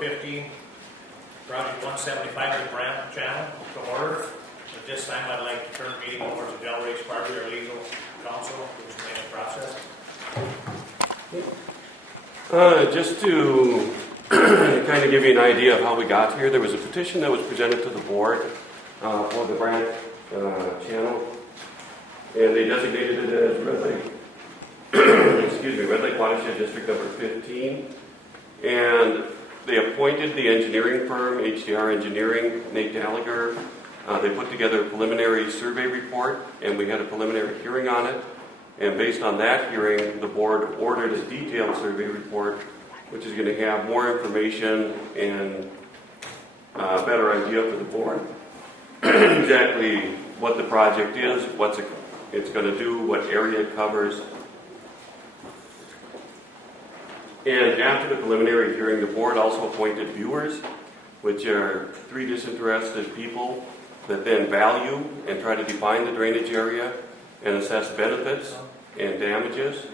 15, project 175 the Brant Channel to order. At this time, I'd like to turn the meeting over to Del Ray Sparky, our legal counsel, to explain the process. Just to kind of give you an idea of how we got here, there was a petition that was presented to the board for the Brant Channel, and they designated it as Red Lake, Red Lake Watershed District number 15, and they appointed the engineering firm, HDR Engineering, Nate Gallagher. They put together a preliminary survey report, and we had a preliminary hearing on it. And based on that hearing, the board ordered a detailed survey report, which is going to have more information and a better idea for the board exactly what the project is, what it's going to do, what area it covers. And after the preliminary hearing, the board also appointed viewers, which are 3 disinterested people that then value and try to define the drainage area and assess benefits and damages.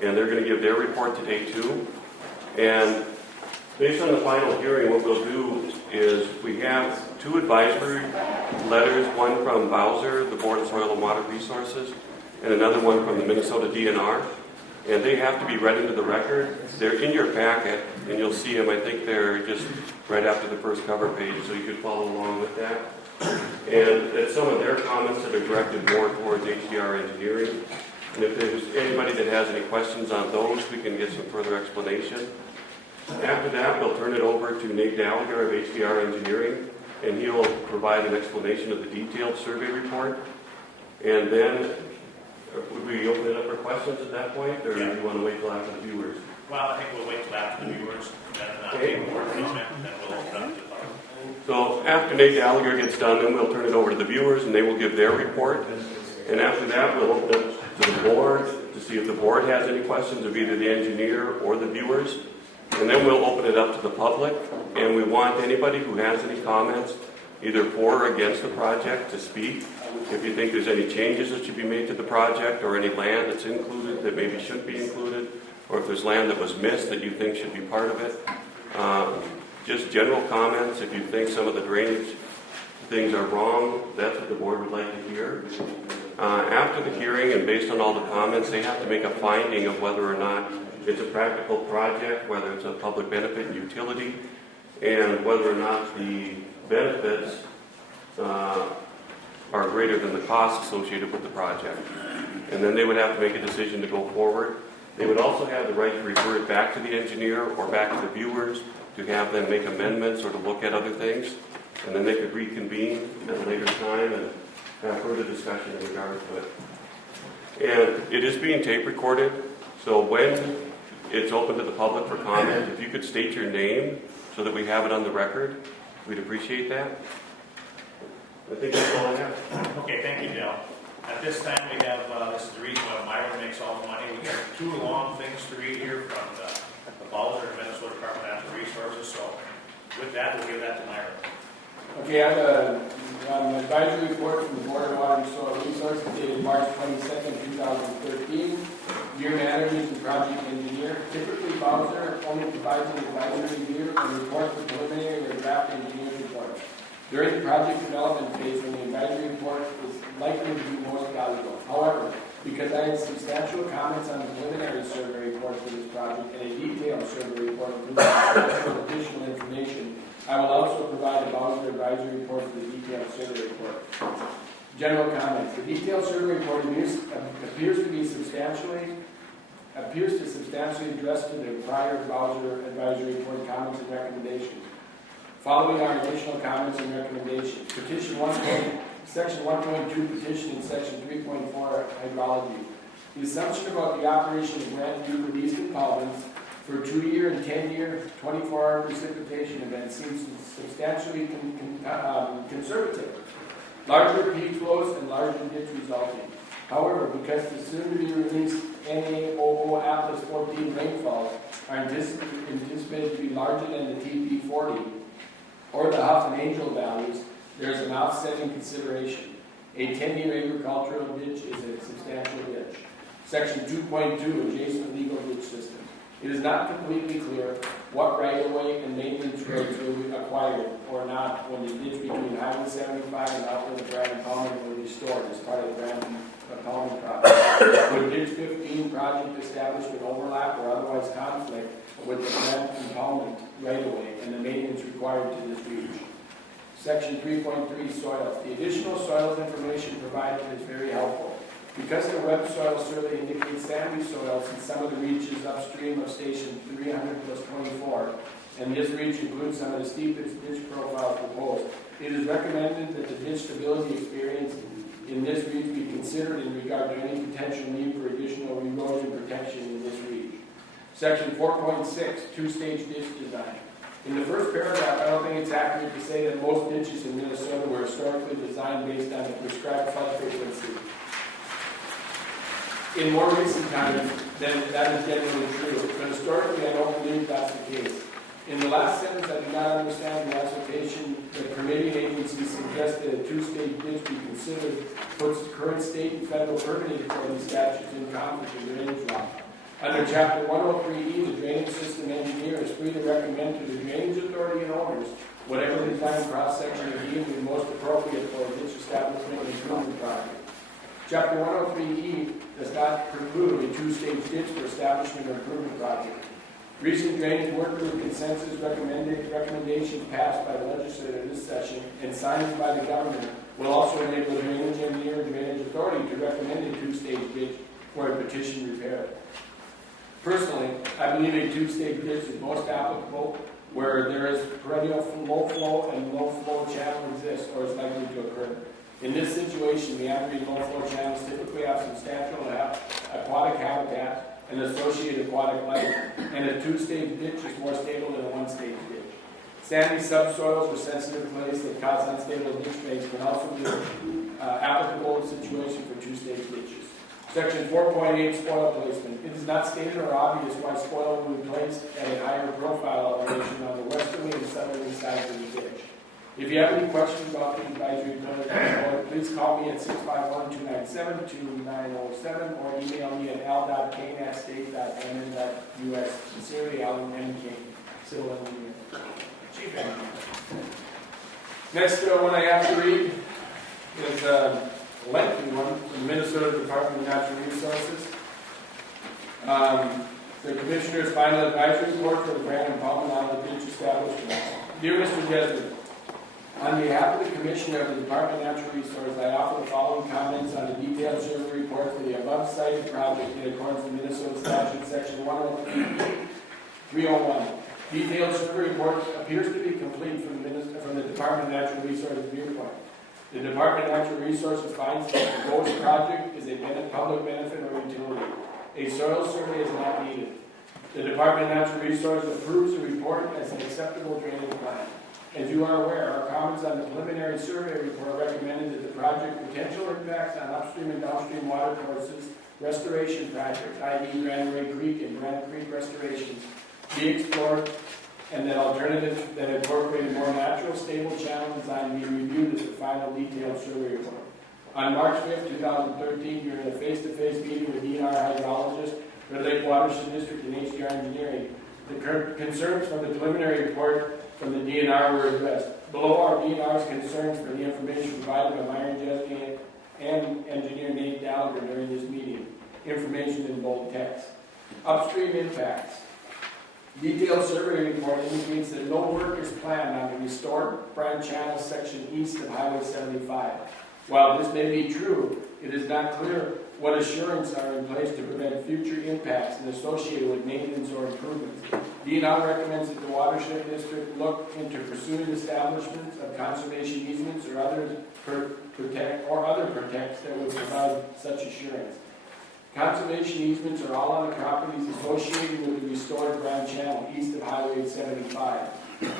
And they're going to give their report today too. And based on the final hearing, what we'll do is we have 2 advisory letters, one from Bowser, the Board of Soil and Water Resources, and another one from the Minnesota DNR. And they have to be read into the record. They're in your packet, and you'll see them. I think they're just right after the first cover page, so you could follow along with that. And that's some of their comments that are directed more towards HDR Engineering. And if there's anybody that has any questions on those, we can get some further explanation. After that, we'll turn it over to Nate Gallagher of HDR Engineering, and he'll provide an explanation of the detailed survey report. And then, would we open it up for questions at that point, or do you want to wait till after the viewers? Well, I think we'll wait till after the viewers, and then take more comment, and then we'll open up to the public. So after Nate Gallagher gets done, then we'll turn it over to the viewers, and they will give their report. And after that, we'll open it to the board to see if the board has any questions of either the engineer or the viewers. And then we'll open it up to the public, and we want anybody who has any comments, either for or against the project, to speak. If you think there's any changes that should be made to the project, or any land that's included that maybe shouldn't be included, or if there's land that was missed that you think should be part of it. Just general comments. If you think some of the drainage things are wrong, that's what the board would like to hear. After the hearing, and based on all the comments, they have to make a finding of whether or not it's a practical project, whether it's a public benefit and utility, and whether or not the benefits are greater than the costs associated with the project. And then they would have to make a decision to go forward. They would also have the right to refer it back to the engineer or back to the viewers to have them make amendments or to look at other things. And then they could reconvene at a later time and have further discussion in regard to it. And it is being tape recorded, so when it's open to the public for comment, if you could state your name so that we have it on the record, we'd appreciate that. I think that's all I have. Okay, thank you, Del. At this time, we have, this is the reason why Myron makes all the money. We have 2 long things to read here from the Bowser and Minnesota Department of Natural Resources. So with that, we'll give that to Myron. Okay, I have an advisory report from the Board of Water and Soil Resources dated March 22nd, 2013. Dear managers and project engineer, typically Bowser only provides an advisory review and reports the preliminary or draft engineer's report. During the project development phase, when the advisory report is likely to be most valuable. However, because I had substantial comments on the preliminary survey report for this project and a detailed survey report including additional information, I will also provide a Bowser advisory report for the detailed survey report. General comments. The detailed survey report appears to substantially address to the prior Bowser advisory report comments and recommendations. Following our additional comments and recommendations, Section 1.2 petition and Section 3.4 hydrology. The assumption about the operation of Brant View with these components for 2-year and 10-year 24-hour precipitation events seems substantially conservative. Larger peak flows and larger ditch resulting. However, because the soon-to-be-released NaOO Atlas 14 rainfalls are anticipated to be larger than the TP40 or the Huff and Angel values, there is an offsetting consideration. A 10-year agricultural ditch is a substantial ditch. Section 2.2, adjacent legal ditch system. It is not completely clear what right-of-way and maintenance roads will be acquired or not when the ditch between Highway 75 and outlet Brandon Palmer will be restored as part of the Brandon Palmer project. Would ditch 15 project establish an overlap or otherwise conflict with the Brandon Palmer right-of-way and the maintenance required to this reach? Section 3.3 soils. The additional soils information provided is very helpful. Because the web soil survey indicates sandy soils in some of the reaches upstream of station 300+24, and this reach includes some of the steepest ditch profiles proposed, it is recommended that the ditch stability experience in this reach be considered in regard to any potential need for additional erosion protection in this reach. Section 4.6, two-stage ditch design. In the first paragraph, I don't think it's accurate to say that most ditches in Minnesota were historically designed based on a prescribed flood frequency. In more recent times, then that is generally true, but historically I don't believe that's the case. In the last sentence, I do not understand the assertion that permitting agencies suggested a two-stage ditch be considered puts current state and federal permitting authority statutes in conflict with drainage law. Under Chapter 103E, the drainage system engineer is free to recommend to the drainage authority and owners whatever design cross-section is deemed most appropriate for a ditch establishment and improvement project. Chapter 103E does not preclude a two-stage ditch for establishment or improvement project. Recent drainage work group consensus recommendations passed by the legislature this session and signed by the governor will also enable the drainage engineer and drainage authority to recommend a two-stage ditch for a petition repair. Personally, I believe a two-stage ditch is most applicable where there is perennial low flow and low flow channel exists or is likely to occur. In this situation, the average low flow channels typically have substantial aquatic habitat and associated aquatic life, and a two-stage ditch is more stable than a one-stage ditch. Sandy subsoils or sensitive clays that cause unstable ditch banks can also be applicable in situation for two-stage ditches. Section 4.8, spoil placement. It is not stated or obvious why spoil will be placed at a higher profile elevation on the westerly and southerly sides of the ditch. If you have any questions about the advisory plan, please call me at 651-297-2907 or email me at al.kane@state.mn.us. Sincerely, Alan M. Kane, Civil Engineer. Chief Engineer. Next one I have to read is a lengthy one from the Minnesota Department of Natural Resources. The Commissioner's final advisory report for the Brandon Palmer Outlet Ditch establishment. Dear Mr. President, on behalf of the Commissioner of the Department of Natural Resources, I offer the following comments on the detailed survey report for the above cited project in accordance with Minnesota Statute Section 103.301. Detailed survey report appears to be complete from the Department of Natural Resources viewpoint. The Department of Natural Resources finds that the proposed project is a public benefit or utility. A soil survey is not needed. The Department of Natural Resources approves the report as an acceptable drainage plan. As you are aware, our comments on the preliminary survey report recommended that the project potential impacts on upstream and downstream water courses, restoration projects, i.e. Granbury Creek and Granite Creek restorations, be explored, and that alternatives that incorporate a more natural, stable channel design be reviewed as the final detailed survey report. On March 5, 2013, during a face-to-face meeting with DNR hydrologist, Red Lake Watershed District and HDR Engineering, the concerns from the preliminary report from the DNR were addressed. Below are DNR's concerns for the information provided by Myron Jesney and engineer Nate Gallagher during this meeting. Information in bold text. Upstream impacts. Detailed survey report indicates that no work is planned on the restored Brand Channel section east of Highway 75. While this may be true, it is not clear what assurances are in place to prevent future impacts and associated with maintenance or improvements. DNR recommends that the Watershed District look into pursuing establishments of conservation easements or other protects that would provide such assurance. Conservation easements are all on the properties associated with the restored Brand Channel east of Highway 75.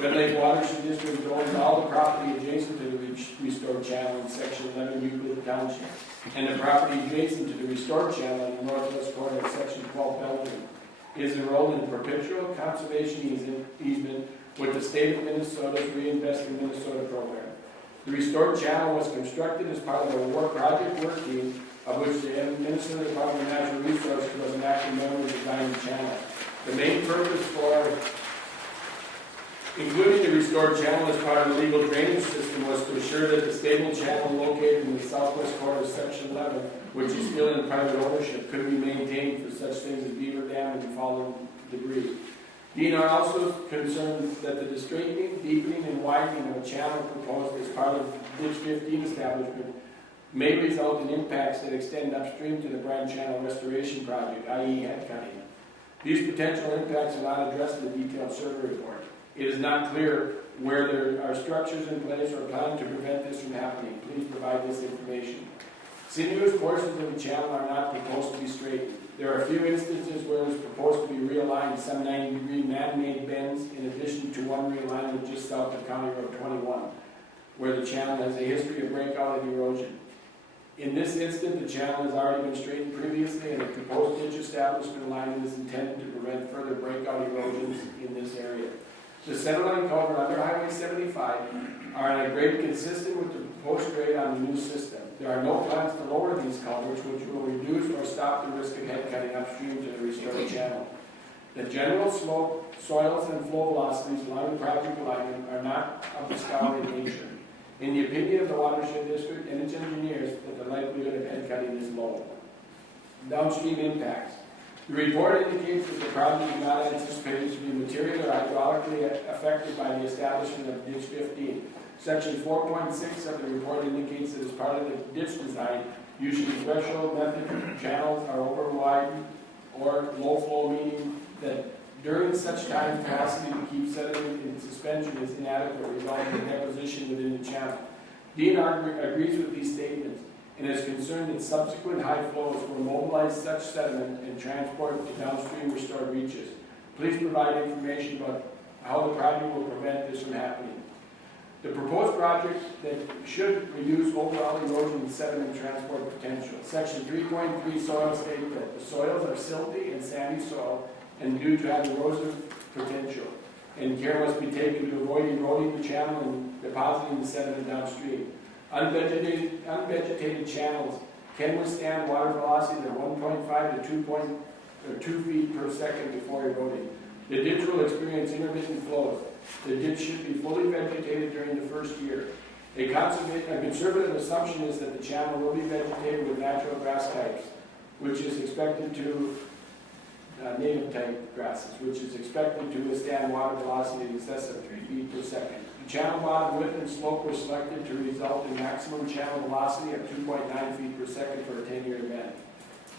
Red Lake Watershed District owns all the property adjacent to the restored channel in Section 11 Euclid Township, and the property adjacent to the restored channel in the northwest corner of Section 12 Belgium is enrolled in a perpetual conservation easement with the state of Minnesota's Reinvest in Minnesota program. The restored channel was constructed as part of a project work team of which the Minnesota Department of Natural Resources was an active member of designing the channel. The main purpose for including the restored channel as part of the legal drainage system was to assure that the stable channel located in the southwest corner of section 11, which is still in private ownership, could be maintained for such things as beaver dam and fallen debris. DNR also concerned that the straightening, deepening, and widening of a channel proposed as part of Ditch 15 establishment may result in impacts that extend upstream to the Brand Channel Restoration Project, i.e. head cutting. These potential impacts are not addressed in the detailed survey report. It is not clear where there are structures in place or plan to prevent this from happening. Please provide this information. Sinuous portions of the channel are not proposed to be straightened. There are a few instances where it is proposed to be realigned some 90-degree man-made bends in addition to one realignment just south of County Road 21, where the channel has a history of breakout and erosion. In this instant, the channel has already been straightened previously, and a proposed ditch establishment alignment is intended to prevent further breakout erosions in this area. The centerline culvert under Highway 75 are at a grade consistent with the proposed grade on the new system. There are no plans to lower these culverts, which will reduce or stop the risk of head cutting upstream to the restored channel. The general slope, soils, and flow velocities along the project alignment are not of the scholarly nature. In the opinion of the watershed district and its engineers, that the likelihood of head cutting is low. Downstream impacts. The report indicates that the project is not anticipated to be material or hydraulically affected by the establishment of Ditch 15. Section 4.6 of the report indicates that as part of the ditch design, usually threshold method channels are over wide or low flow, meaning that during such time capacity to keep sediment in suspension is inadequate, resulting in deposition within the channel. DNR agrees with these statements and is concerned that subsequent high flows will mobilize such sediment and transport it to downstream restored reaches. Please provide information about how the project will prevent this from happening. The proposed project that should reduce overall erosion and sediment transport potential. Section 3.3 soil states that the soils are silty and sandy soil and due to have erosive potential, and care must be taken to avoid eroding the channel and depositing the sediment downstream. Unvegetated channels can withstand water velocity of 1.5 to 2 feet per second before eroding. The ditch will experience intermittent flows. The ditch should be fully vegetated during the first year. A conservative assumption is that the channel will be vegetated with natural grass types, which is expected to native type grasses, which is expected to withstand water velocity in excess of 3 feet per second. The channel bottom width and slope were selected to result in maximum channel velocity of 2.9 feet per second for a 10-year event.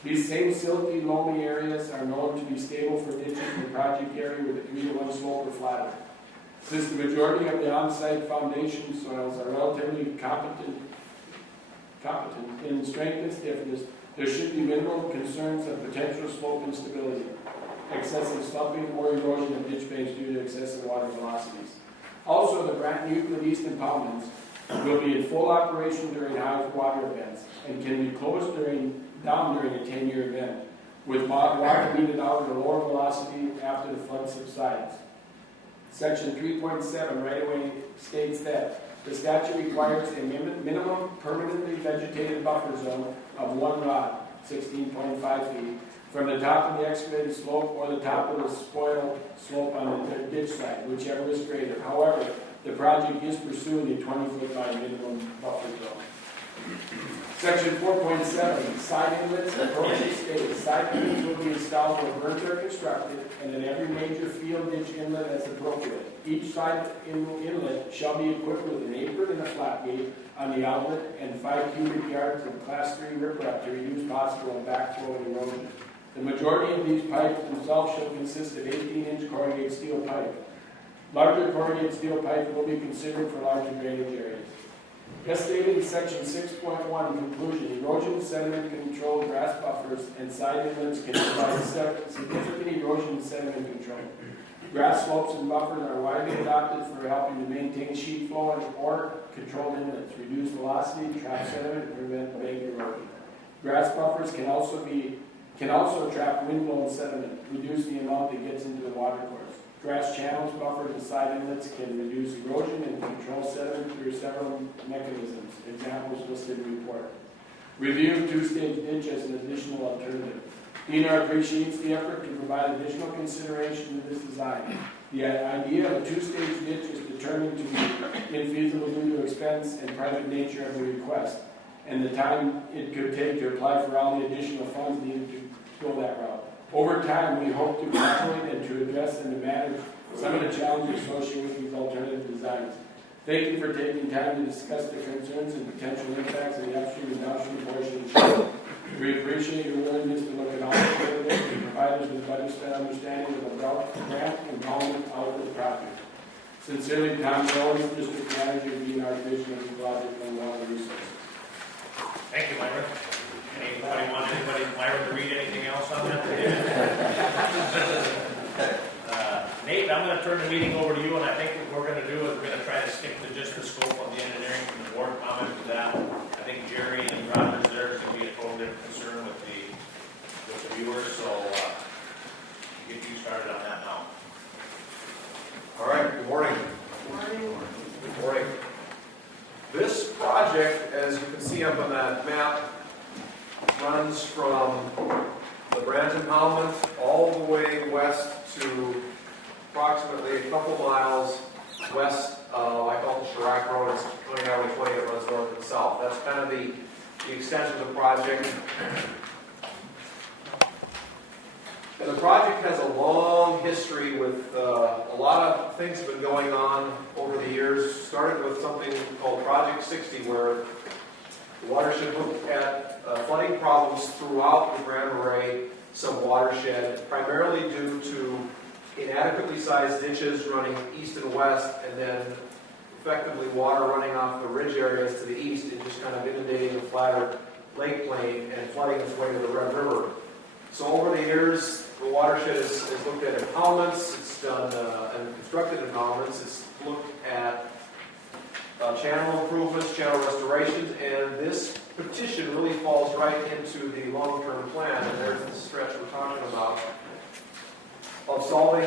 These same silty, loamy areas are known to be stable for ditches in the project area with a 3-to-1 slope or flatter. Since the majority of the on-site foundation soils are relatively competent in strength and stiffness, there should be minimal concerns of potential slope instability, excessive slumping, or erosion of ditch banks due to excessive water velocities. Also, the Brant Euclid East impoundments will be in full operation during high water events and can be closed down during a 10-year event, with water meted out at a lower velocity after the flood subsides. Section 3.7 right-of-way states that the statute requires a minimum permanently vegetated buffer zone of 1 rod, 16.5 feet, from the top of the excavated slope or the top of the spoil slope on the ditch side, whichever is greater. However, the project is pursuing a 20-foot by minimum buffer zone. Section 4.7, side inlets and approaches states. Side inlets will be installed where berms are constructed and in every major field ditch inlet as appropriate. Each side inlet shall be equipped with an apron and a flat gate on the outlet and 5 cubic yards of Class 3 riprap to reduce possible backflow and erosion. The majority of these pipes themselves shall consist of 18-inch corrugated steel pipe. Larger corrugated steel pipe will be considered for larger drainage areas. As stated in section 6.1, conclusion, erosion sediment control grass buffers and side inlets can provide significant erosion and sediment control. Grass slopes and buffers are widely adopted for helping to maintain sheet flow or controlled inlets, reduce velocity, trap sediment, and prevent bank erosion. Grass buffers can also trap wind-blown sediment, reduce the amount that gets into the water course. Grass channels, buffers, and side inlets can reduce erosion and control sediment through several mechanisms, examples listed in the report. Review of 2-stage ditch as an additional alternative. DNR appreciates the effort to provide additional consideration to this design. The idea of a two-stage ditch is determined to be infeasible due to expense and private nature of the request, and the time it could take to apply for all the additional funds needed to go that route. Over time, we hope to evaluate and to address and to manage some of the challenges associated with these alternative designs. Thank you for taking time to discuss the concerns and potential impacts of the upstream and downstream portion. We appreciate your willingness to look at all alternatives and provide us with better understanding of the grant involvement out of the project. Sincerely, Tom Jones, District Manager, DNR Division of the Project and Water Resources. Thank you, Myron. Anybody Myron to read anything else on that? Nate, I'm going to turn the meeting over to you, and I think what we're going to do is we're going to try to stick to just the scope of the engineering from the board comment to that. I think Jerry and Rogers, there's going to be a total different concern with the viewers, so get you started on that now. All right, good morning. Good morning. This project, as you can see up on that map, runs from the Branton Impoundment all the way west to approximately a couple miles west of, I call it the Chirac Road, it's County Highway 20 that runs north and south. That's kind of the extension of the project. And the project has a long history with a lot of things have been going on over the years. Started with something called Project 60, where the watershed looked at flooding problems throughout the Grand Marais, some watershed, primarily due to inadequately sized ditches running east and west, and then effectively water running off the ridge areas to the east and just kind of inundating the flatter lake plain and flooding its way to the Red River. So over the years, the watershed has looked at impoundments, it's done and constructed impoundments, it's looked at channel improvements, channel restorations, and this petition really falls right into the long-term plan, and there's the stretch we're talking about of solving,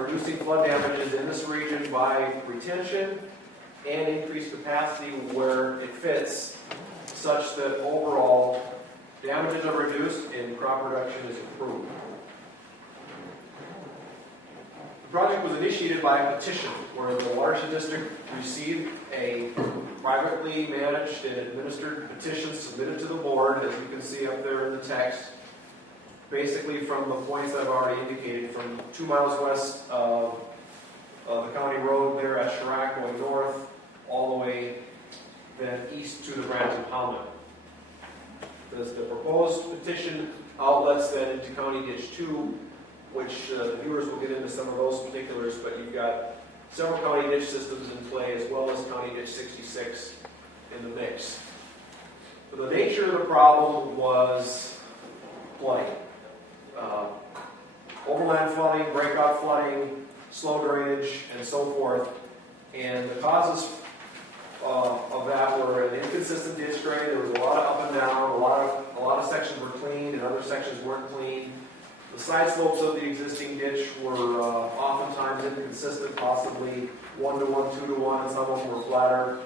reducing flood damages in this region by retention and increased capacity where it fits, such that overall damages are reduced and crop production is improved. The project was initiated by a petition where the Watershed District received a privately managed and administered petition submitted to the board, as you can see up there in the text, basically from the points I've already indicated, from 2 miles west of the county road there at Chirac going north, all the way then east to the Branton Impoundment. The proposed petition outlets then into County Ditch 2, which the viewers will get into some of those particulars, but you've got several county ditch systems in play as well as County Ditch 66 in the mix. But the nature of the problem was flooding. Overland flooding, breakout flooding, slow drainage, and so forth. And the causes of that were an inconsistent ditch drain. There was a lot of up and down. A lot of sections were cleaned and other sections weren't clean. The side slopes of the existing ditch were oftentimes inconsistent, possibly 1 to 1, 2 to 1, and some of them were flatter.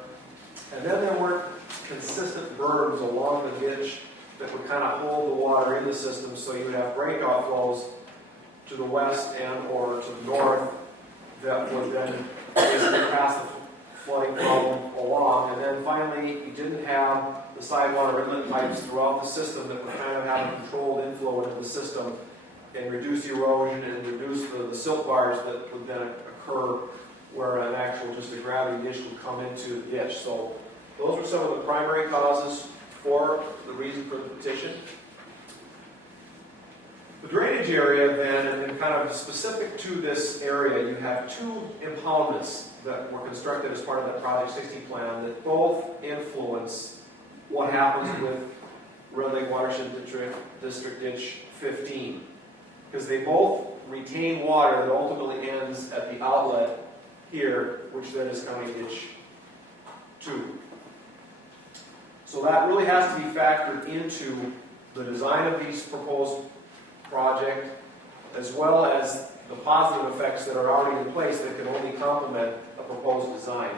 And then there weren't consistent berms along the ditch that would kind of hold the water in the system, so you would have breakout flows to the west and or to the north that would then basically pass the flooding problem along. And then finally, you didn't have the side water inlet pipes throughout the system that would kind of have a controlled inflow into the system and reduce erosion and reduce the silt bars that would then occur where an actual just a gravity ditch would come into the ditch. So those were some of the primary causes for the reason for the petition. The drainage area then, and kind of specific to this area, you have 2 impoundments that were constructed as part of that Project 60 plan that both influence what happens with Red Lake Watershed District Ditch 15. Because they both retain water that ultimately ends at the outlet here, which then is County Ditch 2. So that really has to be factored into the design of these proposed project, as well as the positive effects that are already in place that can only complement a proposed design.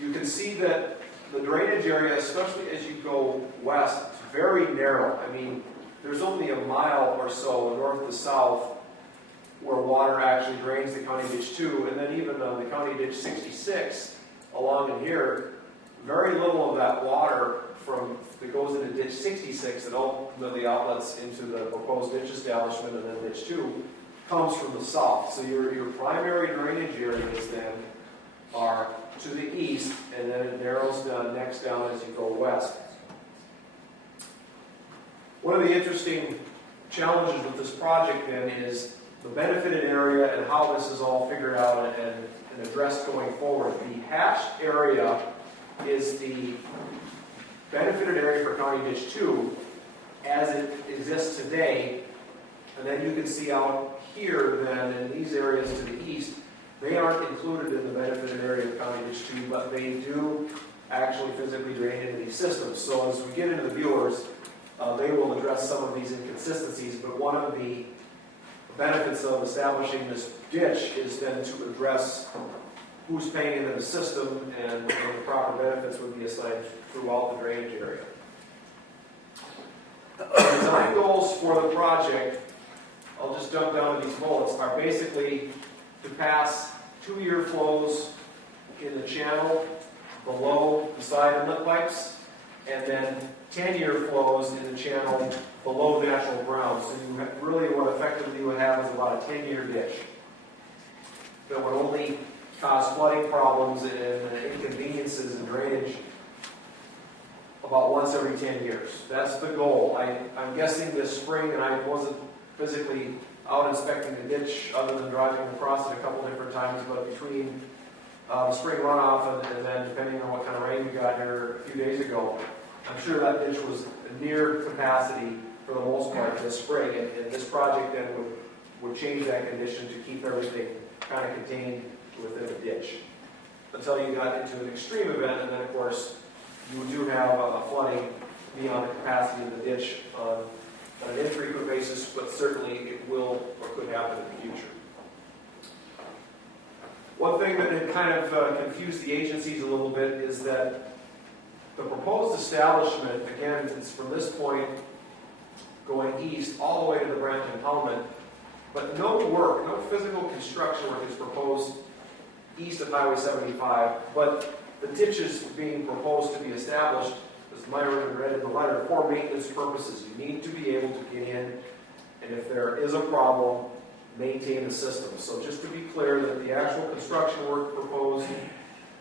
You can see that the drainage area, especially as you go west, is very narrow. I mean, there's only a mile or so north to south where water actually drains the County Ditch 2, and then even the County Ditch 66 along in here, very little of that water that goes into Ditch 66 that ultimately outlets into the proposed ditch establishment and then Ditch 2 comes from the south. So your primary drainage areas then are to the east, and then it narrows down next down as you go west. One of the interesting challenges with this project then is the benefited area and how this is all figured out and addressed going forward. The hatched area is the benefited area for County Ditch 2 as it exists today, and then you can see out here then in these areas to the east, they aren't included in the benefited area of County Ditch 2, but they do actually physically drain into these systems. So as we get into the viewers, they will address some of these inconsistencies, but one of the benefits of establishing this ditch is then to address who's paying into the system and the proper benefits would be assigned throughout the drainage area. The design goals for the project, I'll just jump down to these bullets, are basically to pass 2-year flows in the channel below the side inlet pipes, and then 10-year flows in the channel below natural ground. So you really what effectively you would have is about a 10-year ditch that would only cause flooding problems and inconveniences in drainage about once every 10 years. That's the goal. I'm guessing this spring, and I wasn't physically out inspecting the ditch other than driving across it a couple different times, but between the spring runoff and then depending on what kind of rain we got here a few days ago, I'm sure that ditch was near capacity for the most part this spring, and this project then would change that condition to keep everything kind of contained within the ditch until you got into an extreme event, and then of course you do have flooding beyond the capacity of the ditch on an infrequent basis, but certainly it will or could happen in the future. One thing that had kind of confused the agencies a little bit is that the proposed establishment, again, it's from this point going east all the way to the Branch Impoundment, but no work, no physical construction work is proposed east of Highway 75, but the ditches being proposed to be established, as Myron read in the letter, for maintenance purposes. You need to be able to get in, and if there is a problem, maintain the system. So just to be clear that the actual construction work proposed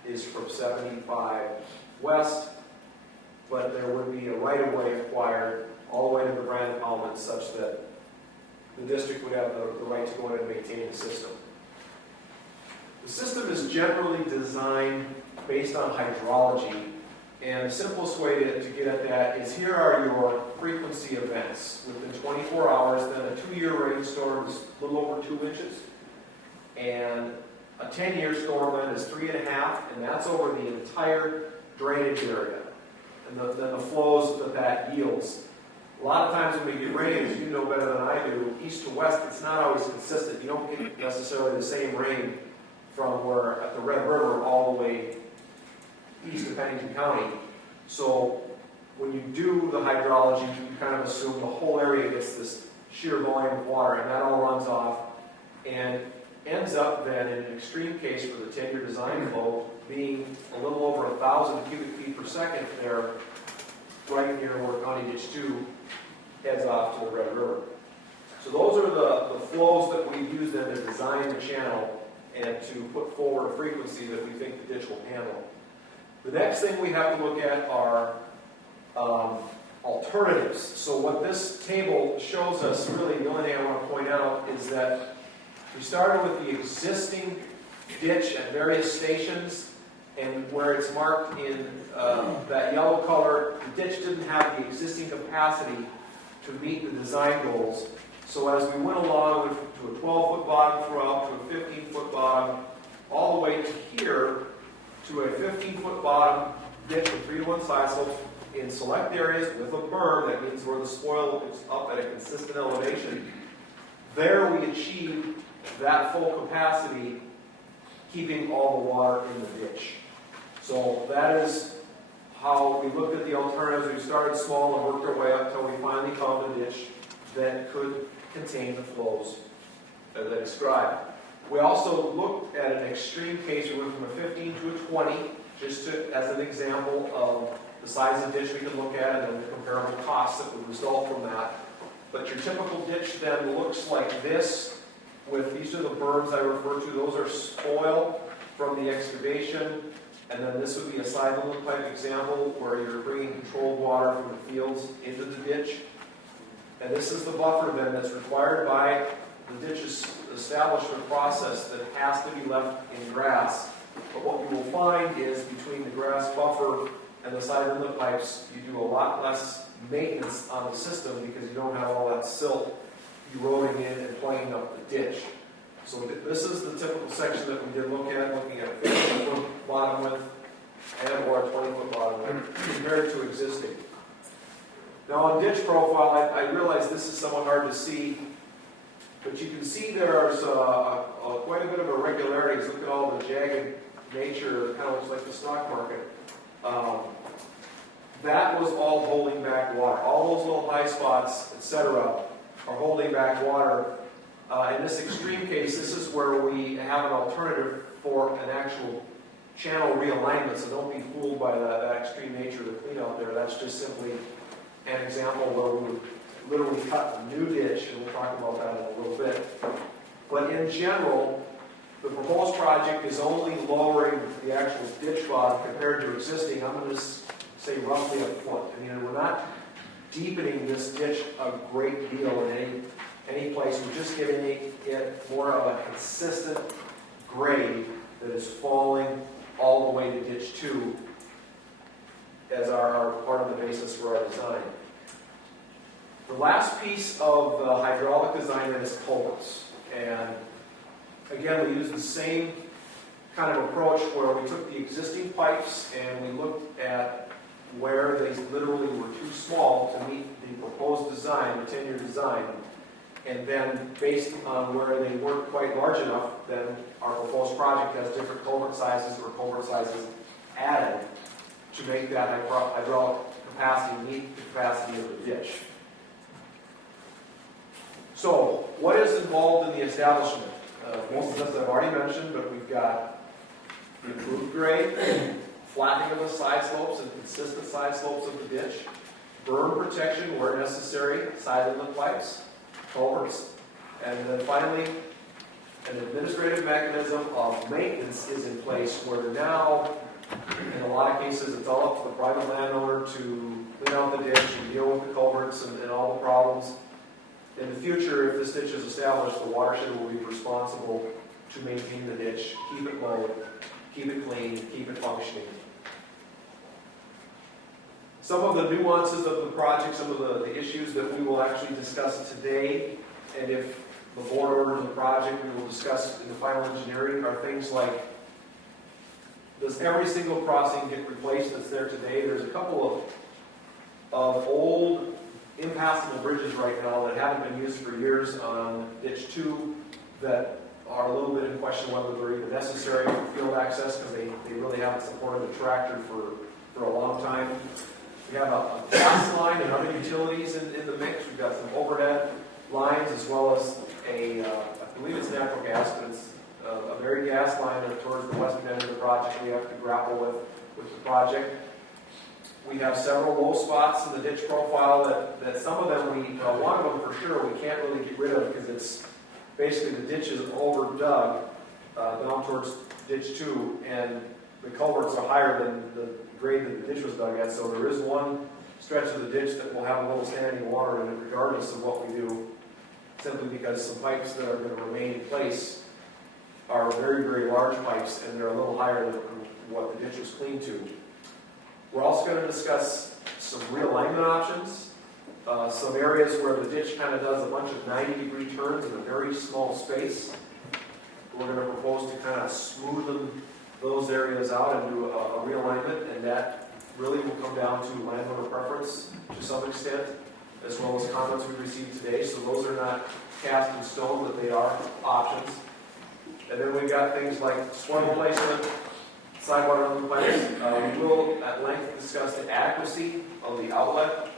is from 75 west, but there would be a right-of-way acquired all the way to the Brandon Impoundment such that the district would have the right to go in and maintain the system. The system is generally designed based on hydrology, and the simplest way to get at that is here are your frequency events. Within 24 hours, then a 2-year rainstorm is a little over 2 inches, and a 10-year storm then is 3.5, and that's over the entire drainage area, and then the flows that yields. A lot of times when we get rain, as you know better than I do, east to west, it's not always consistent. You don't get necessarily the same rain from where at the Red River all the way east of Pennington County. So when you do the hydrology, you kind of assume the whole area gets this sheer volume of water, and that all runs off and ends up then in an extreme case for the 10-year design flow being a little over 1,000 cubic feet per second there, right near where County Ditch 2 heads off to the Red River. So those are the flows that we use then to design the channel and to put forward a frequency that we think the ditch will handle. The next thing we have to look at are alternatives. So what this table shows us, really the only thing I want to point out is that we started with the existing ditch at various stations, and where it's marked in that yellow color, the ditch didn't have the existing capacity to meet the design goals. So as we went along to a 12-foot bottom throughout, to a 15-foot bottom, all the way to here, to a 15-foot bottom ditch with 3-to-1 side slopes in select areas with a berm, that means where the spoil is up at a consistent elevation. There we achieved that full capacity, keeping all the water in the ditch. So that is how we looked at the alternatives. We started small and worked our way up until we finally found a ditch that could contain the flows that I described. We also looked at an extreme case. We went from a 15 to a 20, just as an example of the size of ditch we could look at and then the comparable costs that would result from that. But your typical ditch then looks like this, with these are the berms I referred to. Those are spoil from the excavation. And then this would be a side inlet pipe example where you're bringing controlled water from the fields into the ditch. And this is the buffer then that's required by the ditch's establishment process that has to be left in grass. But what you will find is between the grass buffer and the side inlet pipes, you do a lot less maintenance on the system because you don't have all that silt eroding in and plugging up the ditch. So this is the typical section that we did look at, looking at a 15-foot bottom width and or a 20-foot bottom width compared to existing. Now on ditch profile, I realize this is somewhat hard to see, but you can see there's quite a bit of irregularities. Look at all the jagged nature, it kind of looks like the stock market. That was all holding back water. All those little high spots, etc., are holding back water. In this extreme case, this is where we have an alternative for an actual channel realignment, so don't be fooled by that extreme nature of the clean out there. That's just simply an example where we would literally cut a new ditch, and we'll talk about that in a little bit. But in general, the proposed project is only lowering the actual ditch bottom compared to existing. I'm going to say roughly a foot. I mean, we're not deepening this ditch a great deal in any place. We're just giving it more of a consistent grade that is falling all the way to ditch 2 as our part of the basis for our design. The last piece of the hydraulic design then is culverts. And again, we used the same kind of approach where we took the existing pipes and we looked at where they literally were too small to meet the proposed design, the 10-year design. And then based on where they weren't quite large enough, then our proposed project has different culvert sizes or culvert sizes added to make that hydraulic capacity meet the capacity of the ditch. So, what is involved in the establishment? Most of this I've already mentioned, but we've got improved grade, flattening of the side slopes and consistent side slopes of the ditch, berm protection where necessary, side inlet pipes, culverts, and then finally, an administrative mechanism of maintenance is in place where now, in a lot of cases, it's all up to the private landowner to clean out the ditch and deal with the culverts and all the problems. In the future, if this ditch is established, the watershed will be responsible to maintain the ditch, keep it low, keep it clean, keep it functioning. Some of the nuances of the project, some of the issues that we will actually discuss today, and if the board orders the project, we will discuss in the final engineering, are things like, does every single crossing get replaced that's there today? There's a couple of old impassable bridges right now that haven't been used for years on ditch 2 that are a little bit in question whether they're even necessary for field access because they really haven't supported a tractor for a long time. We have a gas line and other utilities in the mix. We've got some overhead lines as well as I believe it's natural gas, but it's a very gas line towards the western end of the project we have to grapple with the project. We have several low spots in the ditch profile that some of them one of them for sure we can't really get rid of because it's basically the ditch is over dug down towards ditch 2 and the culverts are higher than the grade that the ditch was dug at, so there is one stretch of the ditch that will have a little standing water in it regardless of what we do, simply because some pipes that are going to remain in place are very, very large pipes and they're a little higher than what the ditch was cleaned to. We're also going to discuss some realignment options, some areas where the ditch kind of does a bunch of 90-degree turns in a very small space. We're going to propose to kind of smoothen those areas out and do a realignment, and that really will come down to landowner preference to some extent, as well as comments we received today. So those are not cast in stone, but they are options. And then we've got things like swing placement, Sidebar on the plans, we will at length discuss the adequacy of the outlet.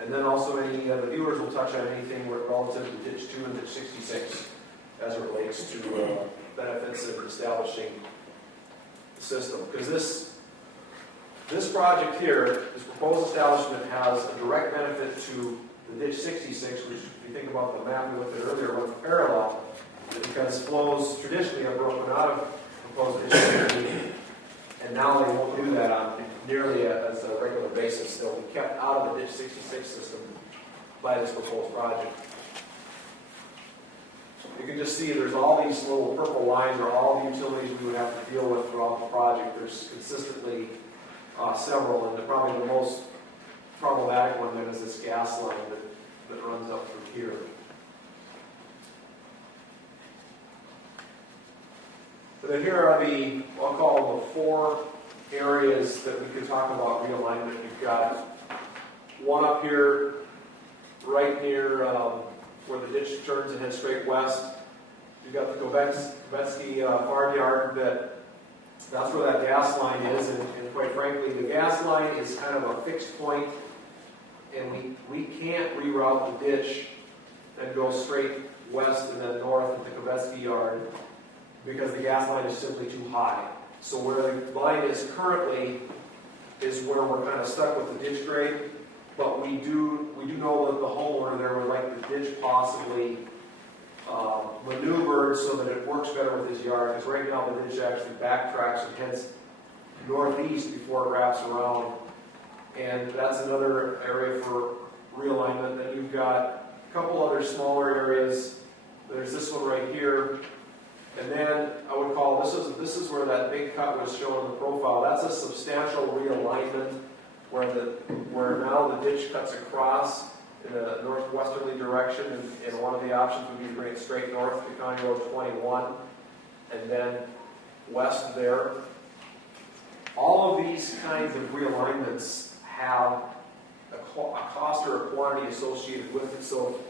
And then also the viewers will touch on anything relative to ditch 2 and ditch 66 as it relates to benefits of establishing the system. Because this project here, this proposed establishment has a direct benefit to the ditch 66, which if you think about the map we looked at earlier, runs parallel, because flows traditionally have broken out of proposed ditch 60, and now they won't do that on nearly as a regular basis. They'll be kept out of the ditch 66 system by this proposed project. You can just see there's all these little purple lines are all the utilities we would have to deal with throughout the project. There's consistently several, and probably the most problematic one then is this gas line that runs up through here. But then here are I'll call them the 4 areas that we could talk about realignment. You've got one up here right near where the ditch turns and heads straight west. You've got the Kovetsky farmyard that's where that gas line is, and quite frankly, the gas line is kind of a fixed point, and we can't reroute the ditch and go straight west and then north into Kovetsky yard because the gas line is simply too high. So where the line is currently is where we're kind of stuck with the ditch grade, but we do know that the homeowner there would like the ditch possibly maneuvered so that it works better with his yard, because right now the ditch actually backtracks and heads northeast before it wraps around, and that's another area for realignment. Then you've got a couple other smaller areas. There's this one right here, and then I would call this is where that big cut was shown in the profile. That's a substantial realignment where now the ditch cuts across in a northwesterly direction, and one of the options would be to bring it straight north to County Road 21 and then west there. All of these kinds of realignments have a cost or a quantity associated with it. So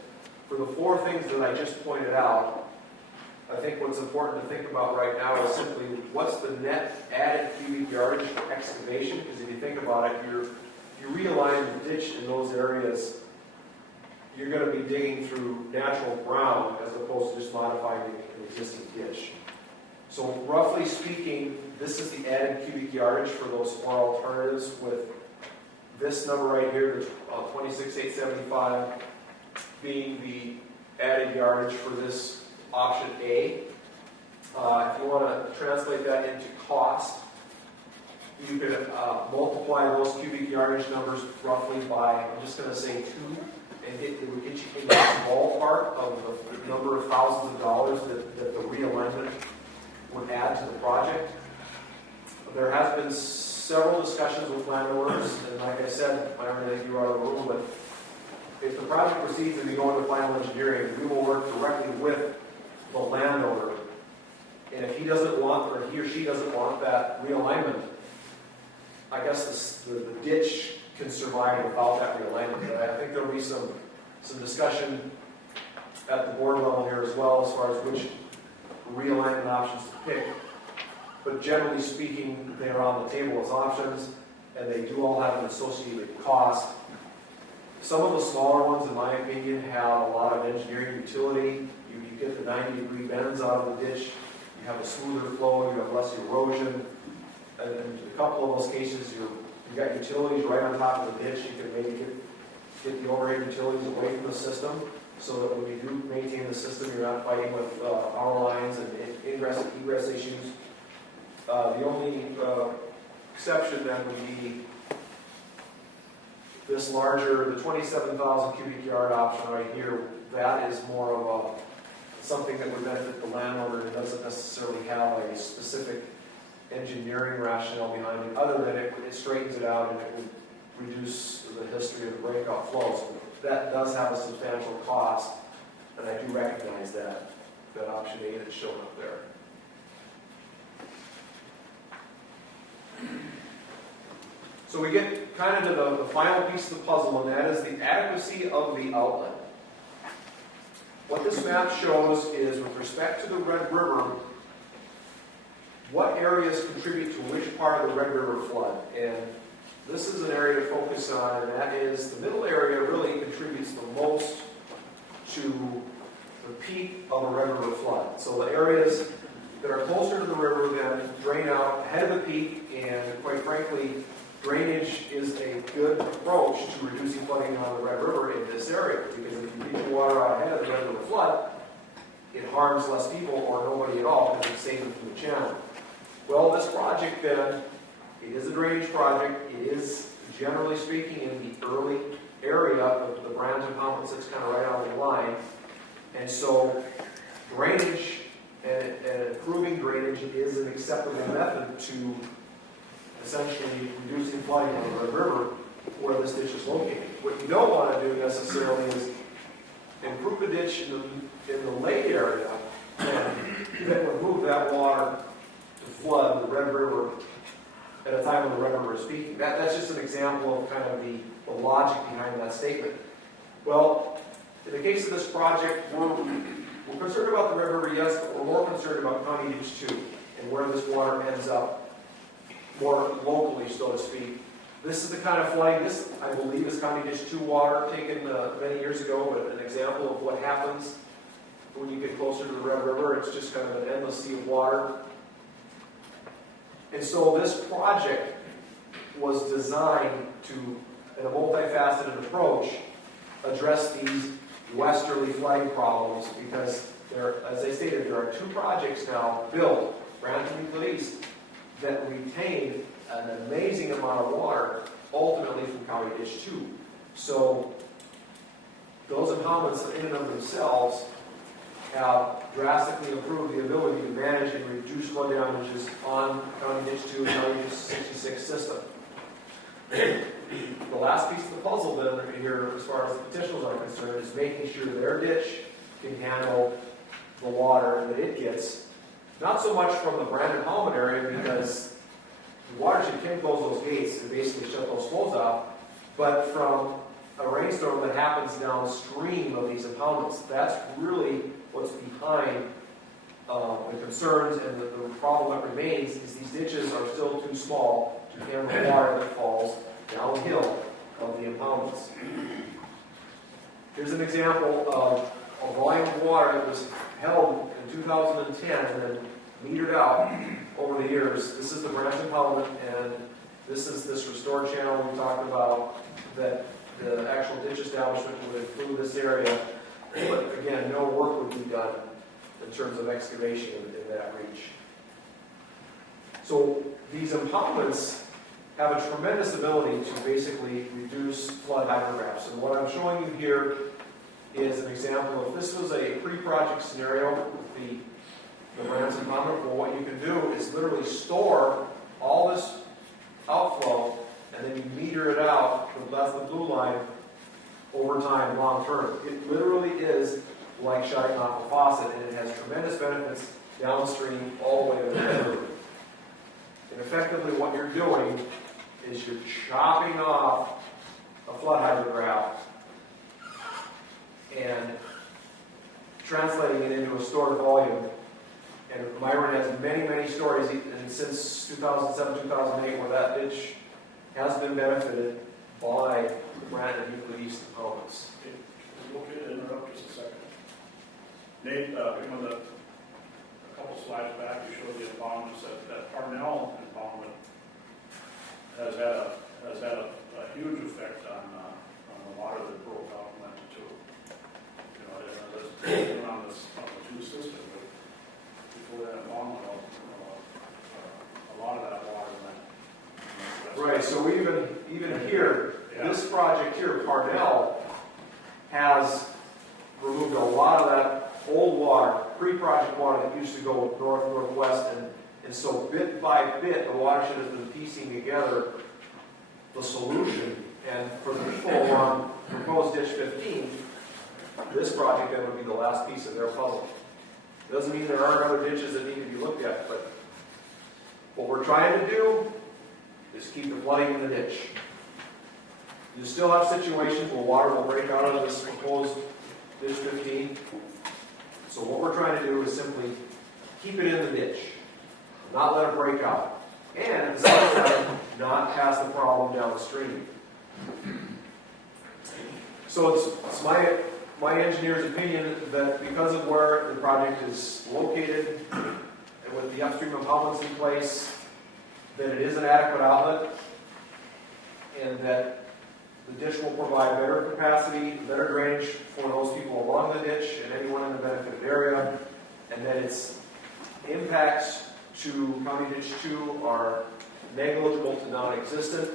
for the 4 things that I just pointed out, I think what's important to think about right now is simply what's the net added cubic yardage for excavation, because if you think about it, if you realign the ditch in those areas, you're going to be digging through natural ground as opposed to just modifying an existing ditch. So roughly speaking, this is the added cubic yardage for those 4 alternatives, with this number right here, the 26,875, being the added yardage for this option A. If you want to translate that into cost, you can multiply those cubic yardage numbers roughly by, I'm just going to say 2, and it would get you in that ballpark of the number of thousands of dollars that the realignment would add to the project. There has been several discussions with landowners, and like I said, Myron, I think you are out of the room, but if the project proceeds and we go into final engineering, we will work directly with the landowner. And if he doesn't want, or he or she doesn't want that realignment, I guess the ditch can survive without that realignment. But I think there'll be some discussion at the board level here as well as far as which realignment options to pick. But generally speaking, they are on the table as options, and they do all have an associated cost. Some of the smaller ones, in my opinion, have a lot of engineering utility. You get the 90-degree bends out of the ditch, you have a smoother flow, you have less erosion, and in a couple of those cases, you've got utilities right on top of the ditch. You can maybe get the overhead utilities away from the system, so that when you do maintain the system, you're not fighting with power lines and ingress and egress issues. The only exception then would be this larger, the 27,000 cubic yard option right here. That is more of something that would benefit the landowner. It doesn't necessarily have a specific engineering rationale behind it, other than it straightens it out and it would reduce the history of the breakout flows. That does have a substantial cost, and I do recognize that option A that's shown up there. So we get kind of to the final piece of the puzzle, and that is the adequacy of the outlet. What this map shows is, with respect to the Red River, what areas contribute to which part of the Red River flood. And this is an area to focus on, and that is the middle area really contributes the most to the peak of a Red River flood. So the areas that are closer to the river then drain out ahead of the peak, and quite frankly, drainage is a good approach to reducing flooding on the Red River in this area, because if you keep the water out ahead of the Red River flood, it harms less people or nobody at all because it's saving from the channel. Well, this project then, it is a drainage project. It is, generally speaking, in the early area of the Branch Impoundment sits kind of right on the line. And so drainage and improving drainage is an acceptable method to essentially reducing flooding on the Red River where this ditch is located. What you don't want to do necessarily is improve a ditch in the lake area and then remove that water to flood the Red River at a time when the Red River is peaking. That's just an example of kind of the logic behind that statement. Well, in the case of this project, we're concerned about the Red River, yes, but we're more concerned about County Ditch 2 and where this water ends up more locally, so to speak. This is the kind of flooding, this I believe is County Ditch 2 water taken many years ago, but an example of what happens when you get closer to the Red River. It's just kind of an endless sea of water. And so this project was designed to, in a multifaceted approach, address these westerly flooding problems, because there, as I stated, there are 2 projects now built, Branson and Euclid East, that retain an amazing amount of water, ultimately from County Ditch 2. So those impoundments in and of themselves have drastically improved the ability to manage and reduce flood damages on County Ditch 2 and County Ditch 66 system. The last piece of the puzzle then here, as far as the petitioners are concerned, is making sure their ditch can handle the water that it gets. Not so much from the Brandon Hallman area, because the watershed can close those gates and basically shut those flows off, but from a rainstorm that happens downstream of these impoundments. That's really what's behind the concerns, and the problem that remains is these ditches are still too small to handle the water that falls downhill of the impoundments. Here's an example of a volume of water that was held in 2010 and then metered out over the years. This is the branch impoundment, and this is this restored channel we talked about, that the actual ditch establishment would include this area. But again, no work would be done in terms of excavation in that reach. So these impoundments have a tremendous ability to basically reduce flood hydrographs. And what I'm showing you here is an example of, this was a pre-project scenario with the Branson impoundment. Well, what you can do is literally store all this outflow, and then you meter it out, that's the blue line, over time, long term. It literally is like shutting off a faucet, and it has tremendous benefits downstream all the way to the river. And effectively what you're doing is you're chopping off a flood hydrograph and translating it into a stored volume. And Myron has many, many stories, and since 2007, 2008, where that ditch has been benefited by the Brandon and Euclid East impoundments. Is it okay to interrupt just a second? Nate, a couple slides back, you showed the impoundments that Parnell impoundment has had a huge effect on the water that broke out and went to 2. You know, that's on the 2 system, but before that impoundment, a lot of that water went. Right, so even here, this project here, Parnell, has removed a lot of that old water, pre-project water that used to go north-northwest, and so bit by bit, the watershed has been piecing together the solution. And for the people on proposed ditch 15, this project then would be the last piece of their puzzle. It doesn't mean there aren't other ditches that need to be looked at, but what we're trying to do is keep the flooding in the ditch. You still have situations where water will break out of this proposed ditch 15. So what we're trying to do is simply keep it in the ditch. not let it break out, and at the same time, not pass the problem downstream. So it's my engineer's opinion that because of where the project is located, and with the upstream impoundments in place, that it is an adequate outlet, and that the ditch will provide better capacity, better drainage for those people along the ditch and anyone in the benefited area, and that its impacts to County Ditch 2 are negligible to non-existent.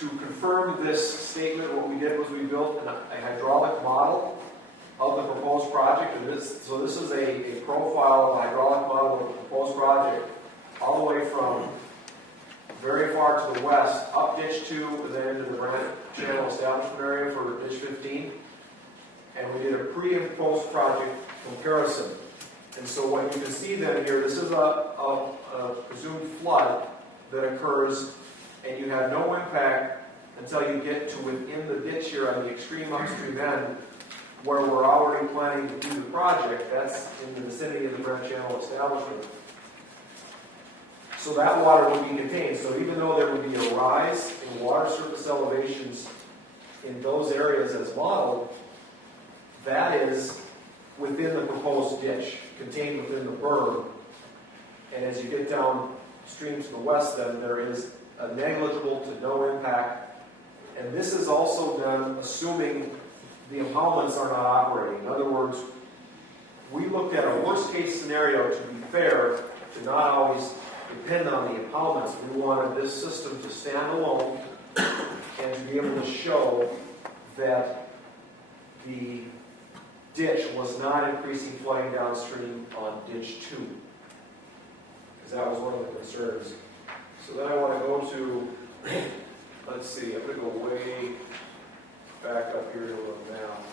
To confirm this statement, what we did was we built a hydraulic model of the proposed project, and so this is a profile of a hydraulic model of the proposed project, all the way from very far to the west, up Ditch 2, and then into the Branch Channel establishment area for Ditch 15. And we did a pre and post project comparison. And so what you can see then here, this is a presumed flood that occurs, and you have no impact until you get to within the ditch here on the extreme upstream end, where we're already planning to do the project. That's in the vicinity of the Branch Channel establishment. So that water will be contained. So even though there would be a rise in water surface elevations in those areas as modeled, that is within the proposed ditch, contained within the berm. And as you get downstream to the west, then there is a negligible to no impact. And this is also done assuming the impoundments are not operating. In other words, we looked at a worst case scenario to be fair, to not always depend on the impoundments. We wanted this system to stand alone and to be able to show that the ditch was not increasing flooding downstream on Ditch 2. Because that was one of the concerns. So then I want to go to, let's see, I'm going to go way back up here to the map.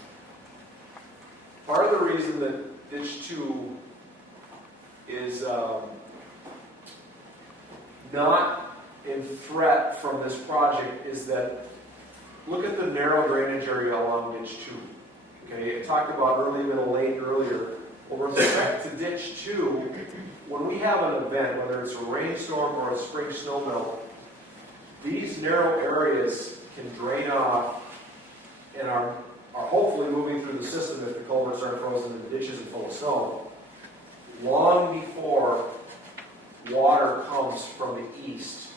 Part of the reason that Ditch 2 is not in threat from this project is that, look at the narrow drainage area along Ditch 2. Okay, I talked about early, middle, late earlier. Well, with respect to Ditch 2, when we have an event, whether it's a rainstorm or a spring snowmelt, these narrow areas can drain off and are hopefully moving through the system if the culverts aren't frozen and the ditches are full of snow, long before water comes from the east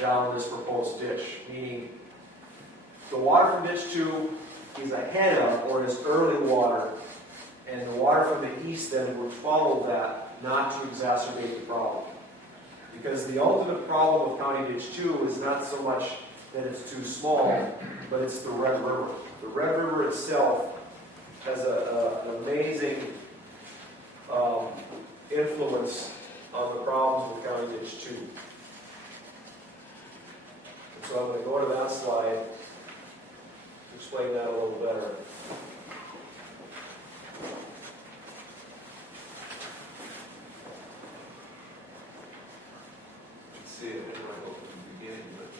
down this proposed ditch, meaning the water from Ditch 2 is ahead of or is early water, and the water from the east then would follow that, not to exacerbate the problem. Because the ultimate problem with County Ditch 2 is not so much that it's too small, but it's the Red River. The Red River itself has an amazing influence on the problems with County Ditch 2. And so I'm going to go to that slide to explain that a little better. Let's see, I didn't want to go from the beginning, but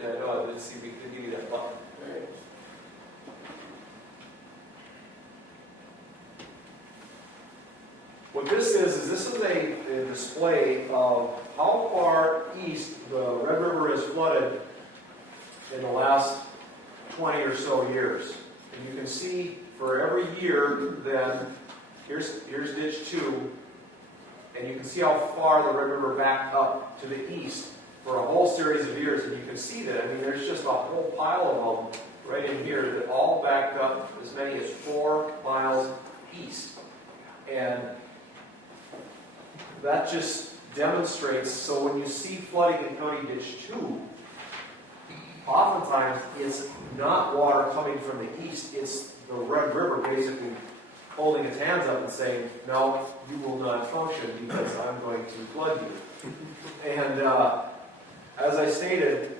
yeah, no, I didn't see, we could give you that button. What this is a display of how far east the Red River has flooded in the last 20 or so years. And you can see for every year then, here's Ditch 2, and you can see how far the Red River backed up to the east for a whole series of years. And you can see that, I mean, there's just a whole pile of them right in here that all backed up as many as 4 miles east. And that just demonstrates, so when you see flooding in County Ditch 2, oftentimes it's not water coming from the east, it's the Red River basically holding its hands up and saying, no, you will not function because I'm going to flood you. And as I stated,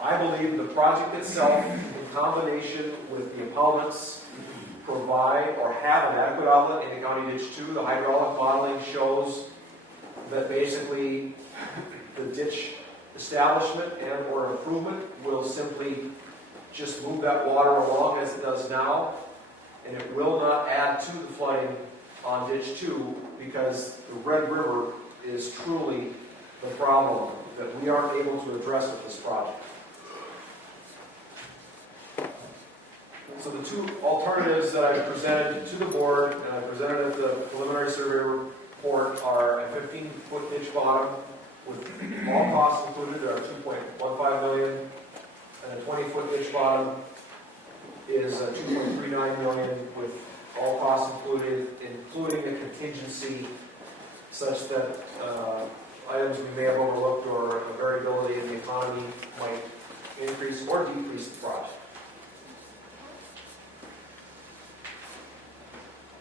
I believe the project itself, in combination with the impoundments, provide or have an adequate outlet in the County Ditch 2. The hydraulic modeling shows that basically the ditch establishment and or improvement will simply just move that water along as it does now, and it will not add to the flooding on ditch 2 because the Red River is truly the problem that we aren't able to address with this project. So the two alternatives that I presented to the board, and I presented at the preliminary survey report, are a 15-foot ditch bottom with all costs included, are $2.15 million, and a 20-foot ditch bottom is $2.39 million with all costs included, including a contingency such that items we may have overlooked or a variability in the economy might increase or decrease the project.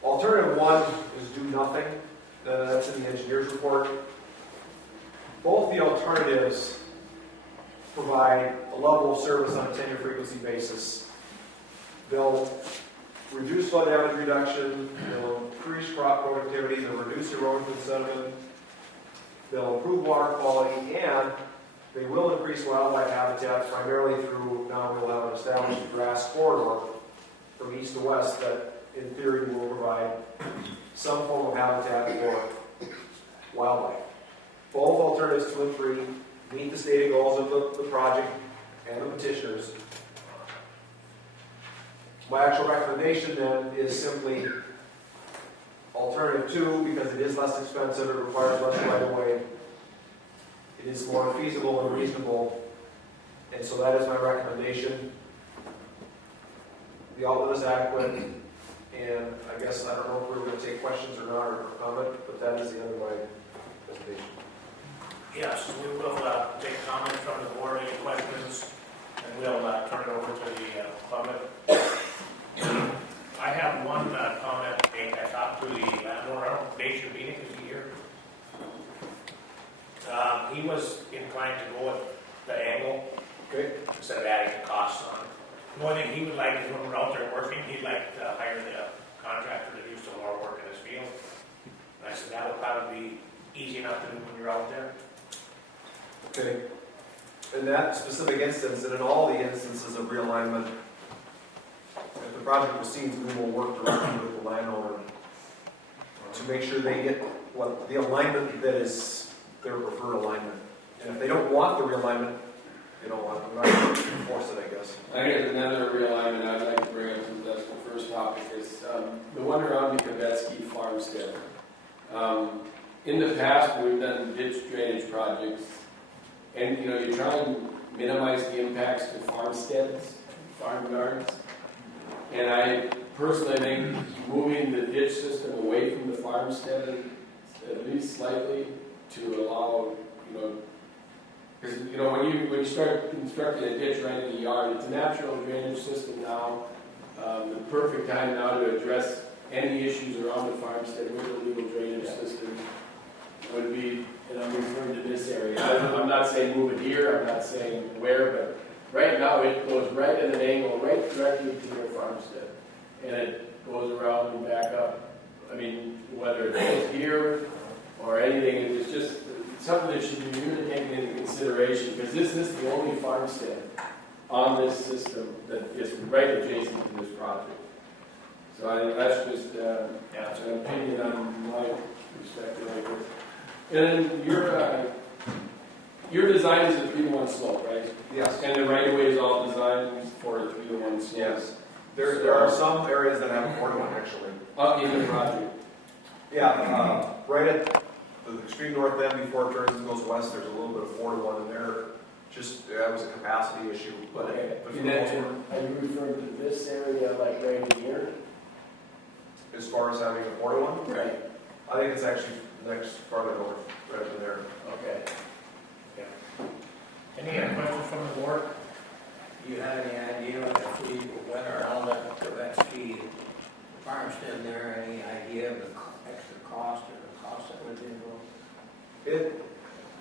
Alternative 1 is do nothing. That's in the engineer's report. Both the alternatives provide a level of service on a 10-year frequency basis. They'll reduce flood damage reduction, they'll increase crop productivity, they'll reduce erosion and sediment, they'll improve water quality, and they will increase wildlife habitat primarily through, now we'll have an established grass corridor from east to west that in theory will provide some form of habitat for wildlife. Both alternatives 2 and 3 meet the stated goals of the project and the petitioners. My actual recommendation then is simply alternative 2 because it is less expensive, it requires less right of way, it is more feasible and reasonable, and so that is my recommendation. The outlet is adequate, and I guess I don't know if we're going to take questions or not or comment, but that is the end of my presentation. Yes, we will take comments from the board, any questions, and we'll turn it over to the public. I have one comment. I talked to the landowner. I don't know, Nation meeting, is he here? He was inclined to go with the angle instead of adding the costs on. The only thing he would like is when we're out there working, he'd like to hire the contractor to do some more work in his field. And I said that would probably be easy enough to do when you're out there. Okay. In that specific instance, and in all the instances of realignment, if the project proceeds, we will work directly with the landowner to make sure they get what the alignment that is their preferred alignment. And if they don't want the realignment, they don't want it. We're not going to enforce it, I guess. I guess another realignment I'd like to bring up, since that's the first topic, is the one around the Kavetsky farmstead. In the past, we've done ditch drainage projects, and you try and minimize the impacts to farmsteads, farm yards. And I personally think moving the ditch system away from the farmstead at least slightly to allow, because when you start constructing a ditch right in the yard, it's a natural drainage system now. The perfect time now to address any issues around the farmstead with a legal drainage system would be, and I'm referring to this area. I'm not saying move it here, I'm not saying where, but right now it goes right at an angle, right directly to your farmstead. And it goes around and back up. I mean, whether it goes here or anything, it's just something that should be really taken into consideration, because this is the only farmstead on this system that is right adjacent to this project. So I think that's just an opinion on my perspective. And then your design is a 3-to-1 slope, right? Yes. And the right of way is all designed for a 3-to-1 slope. Yes. There are some areas that have a 4-to-1 actually. In the project. Yeah, right at the extreme north end before it turns and goes west, there's a little bit of 4-to-1 in there. Just, that was a capacity issue. But for the most part, Are you referring to this area like right here? as far as having a 4-to-1, Right. I think it's actually next farther north, right up in there. Okay. Any other questions from the board? Do you have any idea if we went around that Kavetsky farmstead there, any idea of the extra cost or the cost that would be involved?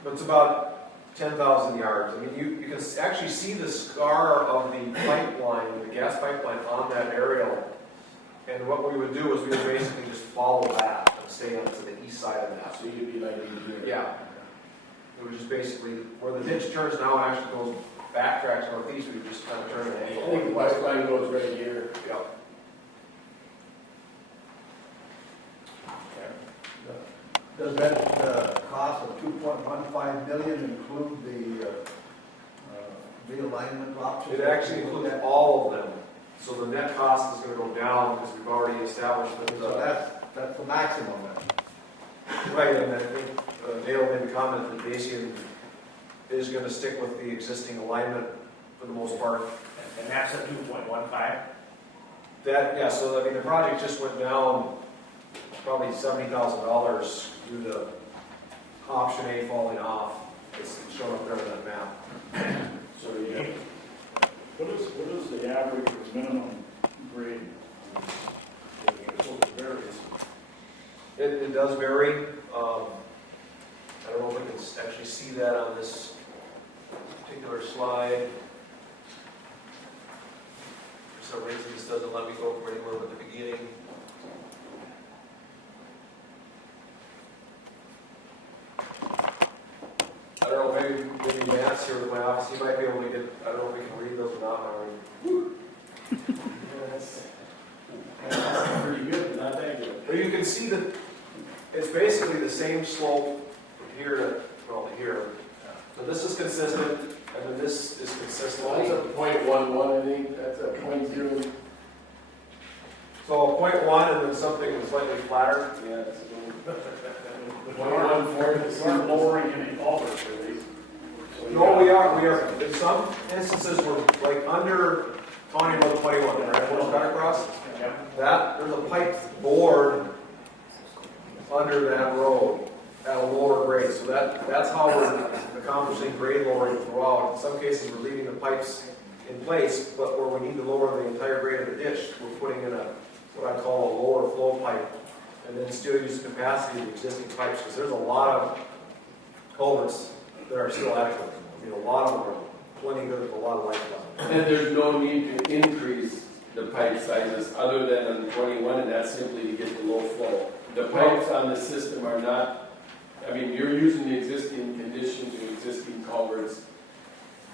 It's about 10,000 yards. I mean, you can actually see the scar of the pipeline, the gas pipeline on that aerial. And what we would do is we would basically just follow that and stay on to the east side of that. So you'd be like in here. Yeah. It would just basically, where the ditch turns now and actually goes backtracks northeast, we would just kind of turn and angle I think the pipeline goes right here. Yep. Does that cost of 2.15 million include the realignment options? It actually includes all of them. So the net cost is gonna go down because we've already established that, So that's the maximum then. right, and I think Dale made the comment that Dacian is gonna stick with the existing alignment for the most part. And that's at 2.15. That, yeah, so I mean, the project just went down probably $70,000 due to option A falling off. It's shown up there on that map. So, yeah. What is the average or minimum grade? It varies. It does vary. I don't know if we can actually see that on this particular slide. For some reason, this doesn't let me go for anywhere but the beginning. I don't know, maybe Matt's here with my office, he might be able to get, I don't know if we can read those or not, Howard. That's pretty good, not that good. But you can see that it's basically the same slope from here to, well, to here. So this is consistent, and then this is consistent. Well, that's a .11, I think, that's a .0. So 0.1 and then something slightly flatter. Yeah, that's a But we aren't lowering any culverts, really. So you No, got- we are, in some instances, we're like under County Road 21, right, what's cut across? Yeah. That, there's a pipe bored under that road at a lower grade, so that's how we're accomplishing grade lowering throughout. In some cases, we're leaving the pipes in place, but where we need to lower the entire grade of the ditch, we're putting in what I call a lower flow pipe, and then still use the capacity of the existing pipes, because there's a lot of culverts that are still adequate. I mean, a lot of them are plenty good with a lot of life left. And there's no need to increase the pipe sizes other than on 21, and that's simply to get the low flow. The pipes on the system are not, I mean, you're using the existing conditions, the existing culverts,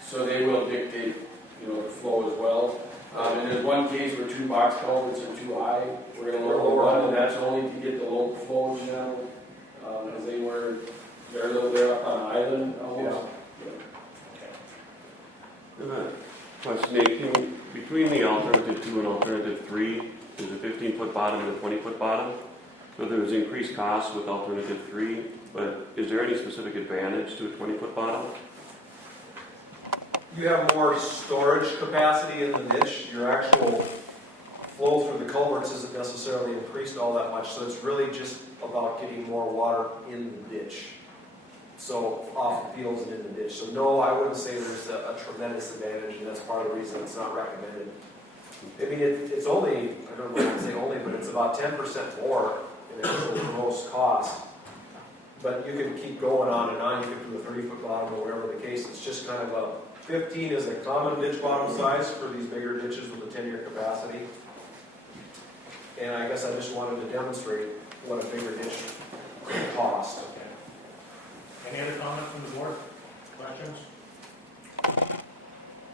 so they will dictate, the flow as well. And there's one case where 2 box culverts are too high, we're gonna lower one, and that's only to get the low flow channel, because they're a little bit up on an island almost. I have a question, Nate, between the alternative 2 and alternative 3, there's a 15-foot bottom and a 20-foot bottom. So there's increased cost with alternative 3, but is there any specific advantage to a 20-foot bottom? You have more storage capacity in the ditch. Your actual flow through the culverts isn't necessarily increased all that much, so it's really just about getting more water in the ditch. So off the fields and in the ditch. So no, I wouldn't say there's a tremendous advantage, and that's part of the reason it's not recommended. I mean, it's only, I don't know if I can say only, but it's about 10% more in actual gross cost. But you can keep going on and on. You can do a 30-foot bottom or whatever the case. It's just kind of a 15 is a common ditch bottom size for these bigger ditches with a 10-year capacity. And I guess I just wanted to demonstrate what a bigger ditch could cost. Any other comments from the board? Questions?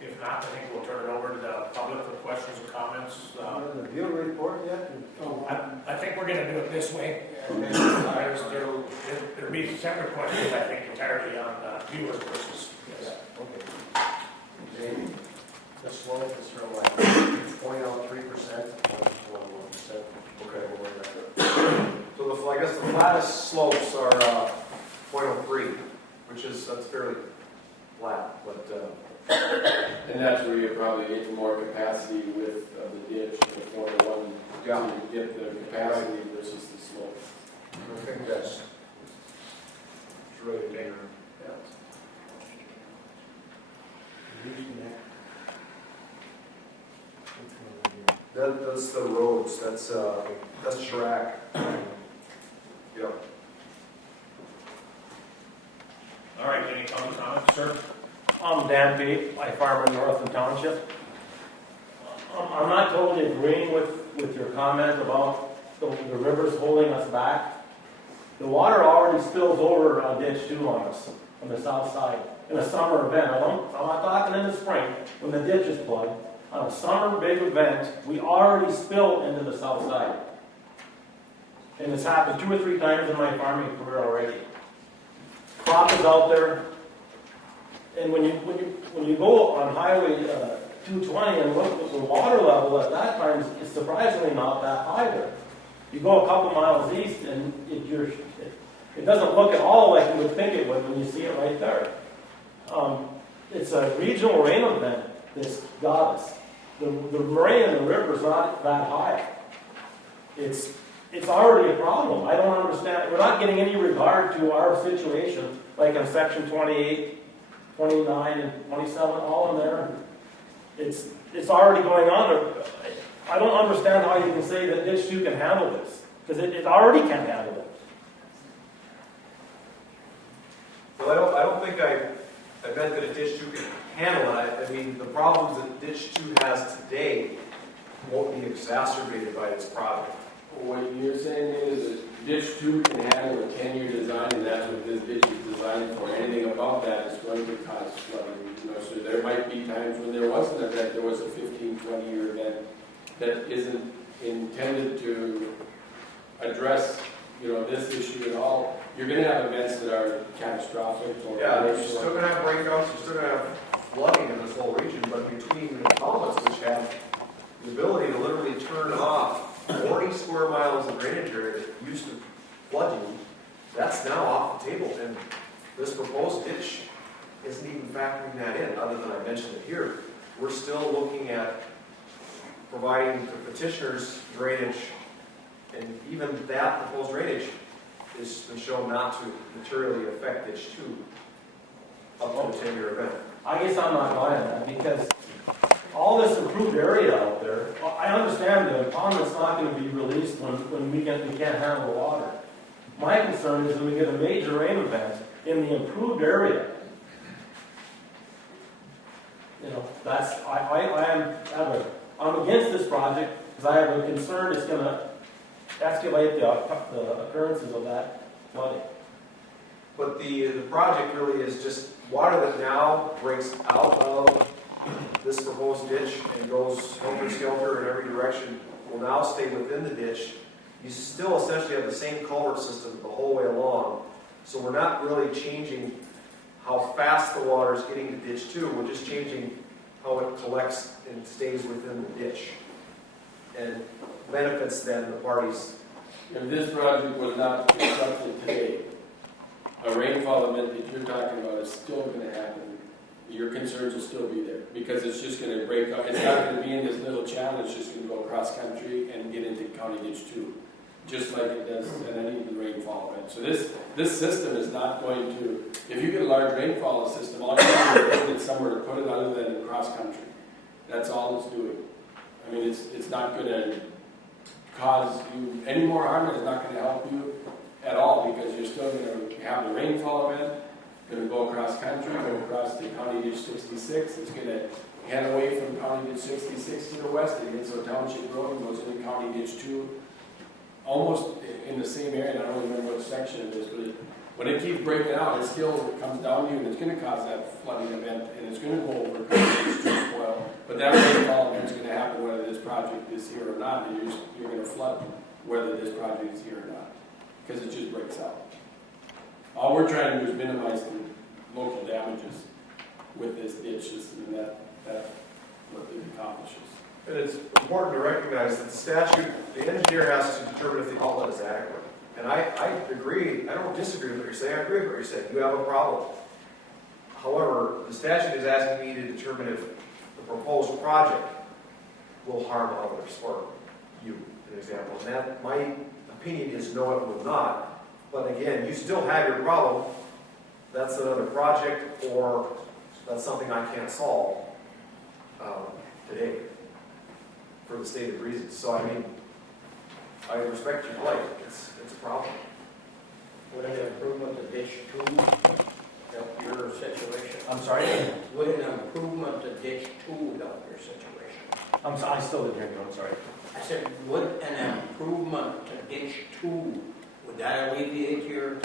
If not, I think we'll turn it over to the public for questions or comments. Not in the view report yet? I think we're gonna do it this way. There'll be separate questions, I think, entirely on viewers versus. Okay. The slope is from like 0.03% to 0.11%. Okay. So I guess the flattest slopes are 0.03, that's fairly flat, but And that's where you're probably getting more capacity with the ditch, the 41, Yeah. to get the capacity versus the slope. I think that's really dangerous. That's the roads, that's Chirac. Yeah. All right, any comments, sir? I'm Dan Peake, I farm in Northland Township. I'm not totally agreeing with your comment about the rivers holding us back. The water already spills over ditch 2 on us, on the south side, in a summer event. I'm not talking in the spring, when the ditch is plugged. on a summer big event, we already spill into the south side. And it's happened 2 or 3 times in my farming career already. Crop is out there, and when you go on Highway 220 and look at the water level at that time, it's surprisingly not that high there. You go a couple miles east, and it doesn't look at all like you would think it would when you see it right there. It's a regional rain event that's got us. The moraine in the river is not that high. It's already a problem. I don't understand. We're not getting any regard to our situation, like in section 28, 29, and 27, all in there. It's already going on. I don't understand how you can say that ditch 2 can handle this, because it already can't handle it. Well, I don't think I meant that a ditch 2 can handle it. I mean, the problems that ditch 2 has today won't be exacerbated by this project. What you're saying is that ditch 2 can handle a 10-year design, and that's what this ditch is designed for. Anything above that is going to cause flooding. So there might be times when there wasn't an event, there was a 15, 20-year event that isn't intended to address, this issue at all. You're going to have events that are catastrophic. Or Yeah, you're still going to have breakouts, you're still going to have flooding in this whole region, but between the Thomas, which have the ability to literally turn off 40 square miles of drainage area that used to flood you, that's now off the table. And this proposed ditch isn't even factoring that in, other than I mentioned it here. We're still looking at providing the petitioners drainage, and even that proposed drainage has been shown not to materially affect ditch 2 up to the 10-year event. I guess I'm not buying that, because all this improved area out there, I understand the pond that's not going to be released when we can't handle the water. My concern is when we get a major rain event in the improved area. I'm against this project because I have a concern it's going to escalate the occurrences of that flooding. But the project really is just water that now breaks out of this proposed ditch and goes helter-skelter in every direction will now stay within the ditch. You still essentially have the same culvert system the whole way along. So we're not really changing how fast the water is getting to ditch 2. We're just changing how it collects and stays within the ditch. And benefits then the parties. If this project was not constructed today, a rainfall event that you're talking about is still going to happen. Your concerns will still be there because it's just going to break up. It's not going to be in this little channel. It's just going to go across country and get into County Ditch 2, just like it does in any rainfall event. So this system is not going to. If you get a large rainfall system, all you have to do is somewhere to put it other than in cross country. That's all it's doing. I mean, it's not going to cause you any more harm. It's not going to help you at all because you're still going to have the rainfall event. Going to go across country, go across to County Ditch 66. It's going to head away from County Ditch 66 to the west. It hits a township road and goes into County Ditch 2, almost in the same area. I don't remember what section it is, but when it keeps breaking out, it still comes down to you, and it's going to cause that flooding event, and it's going to go over County Ditch 2 as well. But that rainfall event is going to happen whether this project is here or not, and you're going to flood whether this project is here or not, because it just breaks out. All we're trying to do is minimize the local damages with this ditch system, and that's what it accomplishes. And it's important to recognize that the statute, the engineer has to determine if the outlet is adequate. And I agree, I don't disagree with what you're saying, I agree with what you're saying. You have a problem. However, the statute is asking me to determine if the proposed project will harm others, or you, an example. And that, my opinion is no, it will not. But again, you still have your problem. That's another project, or that's something I can't solve today for the stated reasons. So I mean, I respect your plight. It's a problem. Would an improvement to ditch 2 help your situation? I'm sorry? Would an improvement to ditch 2 help your situation? I still didn't hear you. I'm sorry. I said, would an improvement to ditch 2, would that alleviate your?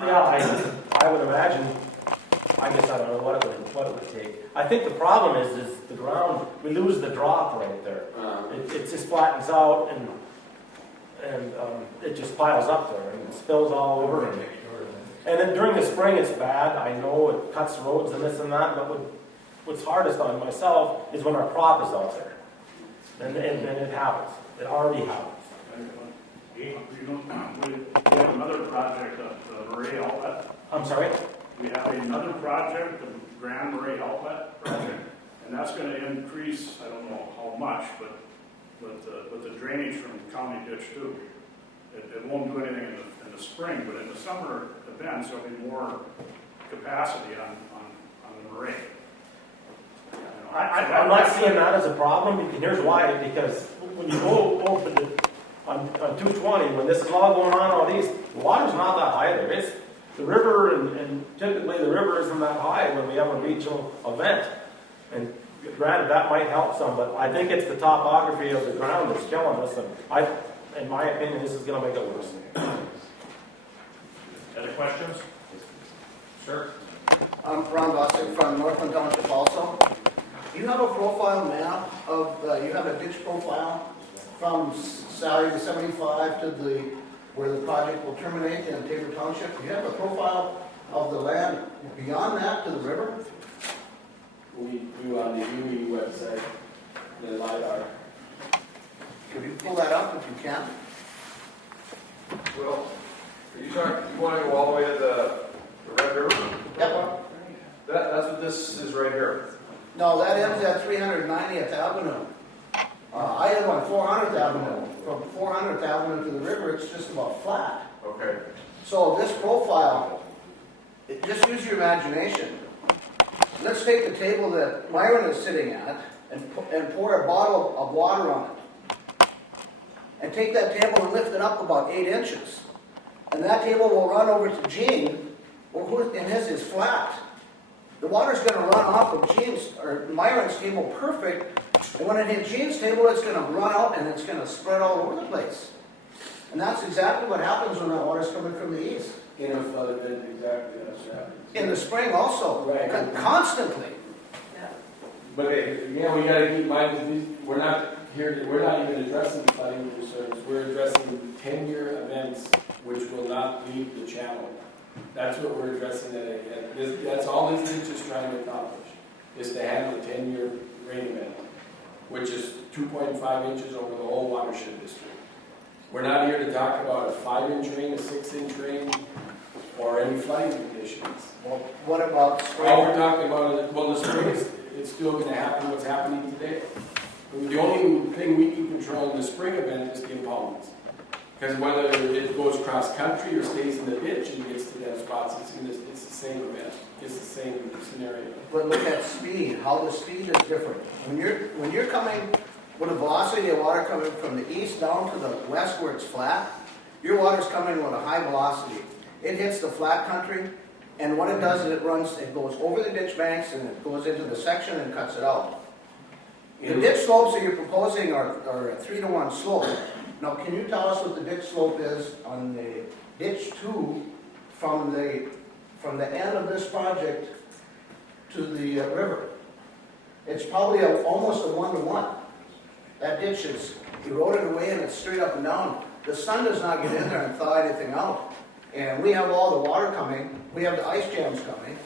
Yeah, I would imagine I guess I don't know what it would take. I think the problem is the ground, we lose the drop right there. It just flattens out and it just piles up there and it spills all over. And then during the spring, it's bad. I know it cuts roads and this and that, but what's hardest on myself is when our crop is out there. And it happens. It already happens. We have another project at the Murray Outlet. I'm sorry? We have another project, the Grand Murray Outlet project, and that's gonna increase, I don't know how much, but with the drainage from County Ditch too. It won't do anything in the spring, but in the summer events, there'll be more capacity on the Murray. I'm not seeing that as a problem, and here's why, because when you go over on 220, when this is all going on, all these, the water's not that high there. It's the river, and typically the river isn't that high when we have a regional event. And granted, that might help some, but I think it's the topography of the ground that's killing us, and in my opinion, this is gonna make it worse. Other questions? Sir? I'm Ron Bostic from Northland Township also. You have a profile map of, you have a ditch profile from Sally to 75 to where the project will terminate in Tabor Township. Do you have a profile of the land beyond that to the river? We do on the UNI website, the LiDAR. Could you pull that up if you can? Well, you want to go all the way to the Red River? Yep. That's what this is right here. No, that ends at 390th Avenue. I live on 400th Avenue. From 400th Avenue to the river, it's just about flat. Okay. So this profile, just use your imagination. Let's take the table that Myron is sitting at and pour a bottle of water on it. And take that table and lift it up about 8 inches. And that table will run over to Gene, and his is flat. The water's going to run off of Gene's or Myron's table perfect, and when it hits Gene's table, it's going to run out and it's going to spread all over the place. And that's exactly what happens when that water's coming from the east. In a flood event, exactly, that's what happens. In the spring also, Right. Constantly. But again, we gotta keep in mind that we're not even addressing flooding concerns. We're addressing 10-year events which will not leave the channel. That's what we're addressing that's all this ditch is trying to accomplish, is to handle a 10-year rain event, which is 2.5 inches over the whole watershed district. We're not here to talk about a 5-inch rain, a 6-inch rain, or any flooding conditions. Well, what about spring? All we're talking about is, well, the spring is, it's still going to happen what's happening today. The only thing we can control in the spring event is the impoundments. Because whether it goes cross country or stays in the ditch and gets to dead spots, it's the same event. It's the same scenario. But look at speed, how the speed is different. When you're coming with a velocity of water coming from the east down to the west where it's flat, your water's coming with a high velocity. It hits the flat country, and what it does is it goes over the ditch banks and it goes into the section and cuts it out. The ditch slopes that you're proposing are a 3-to-1 slope. Now, can you tell us what the ditch slope is on the ditch 2 from the end of this project to the river? It's probably almost a 1-to-1. That ditch is eroded away and it's straight up and down. The sun does not get in there and thaw anything out. And we have all the water coming, we have the ice jams coming,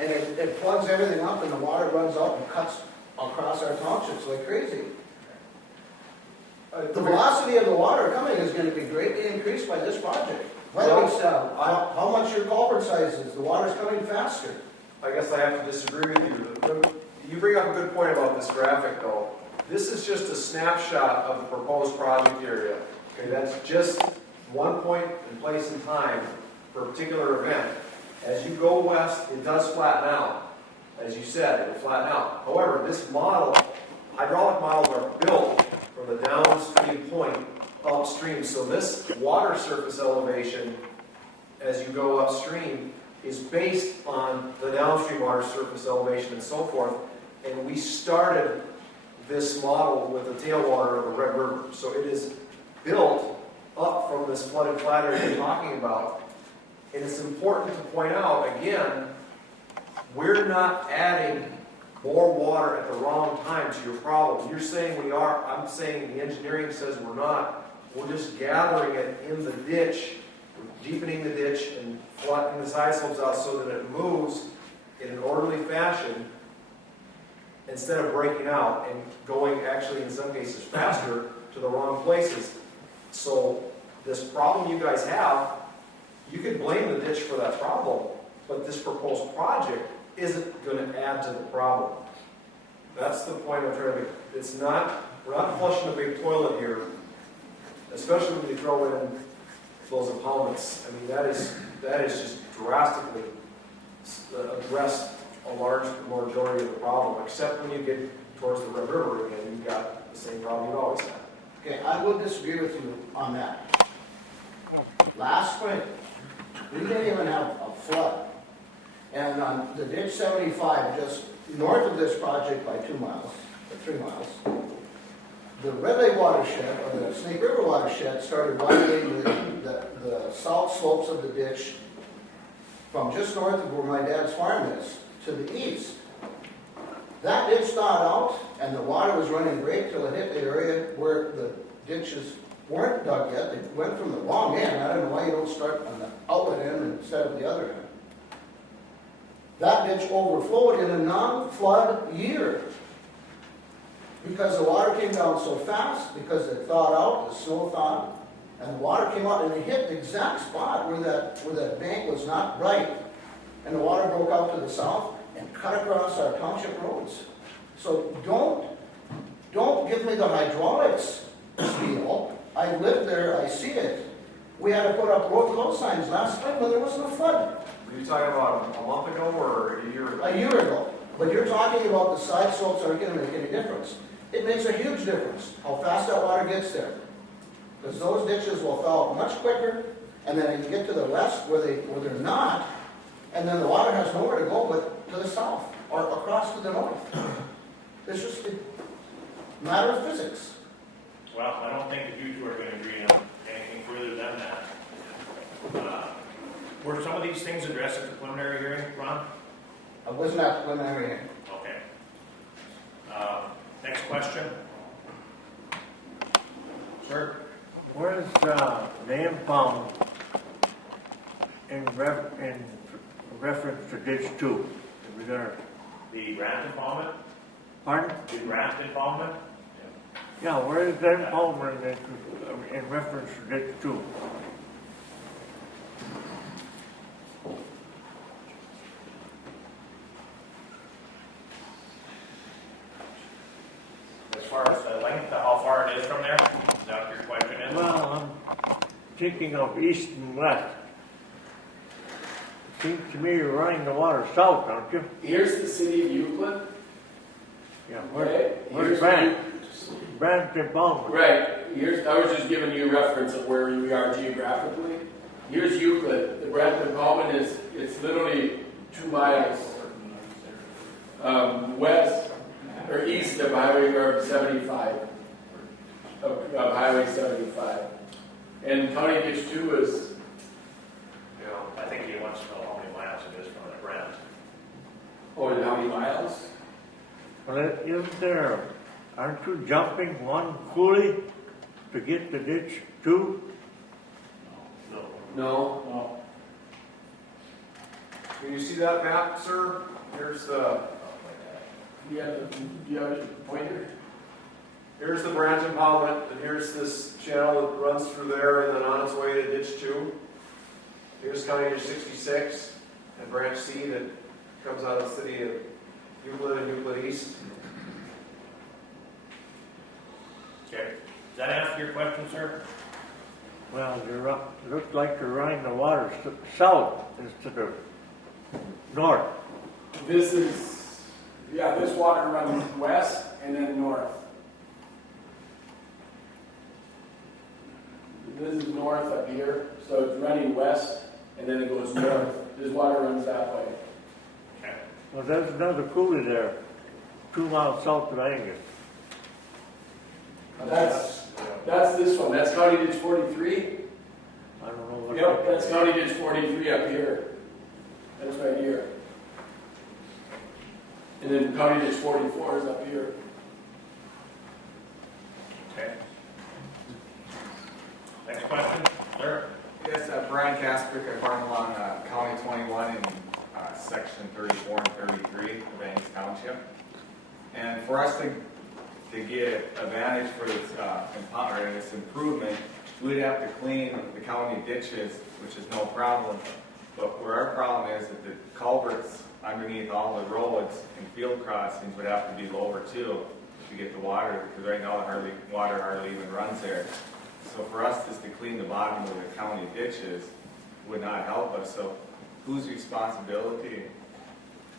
and it plugs everything up and the water runs out and cuts across our townships like crazy. The velocity of the water coming is going to be greatly increased by this project. Whether it's how much your culvert size is, the water's coming faster. I guess I have to disagree with you. You bring up a good point about this graphic, though. This is just a snapshot of the proposed project area. Okay, that's just one point in place in time for a particular event. As you go west, it does flatten out. As you said, it will flatten out. However, this model, hydraulic models are built from the downstream point upstream. So this water surface elevation, as you go upstream, is based on the downstream water surface elevation and so forth. And we started this model with the tailwater of the Red River. So it is built up from this flooded flat area you're talking about. And it's important to point out, again, we're not adding more water at the wrong time to your problem. You're saying we are, I'm saying the engineering says we're not. We're just gathering it in the ditch, we're deepening the ditch and flattening the side slopes out so that it moves in an orderly fashion instead of breaking out and going actually in some cases faster to the wrong places. So this problem you guys have, you could blame the ditch for that problem, but this proposed project isn't going to add to the problem. That's the point I'm trying to make. It's not, we're not flushing a big toilet here, especially when you throw in those impoundments. I mean, that is just drastically addressed a large majority of the problem, except when you get towards the Red River again, you've got the same problem you always had. Okay, I would disagree with you on that. Last spring, we didn't even have a flood. And on the ditch 75, just north of this project by 2 miles, or 3 miles, the Red Lake watershed, or the Snake River watershed, started running the salt slopes of the ditch from just north of where my dad's farm is to the east. That ditch thawed out, and the water was running great till it hit the area where the ditches weren't dug yet. They went from the wrong end. I don't know why you don't start on the outlet end instead of the other end. That ditch overflowed in a non-flood year because the water came down so fast, because it thawed out, the snow thawed, and the water came out and it hit the exact spot where that bank was not right. And the water broke out to the south and cut across our township roads. So don't give me the hydraulics spiel. I lived there, I see it. We had to put up road close signs last spring when there wasn't a flood. Were you talking about a month ago or a year ago? A year ago. But you're talking about the side slopes aren't going to make any difference. It makes a huge difference how fast that water gets there. Because those ditches will thaw out much quicker, and then you get to the west where they're not, and then the water has nowhere to go but to the south or across to the north. It's just a matter of physics. Well, I don't think that you two are going to agree on anything further than that. Were some of these things addressed at the preliminary hearing, Ron? I wasn't at the preliminary hearing. Okay. Next question. Sir? Where's the impound in reference to ditch 2? Is there, The Grant impoundment? pardon? The Grant impoundment? Yeah, where is the impoundment in reference to ditch 2? As far as the length, how far it is from there? Is that what your question is? Well, I'm thinking of east and west. It seems to me you're running the water south, aren't you? Here's the city of Euclid. Yeah, Okay, where's here's Brant? Brant impoundment. Right, I was just giving you a reference of where we are geographically. Here's Euclid. The Brampton Common it's literally 2 miles west or east of Highway 75, of Highway 75. And County Ditch 2 is, I think he wants to know how many miles it is from the Grant. and how many miles? Well, isn't there, aren't you jumping one coulee to get to ditch 2? No. No. Can you see that map, sir? Here's the Do you have a pointer? Here's the branch impoundment, and here's this channel that runs through there and then on its way to ditch 2. Here's County Ditch 66 and branch C that comes out of the city of Euclid and Euclid East. Okay. Does that answer your question, sir? Well, looks like you're running the water south instead of north. This water runs west and then north. This is north up here, so it's running west and then it goes north. This water runs that way. Okay. Well, there's another coulee there, 2 miles south of Angus. That's this one. That's County Ditch 43. I don't know what. Yep, that's County Ditch 43 up here. That's right here. And then County Ditch 44 is up here. Okay. Next question, sir? Yes, Brian Kasprick, I farm along County 21 in section 34 and 33 of Banks Township. And for us to get advantage for this improvement, we'd have to clean the county ditches, which is no problem. But where our problem is that the culverts underneath all the roads and field crossings would have to be lower too to get the water, because right now the water hardly even runs there. So for us just to clean the bottom of the county ditches would not help us. So whose responsibility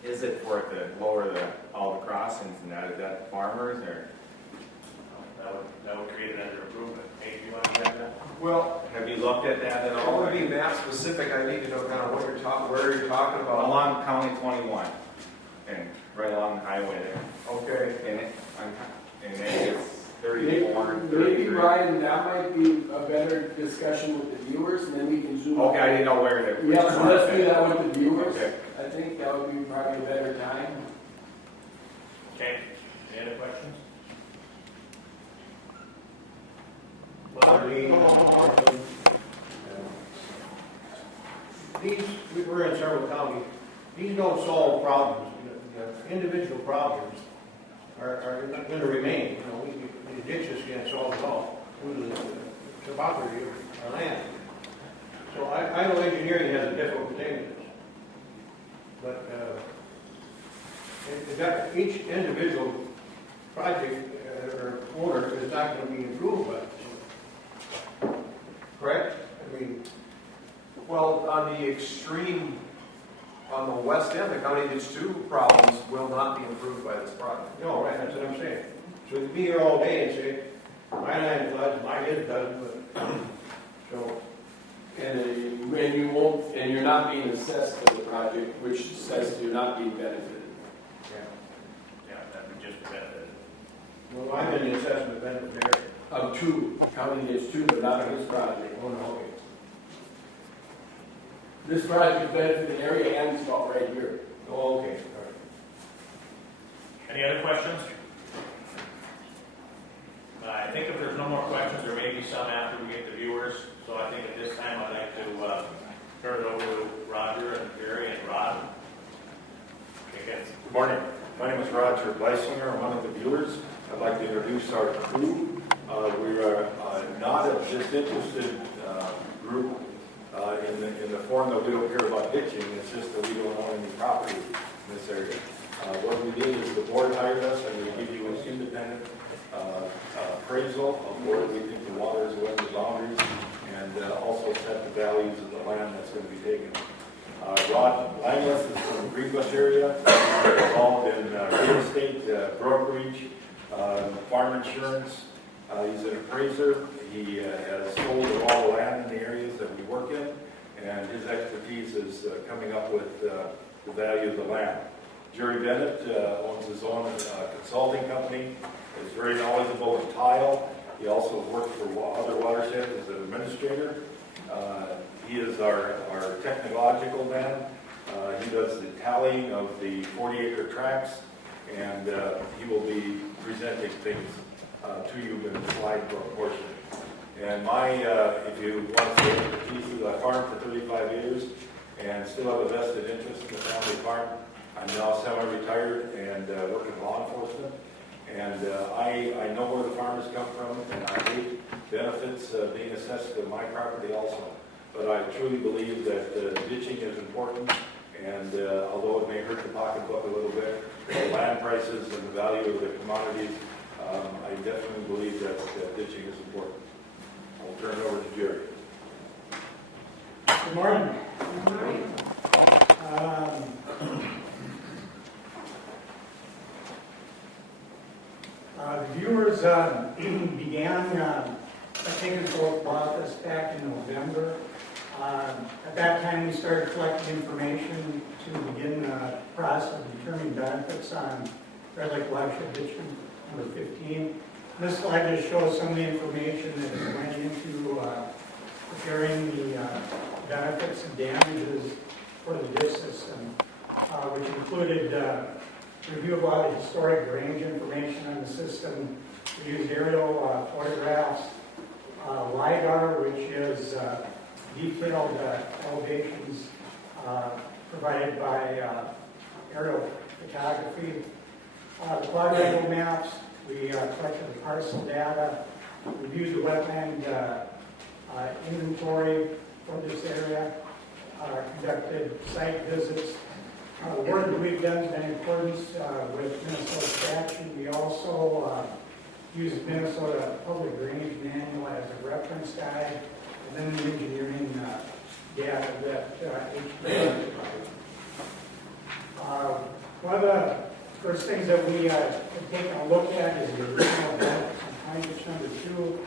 is it for it to lower all the crossings and that? Is that farmers or? That would create another improvement. Hey, do you want to get that? Well, Have you looked at that at it all? would be map specific. I need to know kind of what you're talking, where you're talking about. Along County 21 and right along the highway there. Okay. And it's 34 and Maybe, 33. Brian, that might be a better discussion with the viewers, and then we can zoom out. Okay, I didn't know where to. Yeah, so let's do that with the viewers. Okay. I think that would be probably a better time. Okay, any other questions? We're in several counties, these don't solve problems. The individual problems are going to remain. The ditches can't solve it all due to the topography of our land. So I know engineering has a difficult thing with this. But each individual project or owner is not going to be improved by this. Correct? I mean, Well, on the extreme, on the west end, the County Ditch 2 problems will not be improved by this project. no, right, that's what I'm saying. So we could be here all day and say, my land floods, my kid doesn't, but, so, And you won't, and you're not being assessed for the project, which says you're not being benefited. Yeah, that would just benefit. well, I'm in the assessment benefit area. Of two, County Ditch 2, but not this project. Oh, no, okay. This project benefited area ends about right here. Oh, okay, all right. Any other questions? I think if there's no more questions, there may be some after we get the viewers. So I think at this time, I'd like to turn it over to Roger and Gary and Rod. Okay, guys. Good morning. My name is Roger Bleisinger. I'm one of the viewers. I'd like to introduce our crew. We are not a disinterested group in the form that we don't care about ditching. It's just that we don't own any property in this area. What we did is the board hired us and we give you an independent appraisal of where we think the water is within the boundaries and also set the values of the land that's going to be taken. Rod Langless is from the Greenbush area. He's involved in real estate, brokerage, farm insurance. He's an appraiser. He has sold all the land in the areas that we work in, and his expertise is coming up with the value of the land. Jerry Bennett owns his own consulting company. Is very knowledgeable in tile. He also worked for other watersheds as an administrator. He is our technological man. He does the tallying of the 40-acre tracts, and he will be presenting things to you in the slide portion. And if you want to say expertise, I farmed for 35 years and still have a vested interest in the family farm. I'm now semi-retired and work in law enforcement. And I know where the farmers come from, and I hate benefits being assessed to my property also. But I truly believe that ditching is important, and although it may hurt the pocketbook a little bit, the land prices and the value of the commodities, I definitely believe that ditching is important. I'll turn it over to Jerry. Good morning. Good morning. The viewers began taking oath of office back in November. At that time, we started collecting information to begin the process of determining benefits on Red Lake Watershed Ditch number 15. This slide just shows some of the information that went into preparing the benefits and damages for the ditch system, which included review of all the historic drainage information on the system. We used aerial photographs, LiDAR, which is detailed elevations provided by aerial photography. The quadrangle maps, we collected the parcel data, reviewed the wetland inventory for this area, conducted site visits. The work that we've done has been in accordance with Minnesota statute. We also used Minnesota Public Drainage Manual as a reference guide, and then the engineering data that HDR provided. One of the first things that we have taken a look at is the original benefits on Pine Ditch number 2.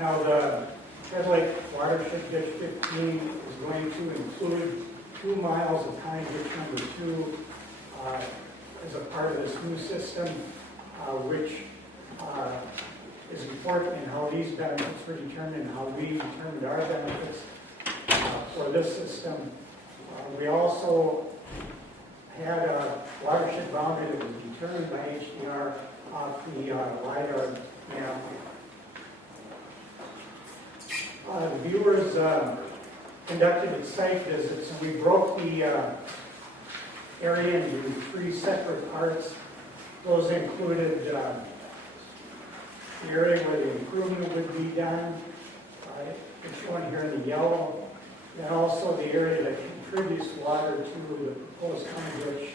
Now, the Red Lake Watershed Ditch 15 is going to include 2 miles of Pine Ditch number 2 as a part of this new system, which is important in how these benefits were determined and how we determined our benefits for this system. We also had a watershed boundary that was determined by HDR off the LiDAR map. The viewers conducted site visits, and we broke the area into 3 separate parts. Those included the area where the improvement would be done, it's shown here in the yellow, and also the area that contributes water to the proposed County Ditch,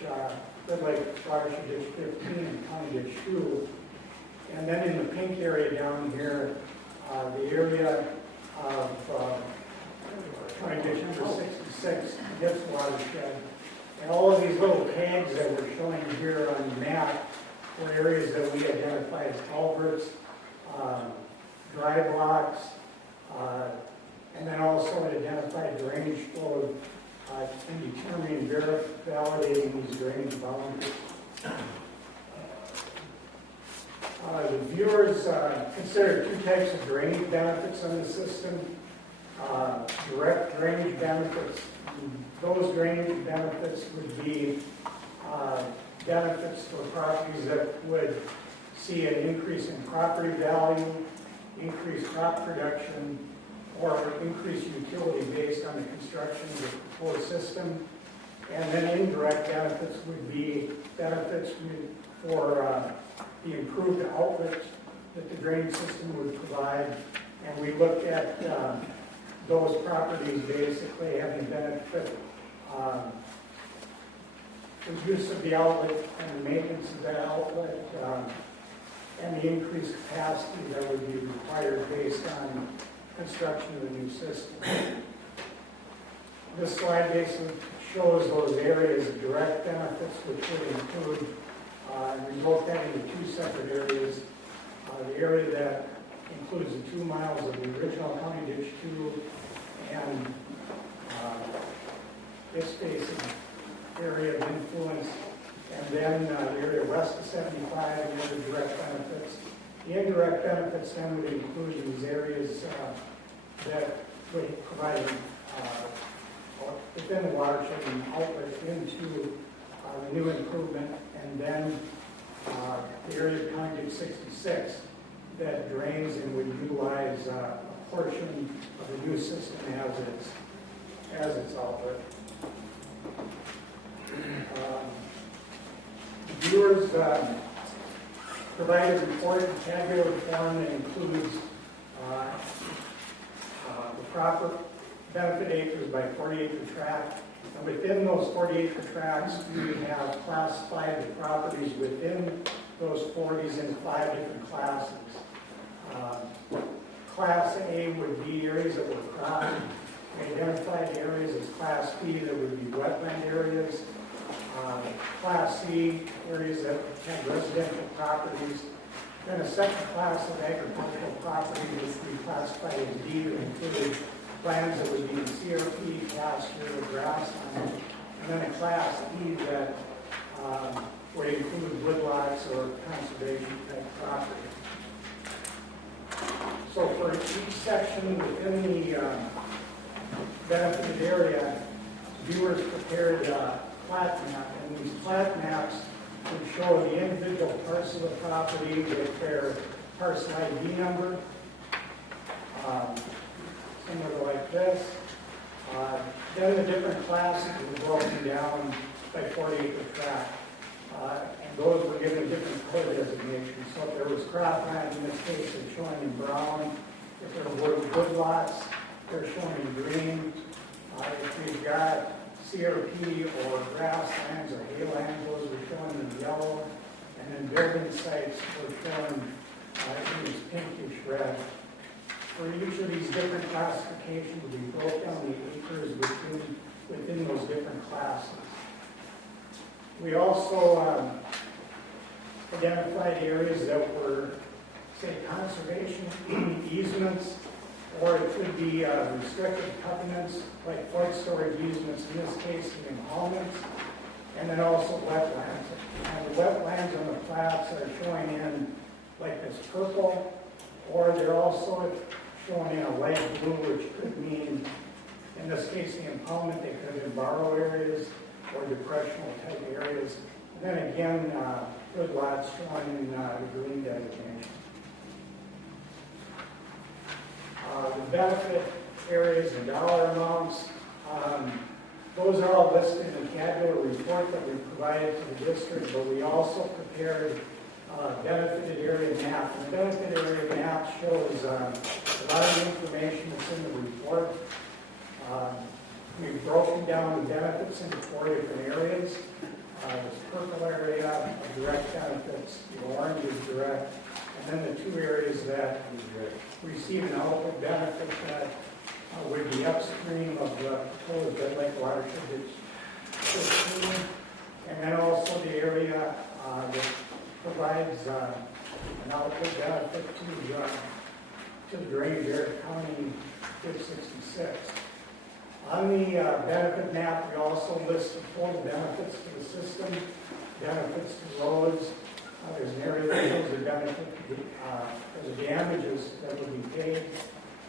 Red Lake Watershed Ditch 15 and County Ditch 2. And then in the pink area down here, the area of County Ditch number 66, Ditch watershed. And all of these little tags that we're showing here on the map were areas that we identified as culverts, dry blocks, and then also identified drainage flow in determining, validating these drainage boundaries. The viewers consider 2 types of drainage benefits on the system. Direct drainage benefits. Those drainage benefits would be benefits for properties that would see an increase in property value, increased crop production, or increased utility based on the construction of the proposed system. And then indirect benefits would be benefits for the improved outlet that the drainage system would provide. And we looked at those properties basically having benefit the use of the outlet and the maintenance of that outlet and the increased capacity that would be required based on construction of the new system. This slide basically shows those areas of direct benefits, which would include, and we broke that into 2 separate areas. The area that includes the 2 miles of the original County Ditch 2 and this basic area of influence, and then the area west of 75 and other direct benefits. The indirect benefits then would include these areas that would provide within the watershed and outlet into the new improvement, and then the area of County Ditch 66 that drains and would utilize a portion of the new system as its outlet. The viewers provided a report in tabular form that includes the proper benefit acres by 40-acre tract. And within those 40-acre tracts, we have classified the properties within those 40s into 5 different classes. Class A would be areas that were cropped. We identified areas as Class B that would be wetland areas. Class C, areas that had residential properties. Then a second class of agricultural property would be classified as D, that included lands that would be in CRP, pasture, or grassland. And then a class E that would include woodlots or conservation type property. So for each section within the benefited area, viewers prepared a plat map, and these plat maps would show the individual parts of the property with their parcel ID number. Similar like this. Then the different classes were broken down by 40-acre tract. And those were given a different color designation. So if there was cropland, in this case, they're showing in brown. If there were wood lots, they're shown in green. If we've got CRP or grasslands or haylands, those are shown in yellow. And then building sites were shown in this pinkish red. For each of these different classifications, we broke down the acres within those different classes. We also identified areas that were, say, conservation easements, or it could be restricted covenants, like flood storage easements, in this case, the impoundments, and then also wetlands. And the wetlands on the plats are showing in like this purple, or they're also showing in a light blue, which could mean, in this case, the impoundment, they could have been borrow areas or depressional type areas. And then again, good lots showing in the green designation. The benefit areas and dollar amounts, those are all listed in the tabular report that we provided to the district, but we also prepared benefited area map. And the benefit area map shows a lot of information that's in the report. We've broken down the benefits into 4 different areas. This purple area of direct benefits, the orange is direct, and then the 2 areas that receive an output benefit that would be upstream of the proposed Red Lake watershed that's 15, and then also the area that provides an output benefit to the drainage area county 566. On the benefit map, we also list the total benefits to the system, benefits to roads. There's an area that shows the benefit for the damages that would be paid,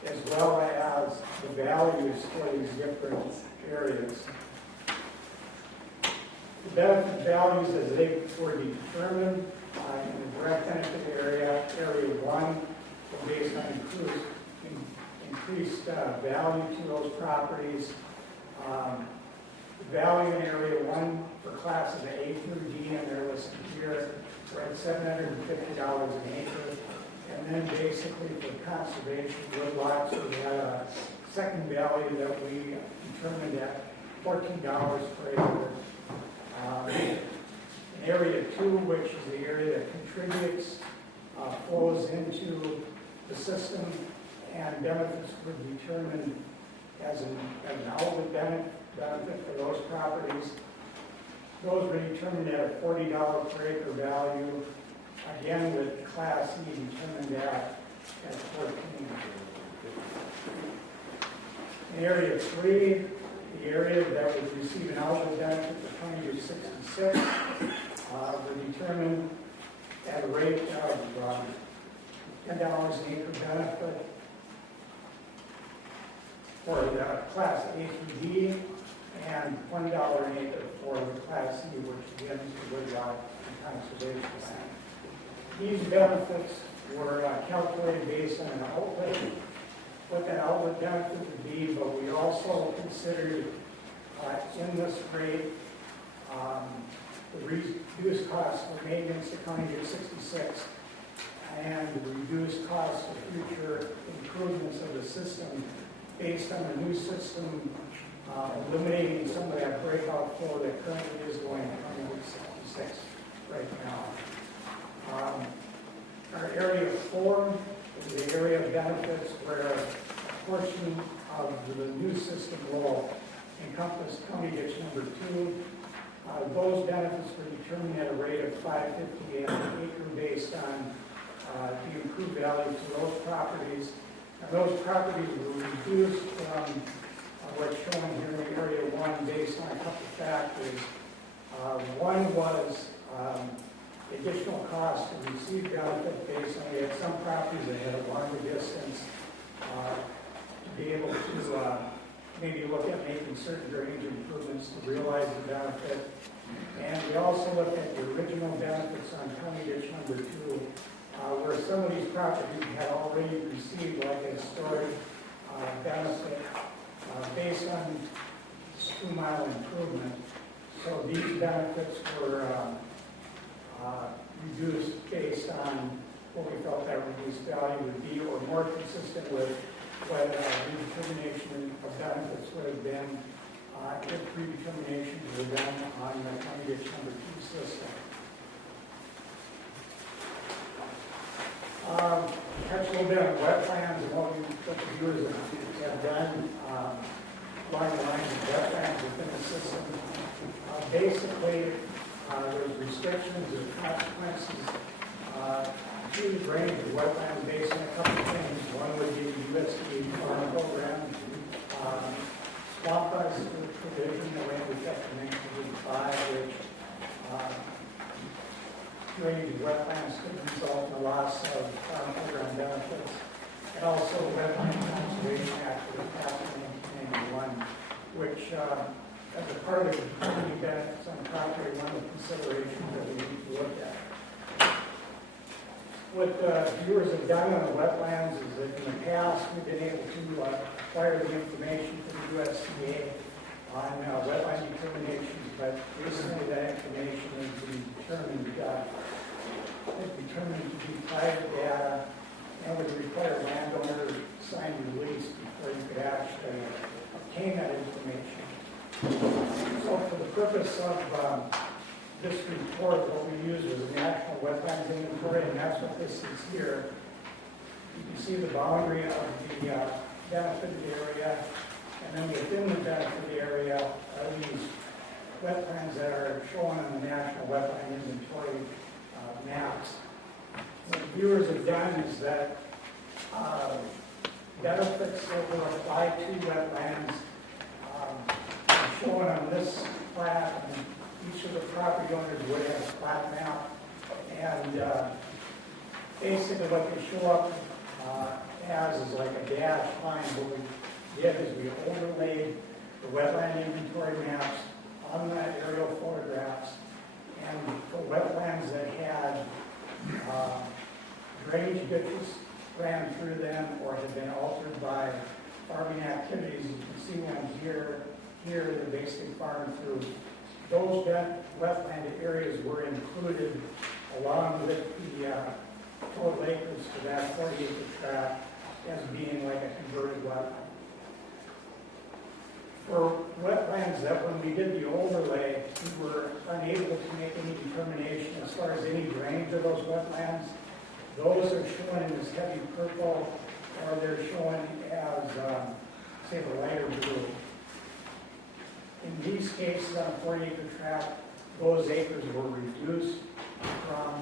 as well as the values for these different areas. The benefit values as they were determined in the direct benefit area, area 1, were based on increased value to those properties. The value in area 1 for classes A through D, and they're listed here, we're at $750 an acre. And then basically for conservation wood lots, we had a second value that we determined at $14 per acre. In area 2, which is the area that contributes, flows into the system, and benefits were determined as an outlet benefit for those properties. Those were determined at a $40 per acre value, again with Class E determined at 14. In area 3, the area that would receive an outlet benefit for county year 66 were determined at a rate of $10 an acre benefit for the Class A through D, and $1 an acre for the Class E, which again is the woodlot and conservation land. These benefits were calculated based on an outlet, what that outlet benefit would be, but we also considered in this rate the reduced costs for maintenance of county year 66 and the reduced costs of future improvements of the system based on the new system, eliminating some of that breakout flow that currently is going on county year 66 right now. Our area 4 is the area of benefits where a portion of the new system will encompass county ditch number 2. Those benefits were determined at a rate of $5.50 an acre based on the improved value to those properties. And those properties were reduced from what's shown here in area 1 based on a couple of factors. One was additional cost to receive benefit based on, we had some properties that had a longer distance to be able to maybe look at making certain drainage improvements to realize the benefit. And we also looked at the original benefits on County Ditch number 2, where some of these properties had already received like a historic benefit based on 2-mile improvement. So these benefits were reduced based on what we felt that reduced value would be, or more consistent with what redetermination of benefits would have been if redeterminations were done on the County Ditch number 2 system. Touch a little bit on wetlands and what the viewers have done along the lines of wetlands within the system. Basically, there's restrictions or consequences to the drainage of wetlands based on a couple of things. One would be the USDA farm program, swamp us provision that went into effect in 1985, which drainage of wetlands could result in the loss of farm program benefits. And also the Wetland Conservation Act that was passed in 1991, which as a part of the community benefits on property, one of the considerations that we need to look at. What viewers have done on the wetlands is that in the past, we've been able to acquire the information from the USDA on wetland determinations, but recently that information has been determined to be private data and would require landowners to sign a release before you could actually obtain that information. So for the purpose of this report, what we used was a national wetlands inventory, and that's what this is here. You can see the boundary of the benefited area, and then within the benefited area are these wetlands that are shown on the national wetland inventory maps. What viewers have done is that benefits that were applied to wetlands are shown on this plat, and each of the property owners would have a plat map. And basically what they show up as is like a dashed line. What we did is we overlaid the wetland inventory maps on that aerial photographs, and for wetlands that had drainage ditches ran through them or had been altered by farming activities. You can see one here, they're basically farmed through. Those wetland areas were included along with the total acres for that 40-acre tract as being like a converted wetland. For wetlands that when we did the overlay, we were unable to make any determination as far as any drainage of those wetlands. Those are shown in this heavy purple, or they're shown as, say, the lighter blue. In these cases on a 40-acre tract, those acres were reduced from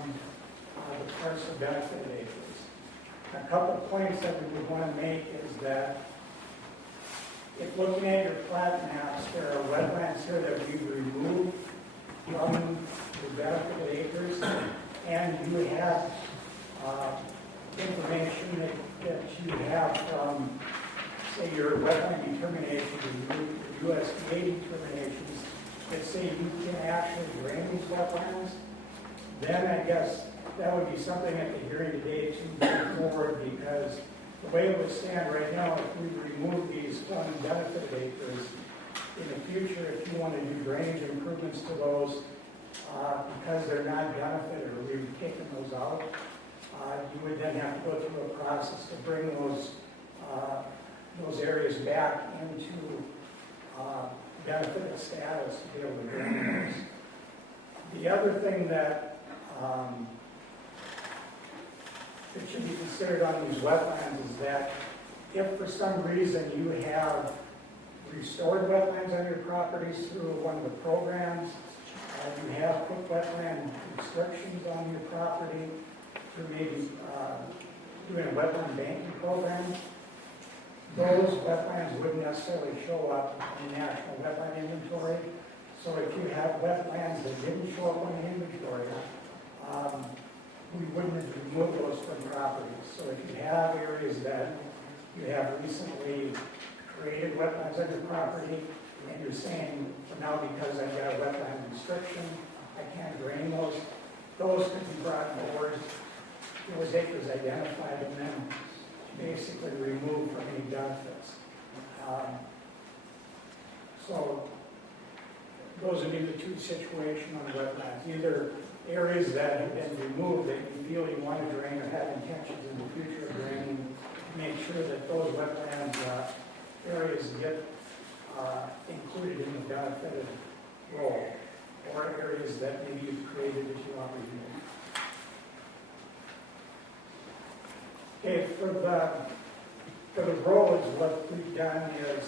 the parts of benefited acres. A couple of points that we would want to make is that if looking at your plat maps, there are wetlands here that we've removed from the benefited acres, and you have information that you have from, say, your wetland determination, the USDA determinations that say you can actually drain these wetlands, then I guess that would be something at the hearing today to move forward, because the way it would stand right now, if we remove these from benefited acres, in the future, if you want to do drainage improvements to those, because they're not benefited or we've taken those out, you would then have to go through a process to bring those areas back into benefited status to be able to drain those. The other thing that should be considered on these wetlands is that if for some reason you have restored wetlands on your properties through one of the programs, you have put wetland restrictions on your property through maybe doing a wetland banking program, those wetlands wouldn't necessarily show up in the National Wetland Inventory. So if you have wetlands that didn't show up on the inventory, we wouldn't have removed those from properties. So if you have areas that you have recently created wetlands on your property, and you're saying, well, now because I've got a wetland restriction, I can't drain those could be brought forward, those acres identified, and then basically removed from any benefits. So those would be the two situations on wetlands. Either areas that have been removed that you feel you want to drain or have intentions in the future of draining, make sure that those wetland areas get included in the benefited role, or areas that maybe you've created that you want to remove. Okay, for the roads, what we've done is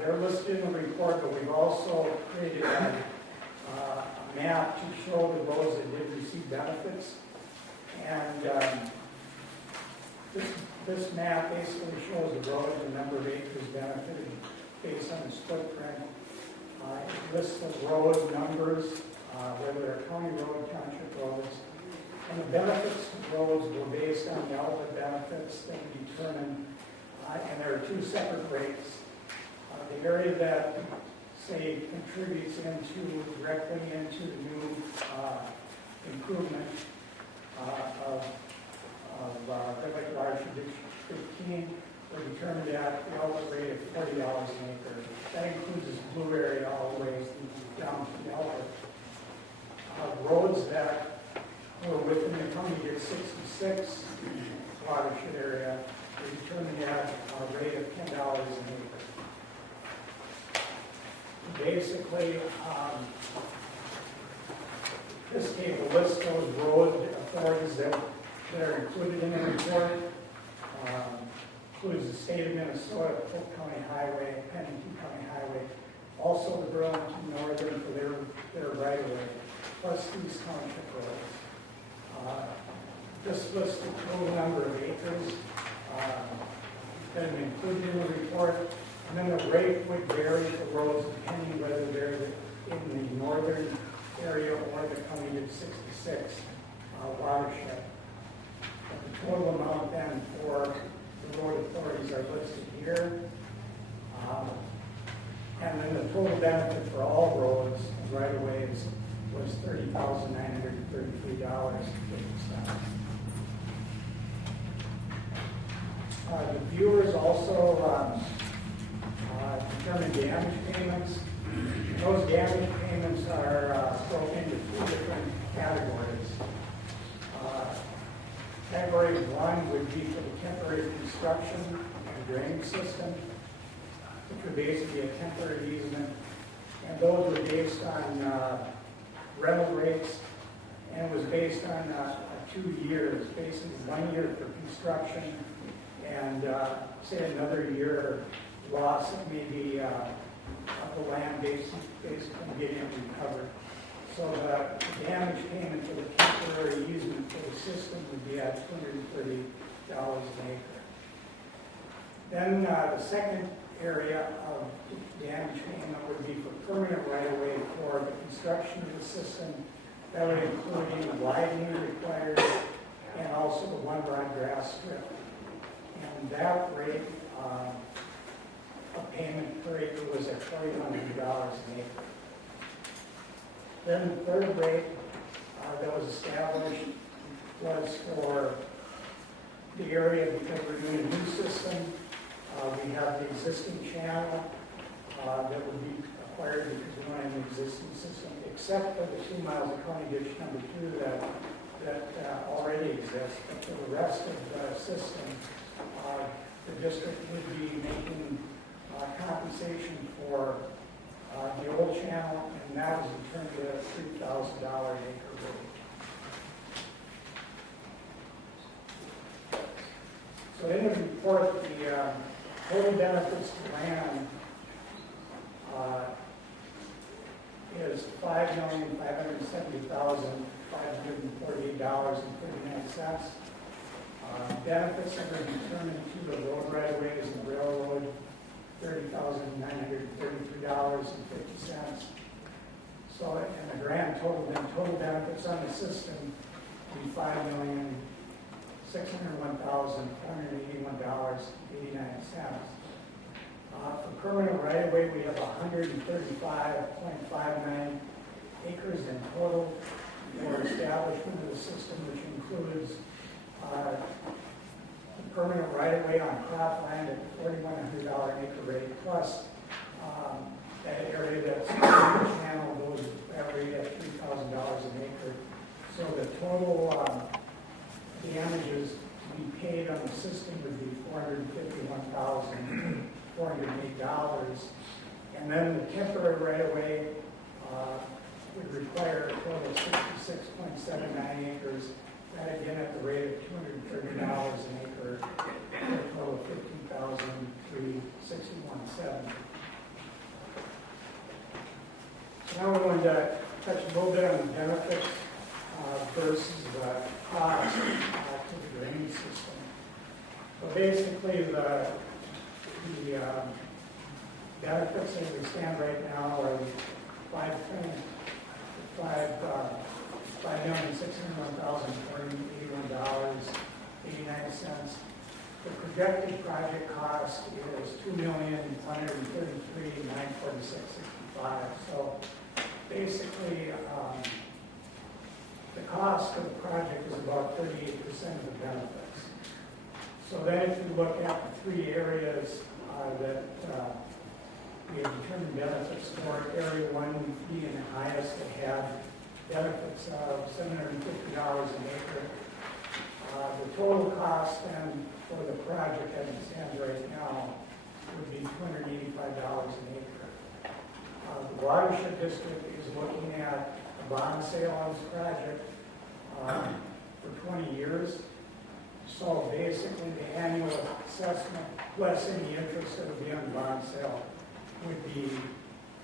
they're listed in the report, but we've also created a map to show the roads that did receive benefits. And this map basically shows the road, the number of acres benefited based on its footprint. It lists the road numbers, whether they're county road, township roads. And the benefits to roads were based on the outlet benefits that we determined, and there are two separate rates. The area that, say, contributes directly into the new improvement of Red Water District 15 were determined at the outlet rate of $40 an acre. That includes this blue area all the way down to the outlet. Roads that were within the county did 66 watershed area were determined at a rate of $10 an acre. Basically, this table lists those road authorities that are included in the report. Includes the state of Minnesota, Polk County Highway, Pennington County Highway, also the Burlington Northern for their right of way, plus these township roads. This lists the total number of acres that are included in the report. And then the rate would vary for roads depending whether they're in the northern area or the county did 66 watershed. But the total amount then for the road authorities are listed here. And then the total benefit for all roads right away was $30,933.50. The viewers also determine damage payments. Those damage payments are broken into two different categories. Category 1 would be for the temporary construction of the drainage system, which would basically be a temporary easement. And those were based on rental rates, and it was based on 2 years, basically 1 year for construction and say another year loss of maybe of the land basically getting it recovered. So the damage payment for the temporary easement for the system would be at $230 an acre. Then the second area of damage payment would be for permanent right-of-way for the construction of the system. That would include any widening required and also the one broad grass strip. And that rate of payment per acre was at $4,100 an acre. Then the third rate that was established was for the area because we're doing a new system. We have the existing channel that would be acquired because we don't have an existing system, except for the 2 miles of County Ditch number 2 that already exists. But for the rest of the system, the district would be making compensation for the old channel, and that was determined at a $3,000 an acre rate. So in the report, the total benefits to land is $5,570,548.39. Benefits that are determined to the road right-of-ways and railroad, $30,933.50. So, and the grand total, then total benefits on the system would be $5,601,481.89. For permanent right-of-way, we have 135.59 acres in total for establishment of the system, which includes permanent right-of-way on cropland at $4,100 an acre rate, plus that area that's channel goes that rate at $3,000 an acre. So the total damages to be paid on the system would be $451,408. And then the temporary right-of-way would require a total of 66.79 acres. That again at the rate of $230 an acre, for a total of $15,361.70. So now we're going to touch a little bit on the benefits versus the cost to the drainage system. So basically, the benefits as we stand right now are $5,601,481.89. The projected project cost is $2,133,946.65. So basically, the cost of the project is about 38% of the benefits. So then if you look at the three areas that we have determined benefits for, area 1 being the highest, that had benefits of $750 an acre. The total cost then for the project as it stands right now would be $285 an acre. The watershed district is looking at a bond sale on this project for 20 years. So basically the annual assessment, less any interest that would be on the bond sale, would be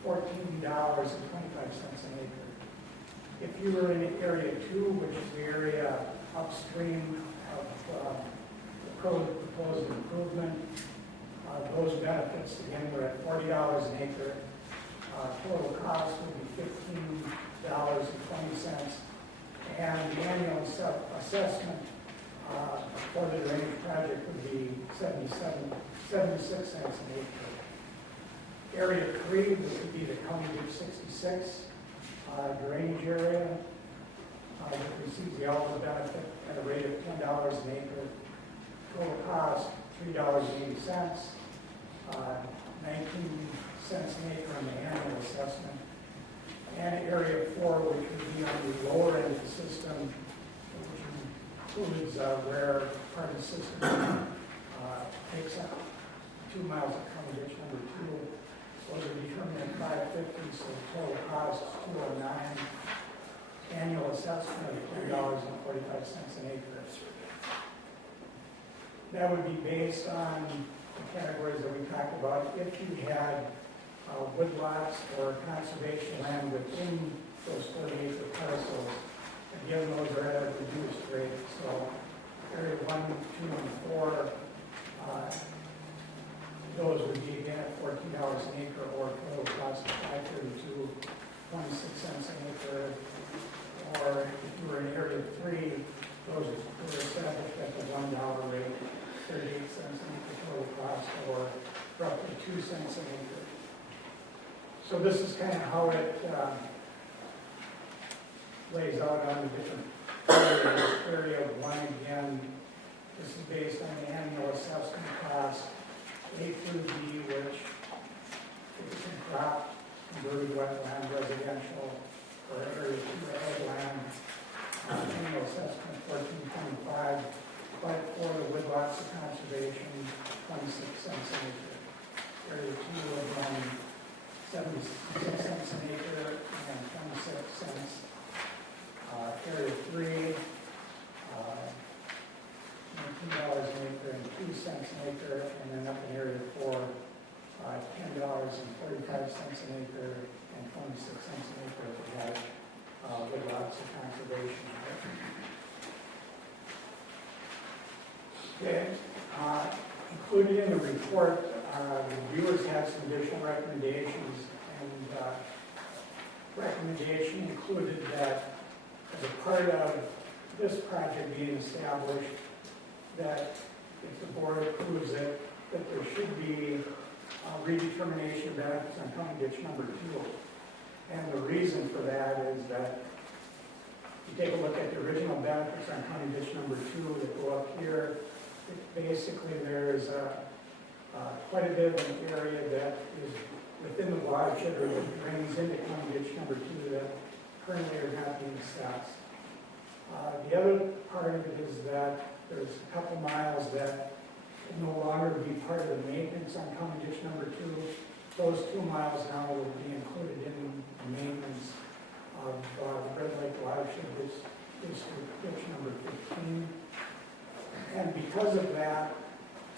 $14.25 an acre. If you were in area 2, which is the area upstream of the proposed improvement, those benefits again were at $40 an acre. Total cost would be $15.20, and the annual assessment for the drainage project would be 76 cents an acre. Area 3, which would be the County Ditch 66 drainage area, that receives the eligible benefit at a rate of $10 an acre. Total cost $3.80, 19 cents an acre on the annual assessment. And area 4, which would be on the lower end of the system, which includes where part of the system takes up 2 miles of County Ditch number 2. Those are determined at $5.50, so the total cost is $209. Annual assessment of $3.45 an acre. That would be based on the categories that we talked about. If you had woodlots or conservation land within those 40-acre parcels, again, those are at a reduced rate. So area 1, 2, and 4, those would be again at $14 an acre, or total cost of $5.32, 26 cents an acre. Or if you were in area 3, those were established at the $1 rate, 38 cents an acre total cost, or roughly 2 cents an acre. So this is kind of how it lays out on the different areas. Area 1 again, this is based on the annual assessment cost. A through D, which is in crop, converted wetland, residential, or area 2 ag land. Annual assessment $14.25, but for the woodlots of conservation, 26 cents an acre. Area 2 would 76 cents an acre and 26 cents. Area 3, $19 an acre and 2 cents an acre, and then up in area 4, $10.45 an acre and 26 cents an acre if we had woodlots of conservation. Okay, included in the report, the reviewers have some additional recommendations, and recommendation included that as a part of this project being established, that if the board approves it, that there should be redetermination of benefits on county ditch number 2. And the reason for that is that if you take a look at the original benefits on county ditch number 2 that go up here, basically there's quite a bit of an area that is within the watershed or that drains into county ditch number 2 that currently are not being assessed. The other part of it is that there's a couple miles that will no longer be part of the maintenance on county ditch number 2. Those 2 miles now will be included in the maintenance of the Red Lake watershed, which is ditch number 15. And because of that,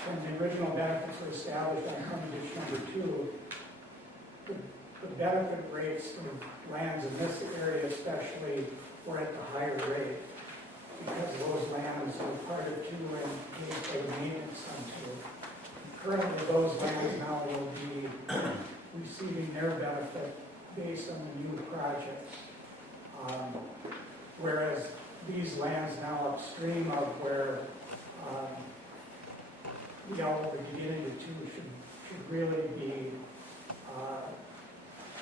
when the original benefits were established on county ditch number 2, the benefit rates from lands in this area especially were at the higher rate because those lands were part of 2 and paid for the maintenance on 2. Currently, those lands now will be receiving their benefit based on the new project. Whereas these lands now upstream of where the outlet we get into 2 should really be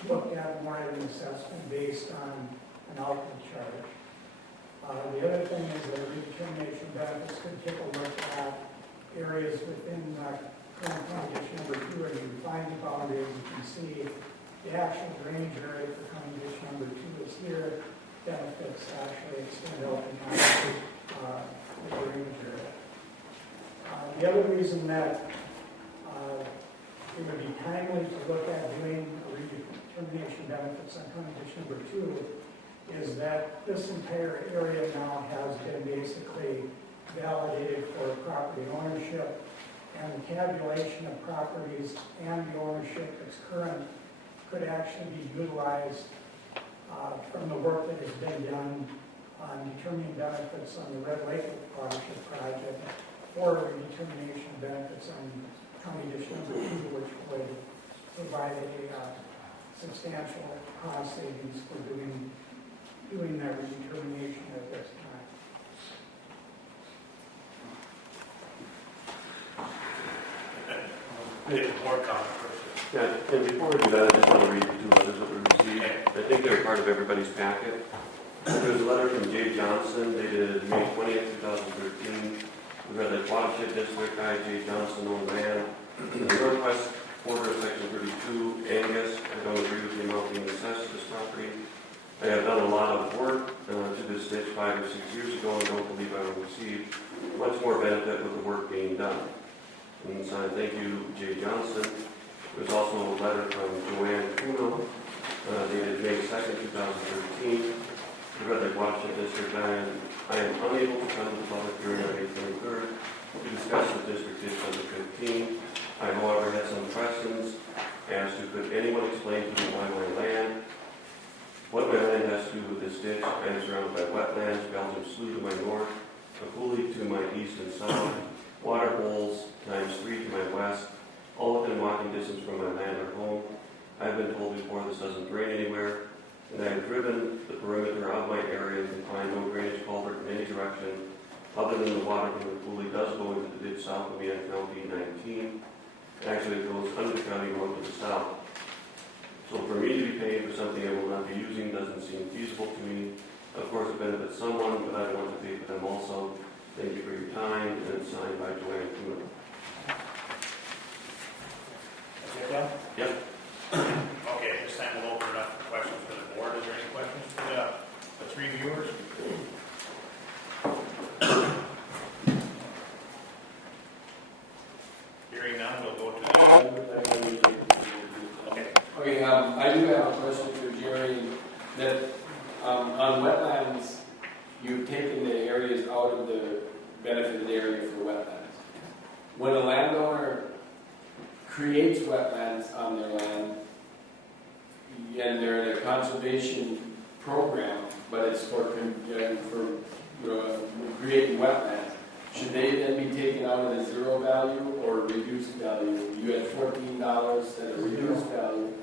looked at more at an assessment based on an outlet charge. The other thing is that redetermination benefits could take a look at areas within current county ditch number 2 and you find the boundaries. You can see the actual drainage area for county ditch number 2 is here. Benefits actually extend out behind the drainage area. The other reason that it would be timely to look at doing redetermination benefits on county ditch number 2 is that this entire area now has been basically validated for property ownership, and the tabulation of properties and the ownership that's current could actually be utilized from the work that has been done on determining benefits on the Red Lake watershed project or redetermination benefits on county ditch number 2, which would provide a substantial cost savings for doing that redetermination at this time. More comment first. Yeah, and before we do that, I just want to read the 2 letters that we received. I think they're part of everybody's packet. There's a letter from Jay Johnson dated May 20th, 2013. The Red Lake Watershed District, I, Jay Johnson, owned land in the northwest quarter of section 32, Angus. I don't agree with the amount being assessed to this property. I have done a lot of work to this ditch 5 or 6 years ago and don't believe I will receive much more benefit with the work being done. And so thank you, Jay Johnson. There's also a letter from Joanne Kuno, dated May 2nd, 2013. The Red Lake Watershed District, I am unable to come to the public hearing on May 23rd to discuss the district ditch number 15. I, however, had some questions as to could anyone explain to me why my land, what my land has to do with this ditch. I am surrounded by wetlands, Belgium Slough to my north, Kapuli to my east and south, water holes times 3 to my west, all within walking distance from my land or home. I have been told before this doesn't drain anywhere, and I have driven the perimeter of my area and find no drainage culvert in any direction other than the water from the Kapuli does go into the ditch south of me on County 19. Actually, it goes under the county road to the south. So for me to be paying for something I will not be using doesn't seem feasible to me. Of course, it benefits someone, but I want to pay for them also. Thank you for your time, and it's signed by Joanne Kuno. That's it, Doug? Yep. Okay, at this time we'll open it up for questions for the board. Is there any questions for the 3 viewers? Hearing none, we'll go to the... Okay. Okay, I do have a question for Jerry, that on wetlands, you've taken the areas out of the benefited area for wetlands. When a landowner creates wetlands on their land, and they're in a conservation program, but it's for creating wetlands, should they then be taken out at a 0 value or reduced value? You had $14 at a reduced value.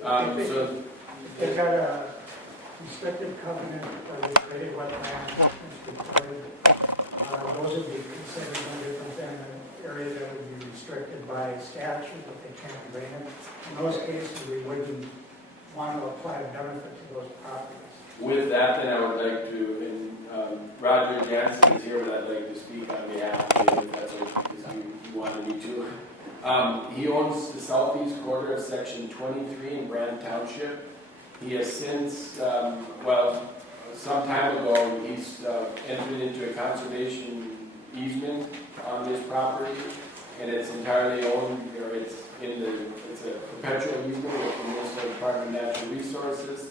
So if they've got a restricted covenant where they created wetlands, those would be considered no different than an area that would be restricted by statute that they can't drain it. In those cases, we wouldn't want to apply benefit to those properties. With that, then I would like to, and Roger Jansen is here, but I'd like to speak on behalf of him, if that's okay, because you wanted me to. He owns the southeast quarter of section 23 in Brand Township. He has since, some time ago, he's entered into a conservation easement on this property, and it's entirely owned, or it's a perpetual easement with the Minnesota Department of Natural Resources,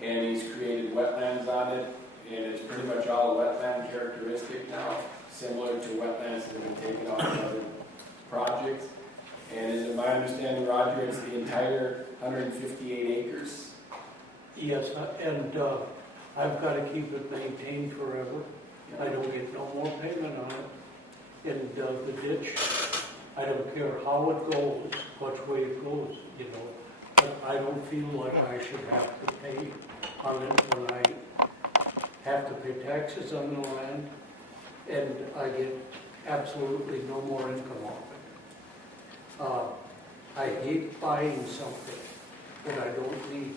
and he's created wetlands on it, and it's pretty much all wetland characteristic now, similar to wetlands that have been taken off in other projects. And is it my understanding, Roger, it's the entire 158 acres? Yes, and I've got to keep it maintained forever. I don't get no more payment on it. And the ditch, I don't care how it goes, which way it goes, you know. But I don't feel like I should have to pay on it when I have to pay taxes on the land, and I get absolutely no more income off it. I hate buying something that I don't need.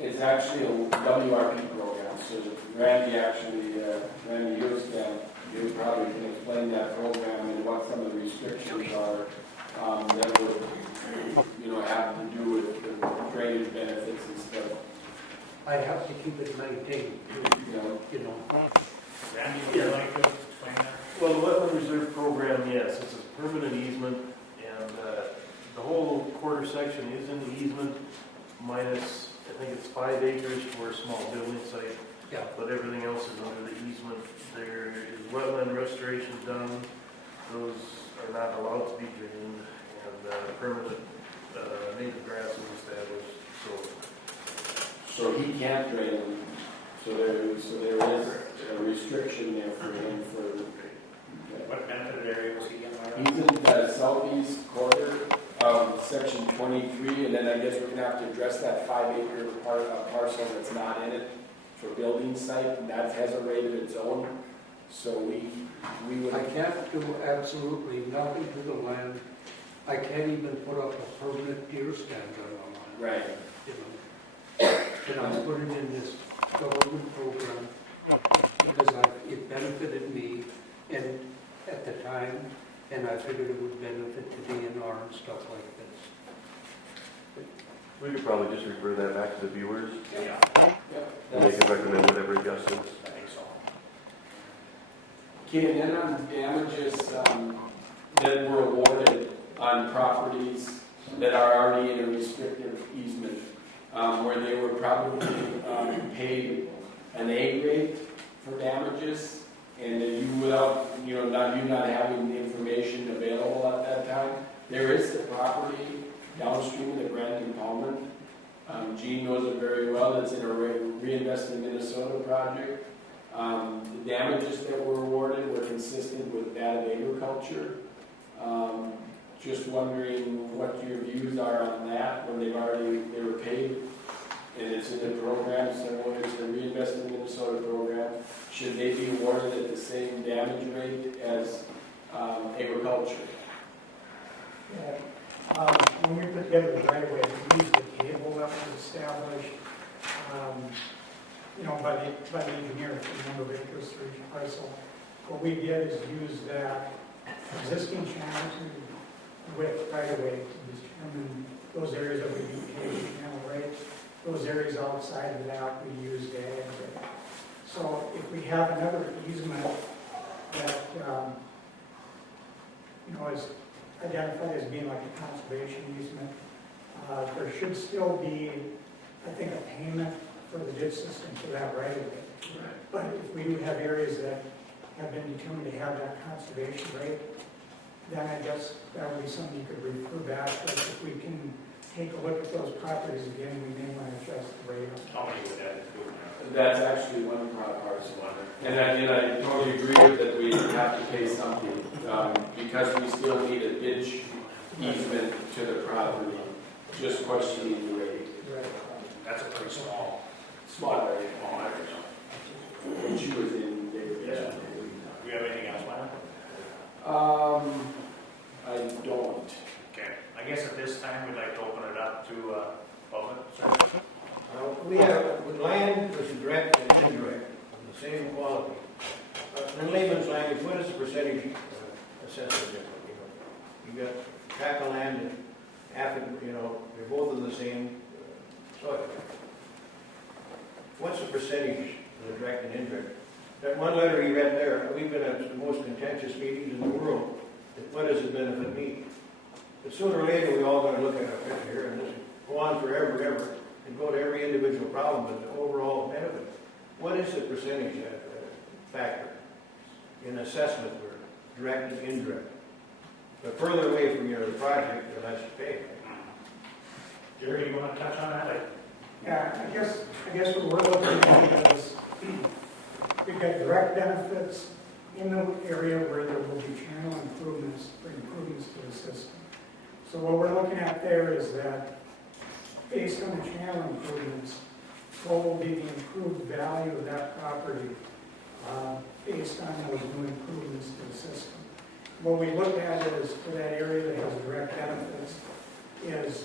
It's actually a WRP program, so Randy Huston, you probably can explain that program and what some of the restrictions are that would, have to do with the drainage benefits and stuff. I have to keep it maintained, you know. Randy, would you like to explain that? Well, the Wetland Reserve Program, yes, it's a permanent easement, and the whole quarter section is in the easement, minus, I think it's 5 acres for a small building site. Yeah. But everything else is under the easement. There is wetland restoration done. Those are not allowed to be drained, and permanent native grass is established. So he can't drain them. So there is a restriction there for him for. What benefited area was he in? He's in the southeast quarter of section 23, and then I guess we're gonna have to address that 5 acre parcel that's not in it for building site, and that has a rate of its own. So we would. I can't do absolutely nothing to the land. I can't even put up a permanent deer stand on the land. Right. You know. And I put it in this government program because it benefited me and at the time, and I figured it would benefit the DNR and stuff like this. We could probably just refer that back to the viewers, Yeah, and they can recommend whatever adjustments. I think so. Okay, and then on damages that were awarded on properties that are already in a restrictive easement, where they were probably paid an A rate for damages, and that you without, not having the information available at that time, there is the property downstream of the Grand Impoundment. Gene knows it very well. It's in a Reinvest in Minnesota project. The damages that were awarded were consistent with that of agriculture. Just wondering what your views are on that when they were paid, and it's in the program, so it's a Reinvest in Minnesota program. Should they be awarded at the same damage rate as agriculture? Yeah. When we put together the right of way, we used the table that was established, by the engineer for the number of acres for each parcel. What we did is use that existing channel with right of way to determine those areas that we do channel rate. Those areas outside of that we use ag. So if we have another easement that is identified as being like a conservation easement, there should still be, I think, a payment for the ditch system for that right of way. Right. But if we do have areas that have been determined to have that conservation rate, then I guess that would be something you could refer back to. If we can take a look at those properties again, we may want to adjust the rate. How many would that include? That's actually one parcel. And I totally agree with that we have to pay something, because we still need a ditch easement to the property, just questioning the rate. That's a pretty small Small area. When she was in, Yeah. Do you have anything else, Myron? I I guess at this time, we'd like to open it up to public service. We have land which is direct and indirect, of the same quality. In layman's language, what is the percentage assessment difference? You got tract of land and half of, they're both of the same soil. What's the percentage of the direct and indirect? That one letter you read there, we've been at the most contentious meetings in the world. What does it benefit me? But sooner or later, we all got to look at our picture here, and this will go on forever and ever, and go to every individual problem, but the overall benefit. What is the percentage factor in assessment for direct and indirect? The further away from the project, the less you pay. Jerry, you want to touch on that? Yeah, I guess what we're looking at is we've got direct benefits in the area where there will be channel improvements for improvements to the system. So what we're looking at there is that based on the channel improvements, what will be the improved value of that property based on those new improvements to the system. What we look at is for that area that has direct benefits is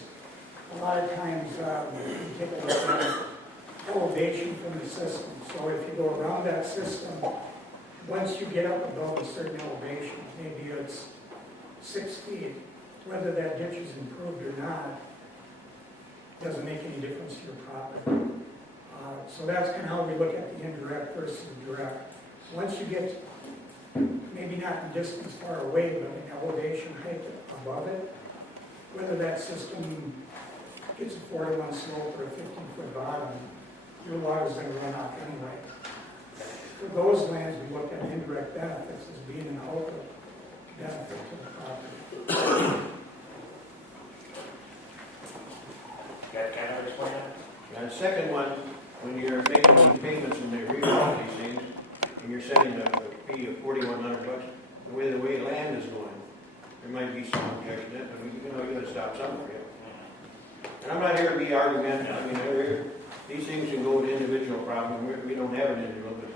a lot of times we take a look at elevation from the system. So if you go around that system, once you get up above a certain elevation, maybe it's 6 feet, whether that ditch is improved or not, doesn't make any difference to your property. So that's kind of how we look at the indirect versus the direct. Once you get, maybe not in distance far away, but in elevation height above it, whether that system gets a 4-to-1 slope or a 15-foot bottom, your water is going to run off anyway. For those lands, we look at indirect benefits as being an ultimate benefit to the property. Can I explain that? And the second one, when you're making these payments and they reroute these things, and you're setting a fee of $4,100, the way land is going, there might be some objection to it, but you got to stop somewhere. And I'm not here to be argumentative. I mean, these things can go to individual problems. We don't have an individual, but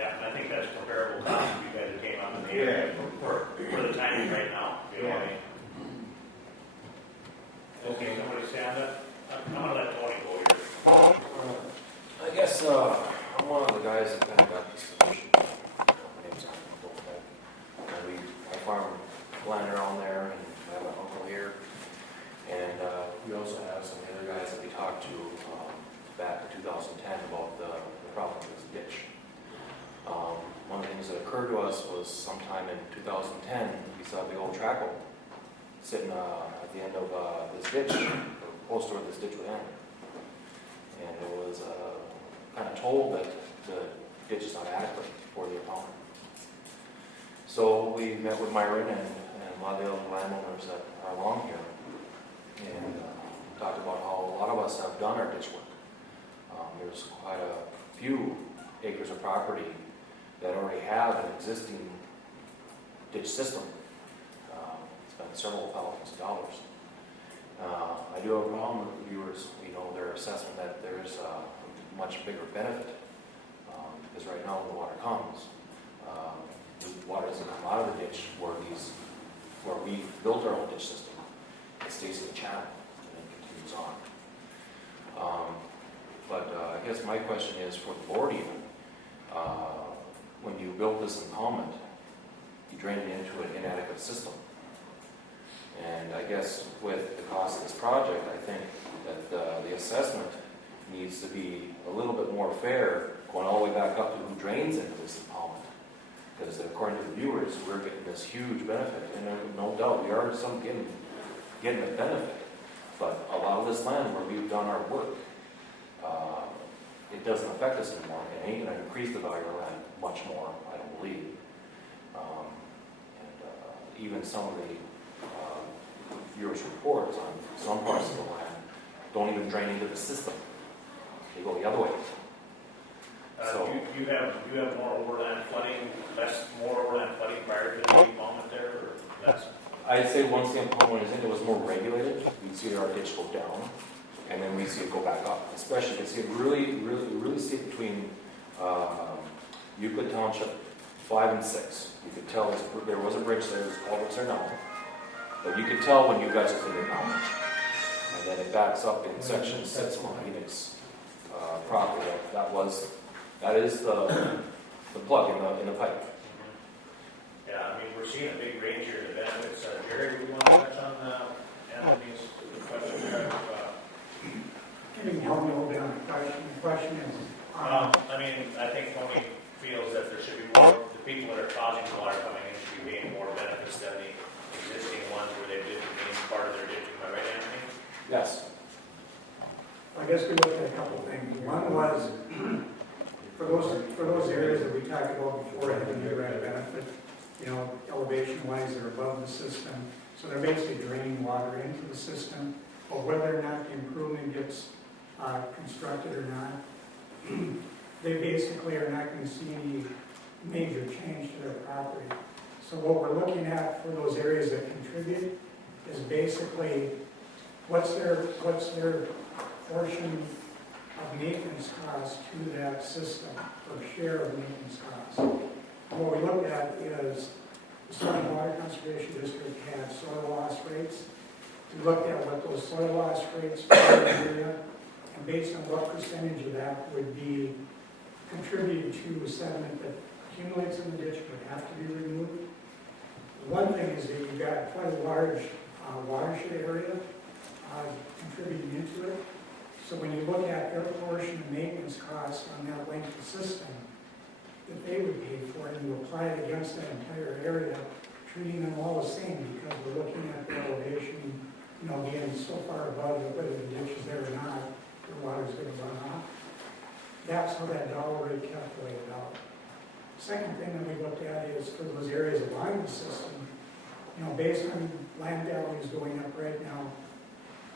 Yeah, I think that's comparable to you guys that came on the area for the timing right now. You know what I mean? Okay, somebody stand up. I'm going to let Tony go here. I guess I'm one of the guys that kind of got this position. My name's Alan. I farm land around there, and I have an uncle here. And we also have some other guys that we talked to back in 2010 about the problem with this ditch. One of the things that occurred to us was sometime in 2010, we saw the old track hole sitting at the end of this ditch, or close to where this ditch would end. And it was kind of told that the ditch is not adequate for the opponent. So we met with Myron and a lot of the other landowners that are along here, and talked about how a lot of us have done our ditch work. There's quite a few acres of property that already have an existing ditch system. It's been several thousands of dollars. I do have a problem with the viewers, their assessment that there's a much bigger benefit. Because right now when the water comes, the water doesn't come out of the ditch where we built our own ditch system. It stays in the channel and then continues on. But I guess my question is for the board even, when you built this impoundment, you drained it into an inadequate system. And I guess with the cost of this project, I think that the assessment needs to be a little bit more fair, going all the way back up to who drains into this impoundment. Because according to the viewers, we're getting this huge benefit, and no doubt we are getting a benefit. But a lot of this land where we've done our work, it doesn't affect us anymore. It ain't going to increase the value of land much more, I don't believe. Even some of the viewers' reports on some parts of the land don't even drain into the system. They go the other way. You have more overland flooding, more overland flooding prior to the impoundment there, or that's? I'd say once the impoundment is in, it was more regulated. We'd see our ditch go down, and then we see it go back up. Especially, you can see it really see it between Euclid Township 5 and 6. You could tell there was a bridge there, there's culverts there now. But you can tell when you guys are in now. And then it backs up in section 6 on Phoenix property. That is the plug in the pipe. Yeah, I mean, we're seeing a big range here in the benefits. Jerry, do you want to touch on Anthony's question there? Can you help me a little bit on the question? The question is, I mean, I think Tony feels that there should be more, the people that are causing the water coming in should be paying more benefits than the existing ones where they did the main part of their ditching. Am I right, Anthony? Yes. I guess we looked at a couple of things. One was, for those areas that we talked about before, having the right benefit, elevation wise, they're above the system. So they're basically draining water into the system. But whether or not the improvement gets constructed or not, they basically are not going to see any major change to their property. So what we're looking at for those areas that contribute is basically what's their portion of maintenance costs to that system, or share of maintenance costs. And what we looked at is the Soil and Water Conservation District had soil loss rates. We looked at what those soil loss rates were in the area, and based on what percentage of that would be contributed to sediment that accumulates in the ditch would have to be removed. One thing is that you've got quite a large watershed area contributing into it. So when you look at their portion of maintenance costs on that length of system that they would pay for, and you apply it against that entire area, treating them all the same because we're looking at the elevation, being so far above it, whether the ditch is there or not, the water's going to run off. That's how that dollar rate calculated out. Second thing that we looked at is for those areas along the system, based on land values going up right now,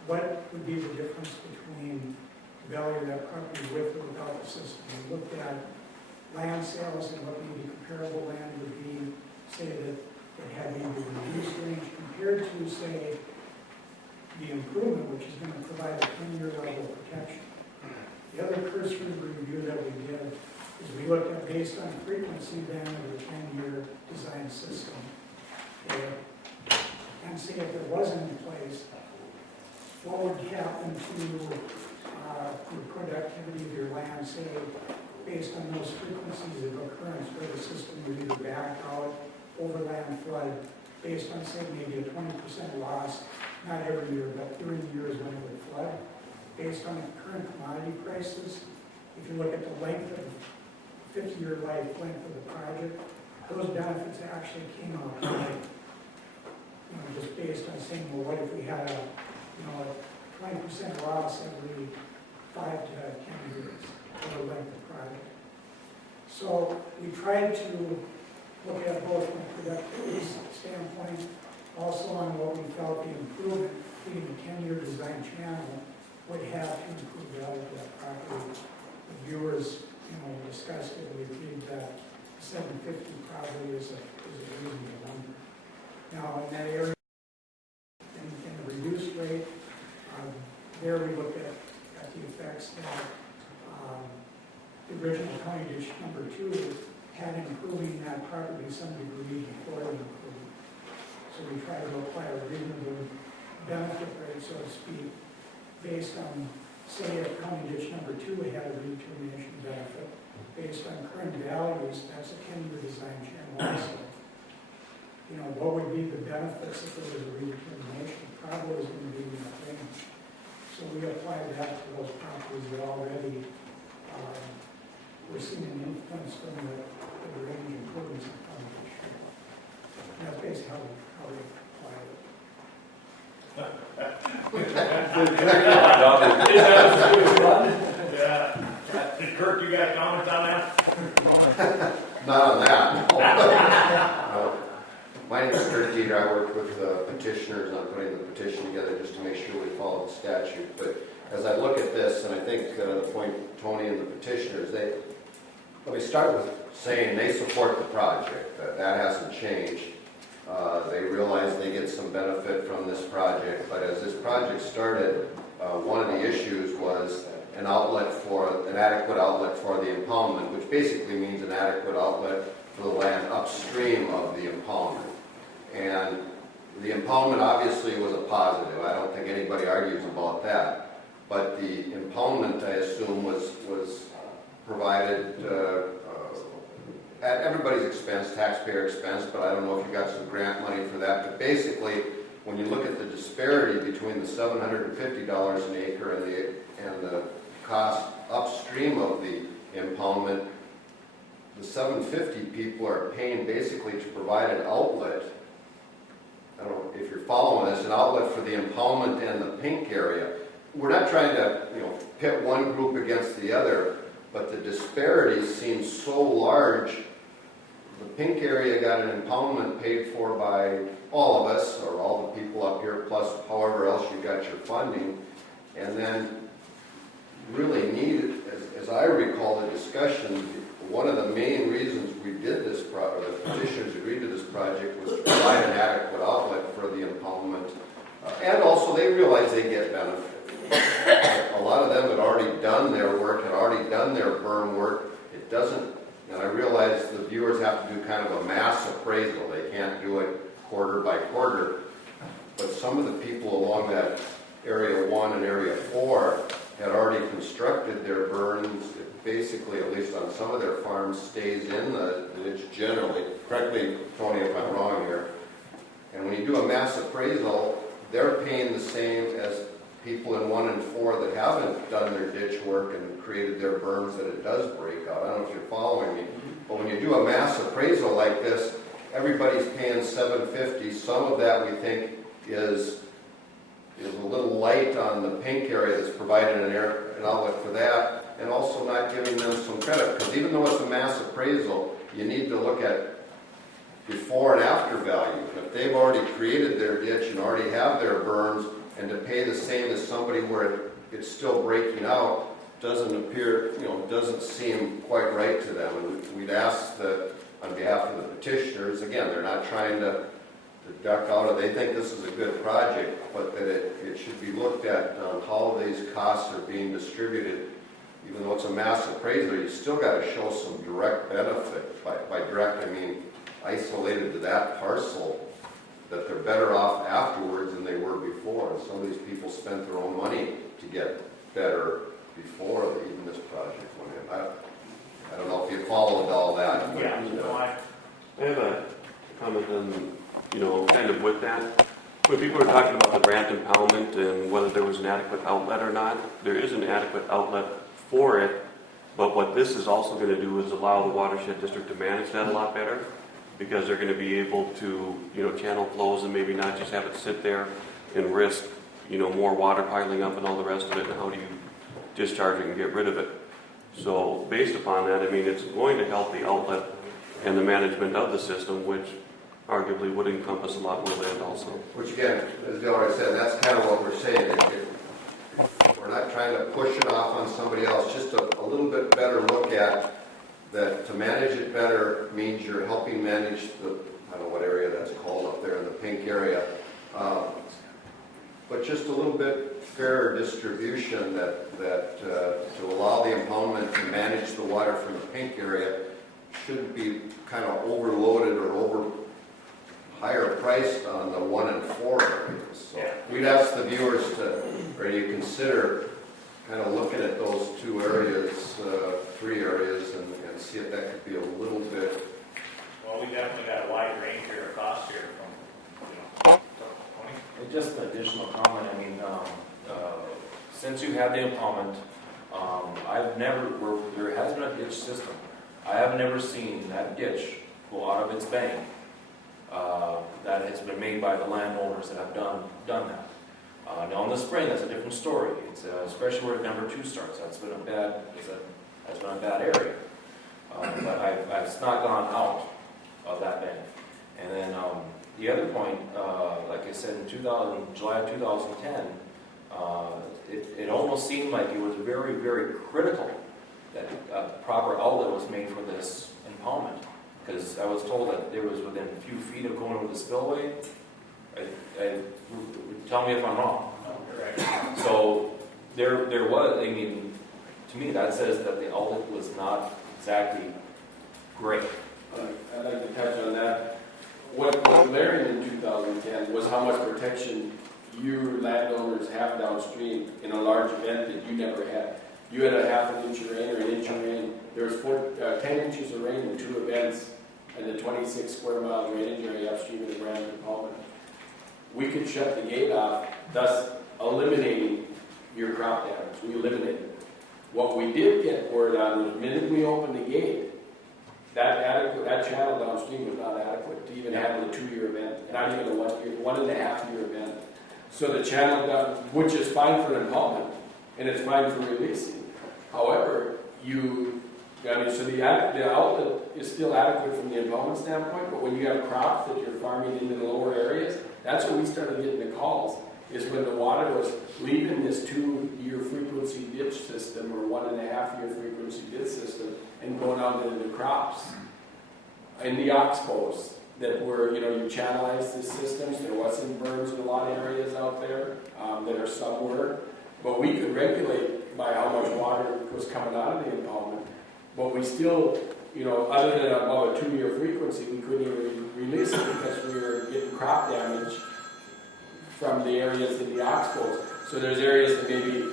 what would be the difference between the value of that property with or without the system? We looked at land sales and what maybe comparable land would be, say that it had maybe a reduced range compared to, say, the improvement, which is going to provide a 10-year level of protection. The other cursory review that we did is we looked at based on frequency then of the 10-year design system. And see if it wasn't in place, what would happen to the productivity of your land, say, based on those frequencies of occurrence where the system would either back out, overland flood, based on, say, maybe a 20% loss, not every year, but during the years when it would flood, based on the current commodity prices. If you look at the length of the 50-year life length of the project, those benefits actually came out high. Just based on saying, well, what if we had a 20% loss every 5 to 10 years for the length of project. So we tried to look at both from a productivity standpoint, also on what we felt the improvement, including the 10-year design channel, would have to improve value of that property. The viewers, discussed it, we agreed that 750 probably is a reasonable number. Now, in that area, in the reduced rate, there we looked at the effects that the original county ditch number 2 had improving that property to some degree before the improvement. So we tried to apply a reasonable benefit rate, so to speak, based on, say, if county ditch number 2 had a redetermination benefit, based on current values, that's a 10-year design channel also. What would be the benefits if there was a redetermination? Probably was going to be in that range. So we applied that to those properties that already were seeing an influence from the range improvements in county ditch. And that's basically how we applied it. Yeah. Did Kirk, you got a comment on that? Not on that. My name is Kurt Dieter. I worked with petitioners on putting the petition together just to make sure we follow the statute. But as I look at this, and I think the point Tony and the petitioners, let me start with saying they support the project. That hasn't changed. They realize they get some benefit from this project. But as this project started, one of the issues was an adequate outlet for the impoundment, which basically means an adequate outlet for the land upstream of the impoundment. And the impoundment obviously was a positive. I don't think anybody argues about that. But the impoundment, I assume, was provided at everybody's expense, taxpayer expense, but I don't know if you got some grant money for that. But basically, when you look at the disparity between the $750 an acre and the cost upstream of the impoundment, the 750 people are paying basically to provide an outlet. I don't know if you're following this, an outlet for the impoundment and the pink area. We're not trying to, pit one group against the other, but the disparities seem so large. The pink area got an impoundment paid for by all of us, or all the people up here, plus however else you got your funding, and then really needed, as I recall the discussion, one of the main reasons we did this, or the petitioners agreed to this project, was to provide an adequate outlet for the impoundment, and also they realized they get benefit. A lot of them had already done their work, had already done their burn work. It doesn't, and I realize the viewers have to do kind of a mass appraisal. They can't do it quarter by quarter. But some of the people along that Area 1 and Area 4 had already constructed their burns. It basically, at least on some of their farms, stays in the ditch generally. Correct me, Tony, if I'm wrong here. And when you do a mass appraisal, they're paying the same as people in 1 and 4 that haven't done their ditch work and created their berms that it does break out. I don't know if you're following me. But when you do a mass appraisal like this, everybody's paying $750. Some of that we think is a little light on the pink area that's provided an outlet for that, and also not giving them some credit. Because even though it's a mass appraisal, you need to look at before and after value. If they've already created their ditch and already have their berms, and to pay the same as somebody where it's still breaking out doesn't appear, doesn't seem quite right to them. And we'd ask that on behalf of the petitioners, again, they're not trying to duck out of, they think this is a good project, but that it should be looked at on how these costs are being distributed. Even though it's a mass appraisal, you still got to show some direct benefit. By direct, I mean isolated to that parcel, that they're better off afterwards than they were before. And some of these people spent their own money to get better before even this project went in. I don't know if you followed all that. Yeah, I have a comment on, kind of with that. When people are talking about the grant impoundment and whether there was an adequate outlet or not, there is an adequate outlet for it, but what this is also going to do is allow the watershed district to manage that a lot better, because they're going to be able to, channel flows and maybe not just have it sit there and risk, more water piling up and all the rest of it, and how do you discharge it and get rid of it. So based upon that, it's going to help the outlet and the management of the system, which arguably would encompass a lot more land also. Which again, as Bill already said, that's kind of what we're saying. We're not trying to push it off on somebody else, just a little bit better look at that. To manage it better means you're helping manage the, I don't know what area that's called up there in the pink area, but just a little bit fairer distribution that to allow the impoundment to manage the water from the pink area shouldn't be kind of overloaded or higher priced on the 1 and 4 areas. So we'd ask the viewers or you consider kind of looking at those 2 areas, 3 areas, and see if that could be a little bit. Well, we definitely got a wide range here of costs here from, Tony? Just an additional comment, since you have the impoundment, there has been a ditch system. I have never seen that ditch go out of its bank. That has been made by the landowners that have done that. Now in the spring, that's a different story. It's especially where number 2 starts. That's been a bad area. But I've not gone out of that bank. And then the other point, like I said, in July of 2010, it almost seemed like it was very, very critical that a proper outlet was made for this impoundment. Because I was told that there was within a few feet of going over the spillway. Tell me if I'm wrong. Correct. So there was, to me that says that the outlet was not exactly great. I'd like to touch on that. what Larry in 2010 was how much protection you landowners have downstream in a large event that you never had. You had a half an inch of rain or an inch of rain. There was 10 inches of rain in 2 events and the 26 square mile drainage area upstream of the Grand Palmer. We could shut the gate off, thus eliminating your crop damage. We eliminated it. What we did get word on was the minute we opened the gate, that channel downstream was not adequate to even handle a 2-year event, not even a 1.5-year event. So the channel down, which is fine for impoundment, and it's fine for releasing. However, so the outlet is still adequate from the impoundment standpoint, but when you have crops that you're farming into the lower areas, that's when we started getting the calls, is when the water was leaving this 2-year frequency ditch system or 1.5-year frequency ditch system and going out into the crops. In the oxbows that were, you channelized the systems, there wasn't berms in a lot of areas out there that are somewhere, but we could regulate by how much water was coming out of the impoundment, but we still, other than above a 2-year frequency, we couldn't even release it because we were getting crop damage from the areas in the oxbows. So there's areas that maybe,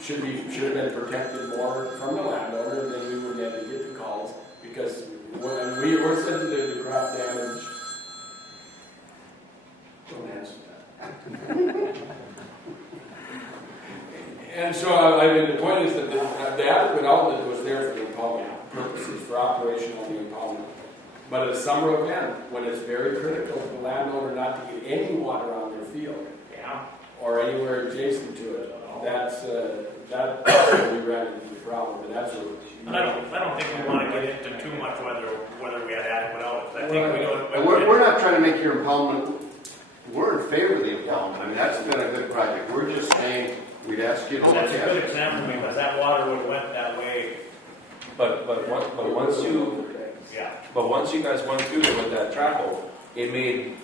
should have been protected more from the landowner, and then we wouldn't have to get the calls, because when we were sensitive to crop damage. Don't answer that. And so, the point is that the adequate outlet was there for the impoundment purposes, for operation on the impoundment. But at a summer event, when it's very critical for the landowner not to get any water on their field, or anywhere adjacent to it, that's where we ran into the problem. And that's what. And I don't think we want to get into too much whether we had adequate outlets. I think we know. We're not trying to make your impoundment. We're in favor of the impoundment. I mean, that's been a good project. We're just saying we'd ask you to look at it. That's a good example because that water would have went that way. But once you guys went through it with that travel, it made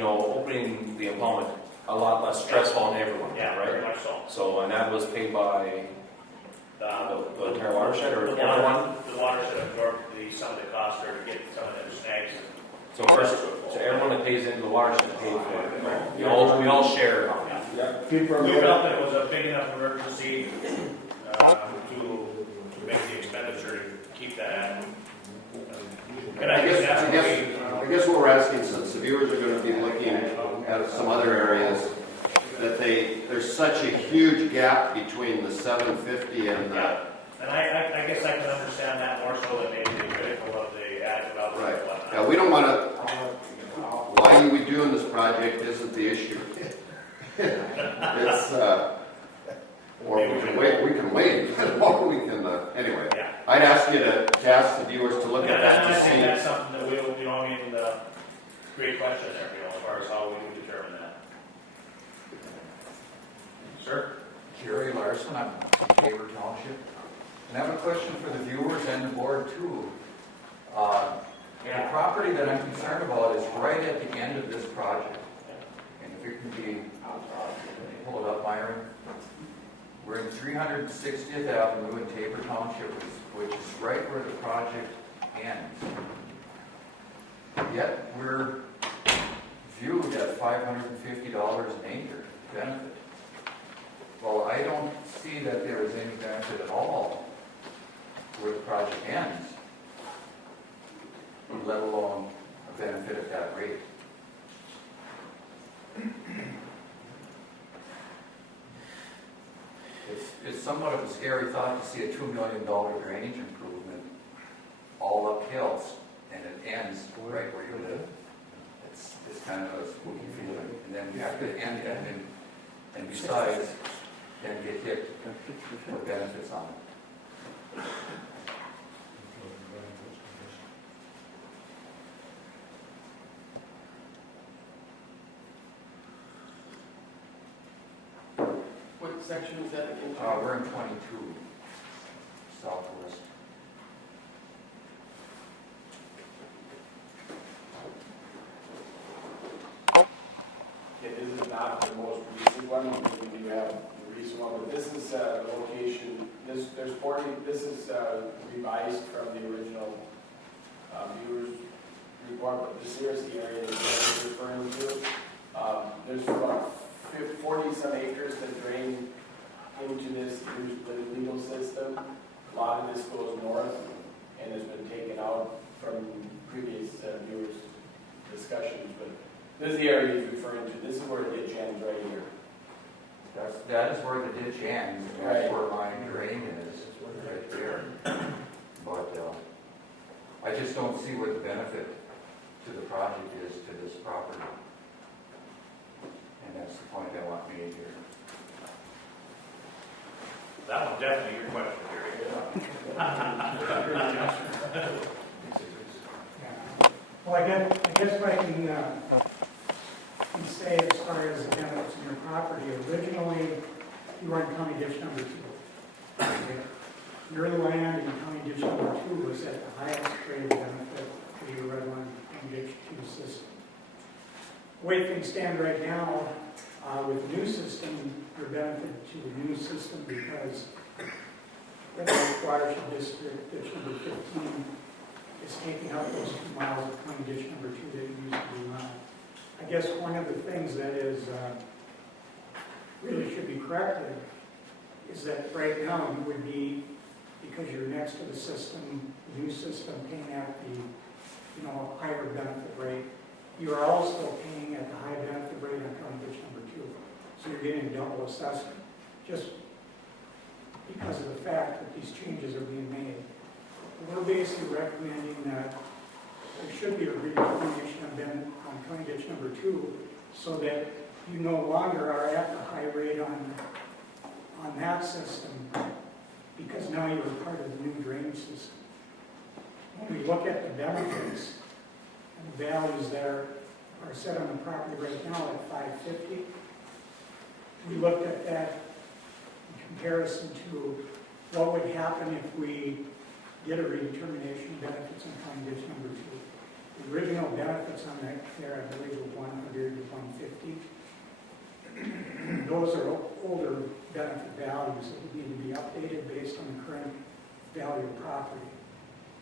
opening the impoundment a lot less stressful on everyone. Yeah, right. Very much so. So and that was paid by the entire watershed or The everyone. The watershed absorbed some of the cost or to get some of the snags. So everyone that pays into the watershed paid for it. We all share on that. Yeah. We felt that it was a big enough emergency to make the expenditure to keep that at. And I guess what we're asking, since the viewers are going to be looking at some other areas, that there's such a huge gap between the 750 and the... Yeah. And I guess I can understand that more so than maybe the critical of the adequate outlet. Right. Yeah, we don't want to... Why are we doing this project isn't the issue. It's... or we can wait, or we can... anyway, Yeah. I'd ask you to ask the viewers to look at that to I think see... that's something that we'll, great question there, as far as how we would determine that. Sir? Jerry Larson, I'm from Tabor Township. And I have a question for the viewers and the board too. The property that I'm concerned about is right at the end of this project. And if it can be, pull it up, Myron. We're in 360th Avenue in Tabor Township, which is right where the project ends. Yet we're viewed at $550 an acre benefit. Well, I don't see that there is any benefit at all where the project ends, let alone a benefit at that rate. It's somewhat of a scary thought to see a $2 million drainage improvement all uphill, and it ends right where you live. It's kind of a spooky feeling. And then you have to end it, and besides, then get hit for benefits on it. What section is that again? We're in 22, southwest. Okay, this is not the most recent one, we do have the recent one, but this is the location, this is revised from the original viewers report, but this here is the area that you're referring to. There's about 40-some acres that drain into this legal system. A lot of this goes north and has been taken out from previous viewers' discussions, but this is the area he's referring to. This is where the ditch ends right here. That is where the ditch ends, and that's where my drain is, right there. But I just don't see what the benefit to the project is to this property. And that's the point I want made here. That one's definitely your question, Gary. Well, I guess if I can say as far as the benefits of your property, originally you were in County Ditch number 2. Okay. Your land in County Ditch number 2 was at the highest rate of benefit for your Red Line County Ditch 2 system. The way things stand right now, with the new system, you're benefited to the new system because Red Line Watershed District Ditch number 15 is taking out those 2 miles of County Ditch number 2 that you used to be on. I guess one of the things that is really should be corrected is that right now you would be, because you're next to the system, the new system, paying at the higher benefit rate. You are also paying at the high benefit rate on County Ditch number 2. So you're getting double assessment just because of the fact that these changes are being made. We're basically recommending that there should be a redetermination on County Ditch number 2 so that you no longer are at the high rate on that system because now you're part of the new drainage system. When we look at the benefits and the values that are set on the property right now at 550, we looked at that in comparison to what would happen if we did a redetermination of benefits on County Ditch number 2. The original benefits on that there, I believe, were 100 to 150. Those are older benefit values that would need to be updated based on the current value of property.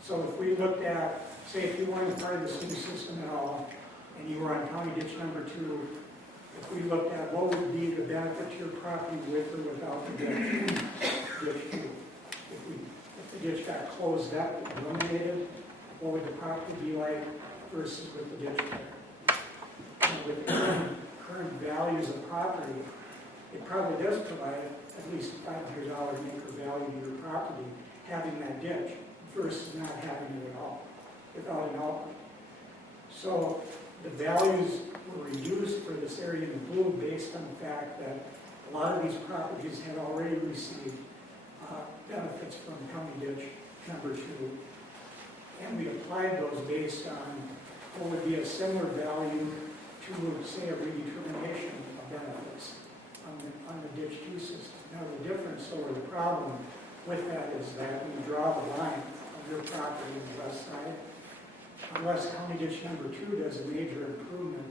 So if we looked at, say, if you weren't part of this new system at all, and you were on County Ditch number 2, if we looked at what would be the benefit to your property with or without the ditch 2. If the ditch got closed up, eliminated, what would the property be like versus with the ditch there? And with the current values of property, it probably does provide at least $500 an acre value to your property having that ditch versus not having it at all, without an outlet. So the values were reduced for this area in the blue based on the fact that a lot of these properties had already received benefits from County Ditch number 2. And we applied those based on what would be a similar value to, say, a redetermination of benefits on the Ditch 2 system. Now the difference or the problem with that is that when you draw the line of your property on the west side, unless County Ditch number 2 does a major improvement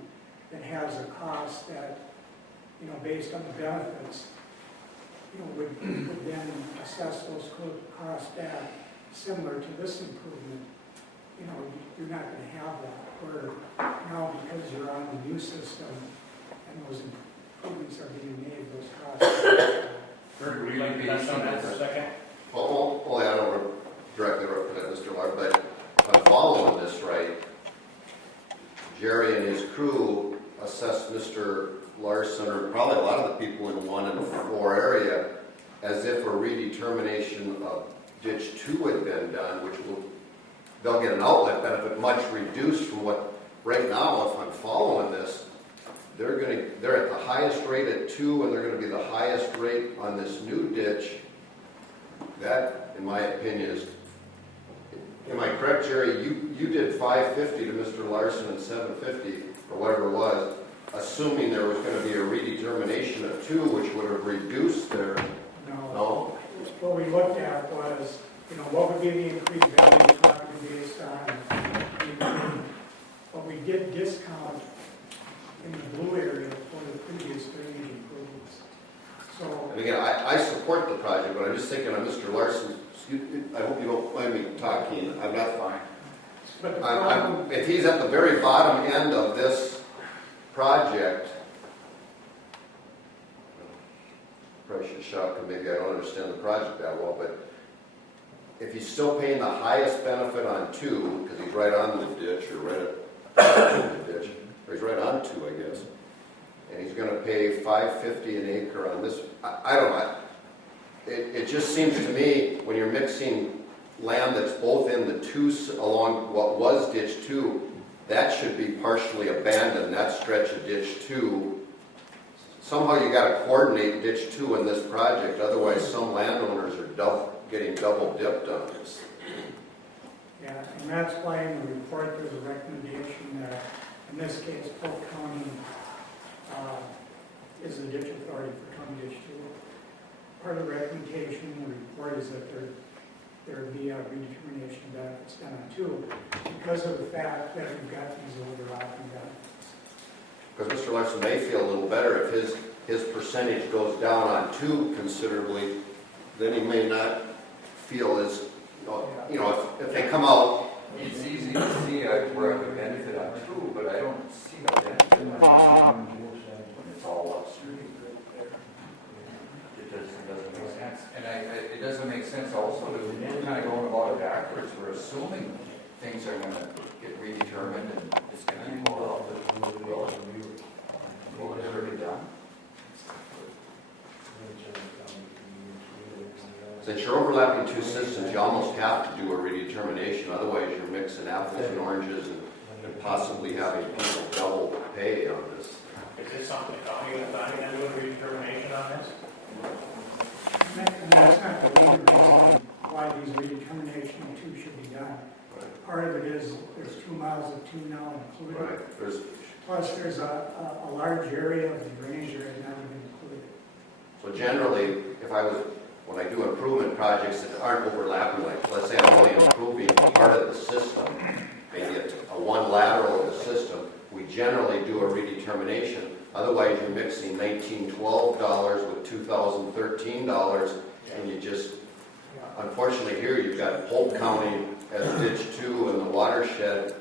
that has a cost that, based on the benefits, would then assess those costs at similar to this improvement, you're not going to have that. Where now, because you're on the new system and those improvements are being made, those costs. Kurt, would you like to touch on that for a second? Well, I don't directly represent Mr. Lark, but if I'm following this right, Jerry and his crew assessed Mr. Larson, or probably a lot of the people in 1 and 4 area, as if a redetermination of Ditch 2 had been done, which they'll get an outlet benefit much reduced from what, right now, if I'm following this, they're at the highest rate at 2, and they're going to be the highest rate on this new ditch. That, in my opinion, is, am I correct, Jerry? You did 550 to Mr. Larson and 750, or whatever it was, assuming there was going to be a redetermination of 2, which would have reduced their... No? What we looked at was, what would be the increased value of property based on, but we did discount in the blue area for the previous drainage improvements. So, And again, I support the project, but I'm just thinking of Mr. Larson. I hope you don't mind me talking. I'm not fine. But the problem, If he's at the very bottom end of this project, probably should shout because maybe I don't understand the project that well, but if he's still paying the highest benefit on 2, because he's right on the ditch or right at the ditch, or he's right on 2, I guess, and he's going to pay $5.50 an acre on this, I don't know. It just seems to me when you're mixing land that's both in the 2 along what was ditch 2, that should be partially abandoned, that stretch of ditch 2. Somehow you got to coordinate ditch 2 in this project, otherwise some landowners are getting double dipped on this. yeah, and that's why in the report there's a recommendation that, in this case, Polk County is the ditch authority for County Ditch 2. Part of the recommendation in the report is that there be a redetermination of benefits done on 2 because of the fact that we've got these overlapping benefits. Because Mr. Larson may feel a little better if his percentage goes down on 2 considerably, then he may not feel as, you know, if they come out. It's easy to see where I could benefit on 2, but I don't see a benefit on 2 when it's all upstream. It doesn't make sense. And it doesn't make sense also to kind of going about it backwards. We're assuming things are going to get redetermined and it's going to be pulled out. Well, it's already done. Since you're overlapping 2 systems, you almost have to do a redetermination, otherwise you're mixing apples and oranges and possibly having people double pay on this. Is this something the county is planning on doing a redetermination on this? And that's not the main reason why these redetermination of 2 should be done. Part of it is there's 2 miles of 2 now included. Right. Plus there's a large area of the drainage area not even included. So generally, when I do improvement projects that aren't overlapping, like let's say I'm only improving part of the system, maybe a 1 lateral of the system, we generally do a redetermination. Otherwise, you're mixing $1912 with $2013, and you just, unfortunately here, you've got Polk County as ditch 2 and the watershed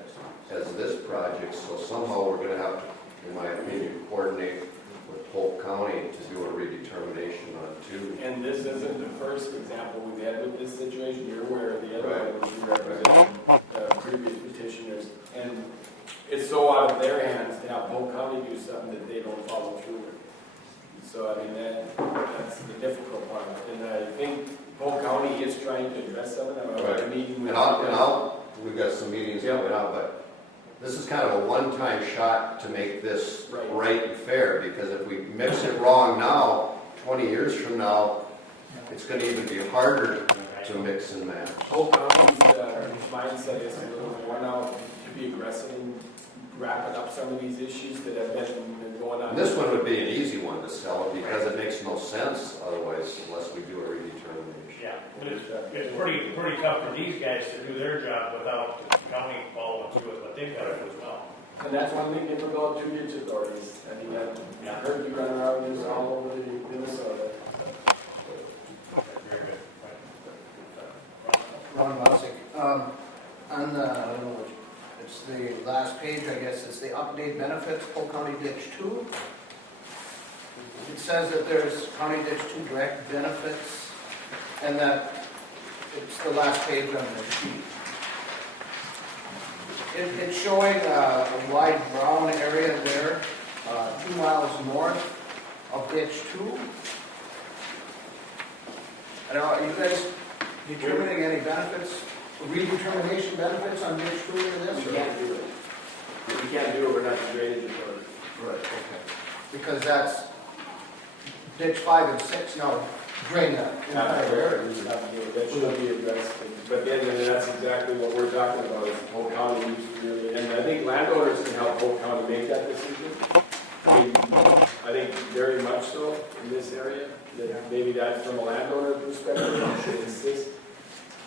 as this project, so somehow we're going to have to, in my opinion, coordinate with Polk County to do a redetermination on 2. And this isn't the first example we've had with this situation. You're aware of the other ones you represent, previous petitioners. And it's so out of their hands to have Polk County do something that they don't follow through with. So, I mean, that's the difficult part. And I think Polk County is trying to address some of that. I had a meeting with we've got some meetings coming up, but this is kind of a one-time shot to make this right and fair, because if we mix it wrong now, 20 years from now, it's going to even be harder to mix and match. Polk County's mindset is a little more now to be aggressive and wrapping up some of these issues that have been going on. And this one would be an easy one to sell because it makes no sense otherwise unless we do a redetermination. Yeah, but it's pretty tough for these guys to do their job without the county following through with what they've got to do as well. And that's one thing difficult about 2 ditch authorities. I mean, I've heard you run around this all over Minnesota. Very good. Ron Bossick. On the, I don't know which, it's the last page, I guess, it's the update benefits, Polk County Ditch 2. It says that there's County Ditch 2 direct benefits, and that it's the last page on the sheet. It's showing a wide brown area there, 2 miles north of Ditch 2. I don't know, are you guys determining any benefits, redetermination benefits on Ditch 2 in this? We can't do it. We can't do it, we're not the drainage authority. Right, okay. Because that's Ditch 5 and 6 now drain that entire area. That should be addressed. But then that's exactly what we're talking about, is Polk County needs to really, and I think landowners can help Polk County make that decision. I mean, I think very much so in this area, that maybe that's from a landowner perspective, we should insist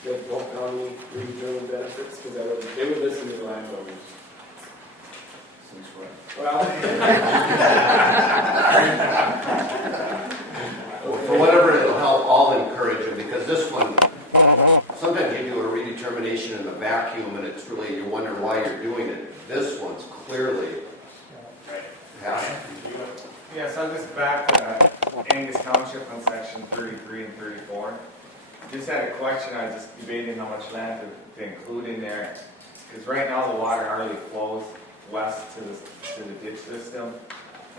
that Polk County redetermine benefits, because they would listen to the landowners. Since when? Well, For whatever it'll help, I'll encourage them, because this one, sometimes you do a redetermination in a vacuum and it's really, you wonder guess I'll just back to Angus Township on section 33 and 34. Just had a question, I was just debating how much land to include in there. Because right now the water hardly flows west to the ditch system.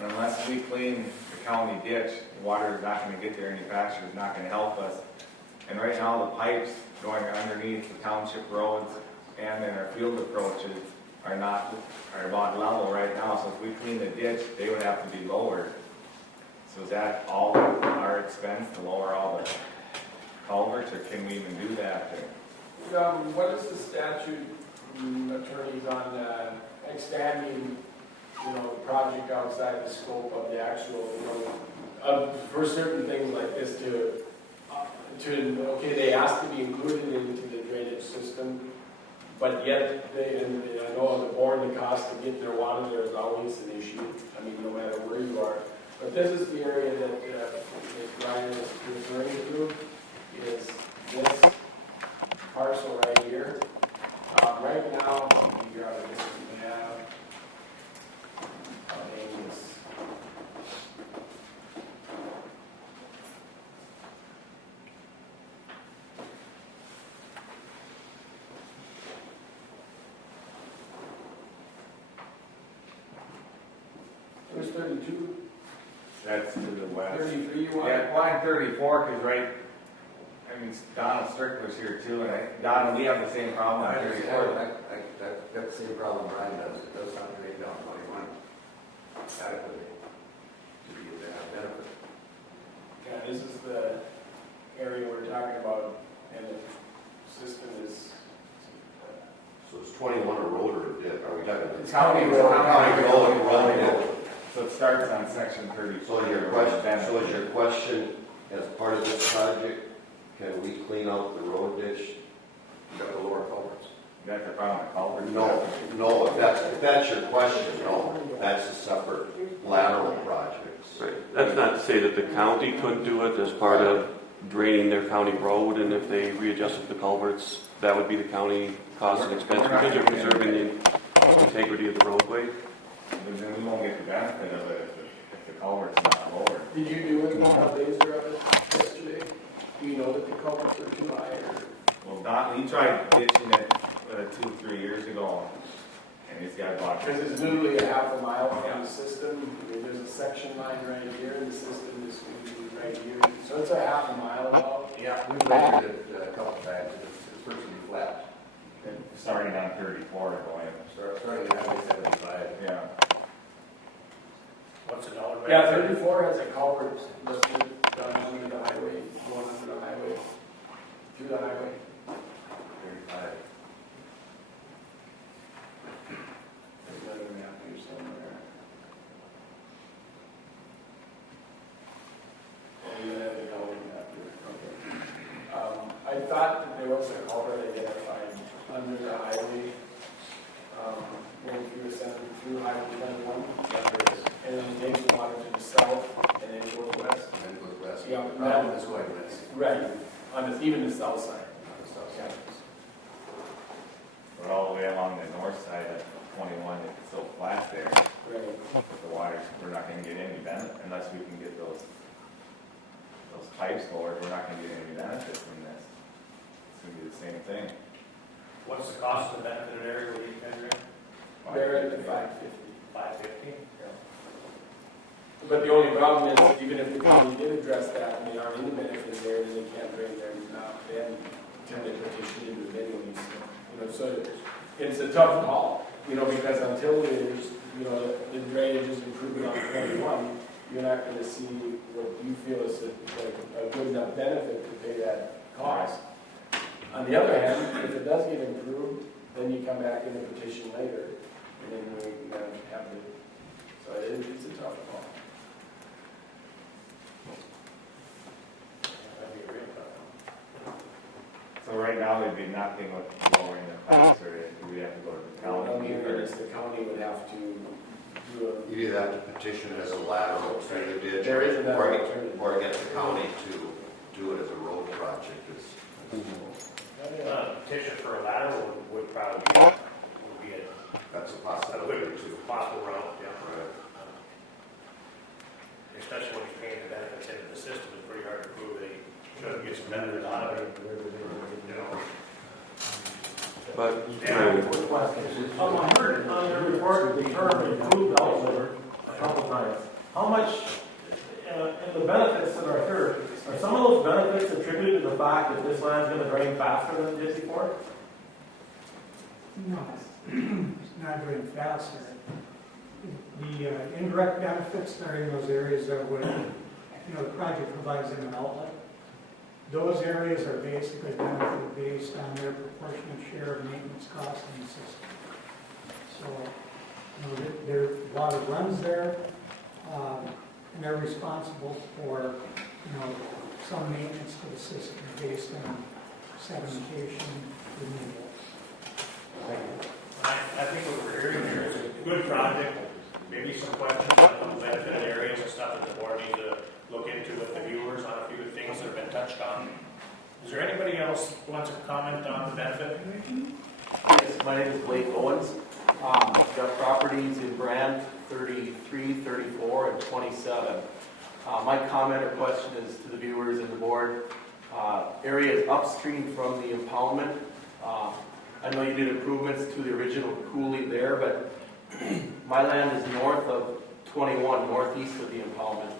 And unless we clean the county ditch, the water is not going to get there, any pasture is not going to help us. And right now the pipes going underneath the township roads and in our field approaches are about level right now. So if we clean the ditch, they would have to be lowered. So is that all our expense to lower all the culverts, or can we even do that? What is the statute, attorneys, on expanding, the project outside the scope of the actual, for certain things like this okay, they ask to be included into the drainage system, but yet and I know the board, the cost to get their water there is always an issue. I mean, no matter where you are. But this is the area that Ryan is referring to, is this parcel right here. Right now, we got this map. There's 32. That's to the west. 33 you want? Yeah, line 34, because Donald Strickler's here too, and Donald, we have the same problem on 34. I've got the same problem Brian does. It does not drain down 21 adequately to be able to have benefit. Yeah, this is the area we're talking about, and the system is. So it's 21 a road or a dip? Are we talking? It's county road. County road. So it starts on section 34. So is your question, as part of this project, can we clean out the road ditch? You got the lower culverts. You got the problem with culverts? No, if that's your question, no. That's a separate lateral project. Right. That's not to say that the county couldn't do it as part of draining their county road, and if they readjusted the culverts, that would be the county cost and expense because they're preserving the integrity of the roadway. But then we won't get the benefit of it if the culvert's not lowered. Did you do it laser of it yesterday? Do you know that the culverts are too high? Well, Don, he tried ditching it 2-3 years ago, and he's got about. Because it's literally a half a mile from the system. I mean, there's a section line right here, and the system is going to be right here. So it's a half a mile long. Yeah, we've measured it a couple times. It's virtually flat. And starting on 34 going. Starting at Highway 75. Yeah. What's the dollar? Yeah, 34 has a culvert listed down under the highway, going under the highway, through the highway. 35. There's another map here somewhere. Oh, you have the culvert map here, okay. I thought that there was a culvert identified under the highway, going through the center, through Highway 21, and then it takes the water to the south, and then it goes west. And then it goes west. Yeah, Problem is going west. Right, on the, even the south side. On the south Yeah. side. But all the way along the north side of 21, it's so flat there. Right. With the water, we're not going to get any benefit unless we can get those pipes lowered. We're not going to get any benefit from this. It's going to be the same thing. What's the cost of the benefited area with each measure? They're at the 550. 550? But the only problem is, even if the county did address that, and they aren't in the benefit area, then they can't drain there now, then, until they petition individually. So it's a tough call, because until there's, the drainage is improved on 21, you're not gonna see what you feel is a good enough benefit to pay that cost. On the other hand, if it does get improved, then you come back in a petition later, and then we gotta have the, so it's a tough call. So right now, there'd be nothing with lowering the pipes, or do we have to go to the county? The county would have to do a. You either have to petition it as a lateral through the ditch, There is another or alternative. or get the county to do it as a road project. Petition for a lateral would probably be a. That's a possibility too. Possible route, yeah. especially when you're paying the benefits into the system, it's pretty hard to prove they should get some benefit out of it. You know, But, I heard on the report, the term improved outlet a couple times. How much, and the benefits that are here, are some of those benefits attributed to the fact that this land's gonna drain faster than it did before? No, it's not very faster. The indirect benefits that are in those areas are what, the project provides them an outlet. Those areas are basically benefited based on their proportionate share of maintenance costs in the system. So, their water runs there, and they're responsible for, some maintenance to the system based on sedimentation removal. I think what we're hearing here is a good project, maybe some questions on the benefited areas and stuff that the board needs to look into with the viewers on a few things that have been touched on. Is there anybody else who wants to comment on the benefit? Yes, my name is Blake Owens. Got properties in Brant, 33, 34, and 27. My comment or question is to the viewers and the board. Areas upstream from the impoundment. I know you did improvements to the original coulee there, but my land is north of 21, northeast of the impoundment.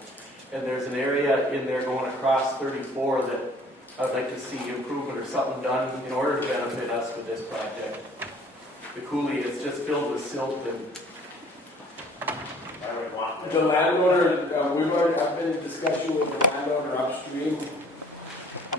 And there's an area in there going across 34 that I'd like to see improvement or something done in order to benefit us with this project. The coulee is just filled with silt and The landowner, I've been in discussion with the landowner upstream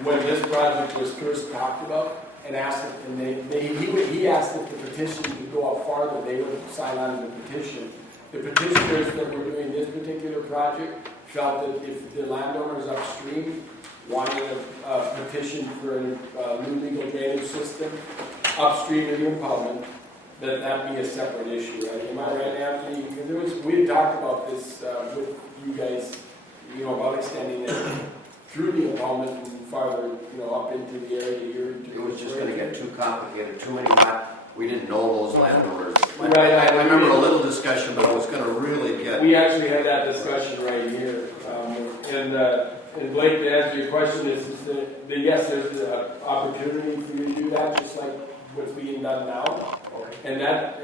when this project was first talked about, and asked if, he asked if the petition could go up farther, they would sign on to the petition. The petitioners that were doing this particular project felt that if the landowners upstream wanted a petition for a new legal drainage system upstream of the impoundment, that be a separate issue. Right? Am I right, Anthony? Because we had talked about this with you guys, about extending it through the impoundment and farther, up into the area here. It was just gonna get too complicated, too many we didn't know those landowners. Right, I remember a little discussion, but it was gonna really get... We actually had that discussion right here. And Blake, to answer your question, is that yes, there's an opportunity for you to do that, just like what's being done now. And that,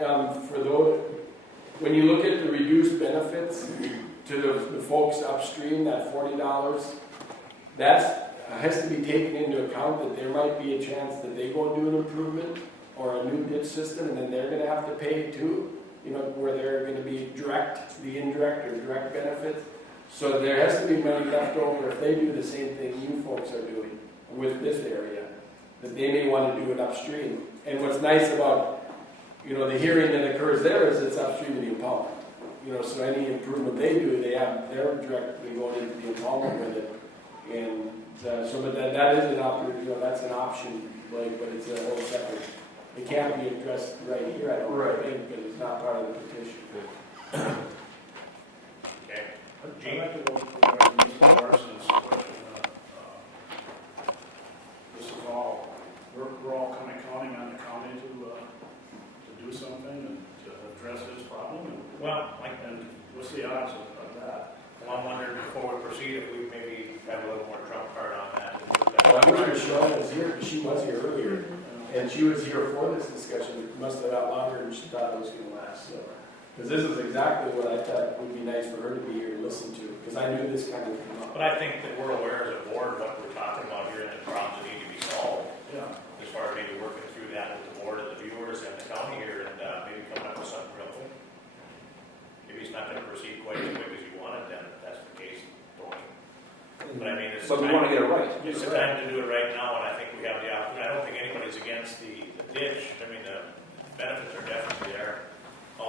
for those, when you look at the reduced benefits to the folks upstream, that $40, that has to be taken into account that there might be a chance that they go and do an improvement or a new ditch system, and then they're going to have to pay too, where they're going to be the indirect or direct benefits. So there has to be money left over if they do the same thing you folks are doing with this area, that they may want to do it upstream. And what's nice about, the hearing that occurs there is it's upstream of the impoundment. So any improvement they do, they're directly going into the impoundment with it. And but that is an option, that's an option, like, but it's a whole separate. It can't be addressed right here, I don't think, because it's not part of the petition. Okay. I'd like to go to Mr. Larson's question. This is all, we're all kind of counting on the county to do something and to address this problem. And what's the odds of that? Well, I'm wondering before we proceed if we maybe have a little more trump card on that. Well, I wish Michelle was here, because she was here earlier, and she was here for this discussion. It must have got longer than she thought it was going to last. So, because this is exactly what I thought would be nice for her to be here to listen to, because I knew this kind of came up. But I think that we're aware as a board what we're talking about here and the problems that need to be solved. Yeah. As far as maybe working through that with the board and the viewers and the county here, and maybe coming up with something real quick. Maybe it's not going to proceed quite as quick as you wanted, then, if that's the case, Tony. But I mean, But we want to get it right. It's the time to do it right now, and I think we have the opportunity. I don't think anybody's against the ditch. I mean, the benefits are definitely there.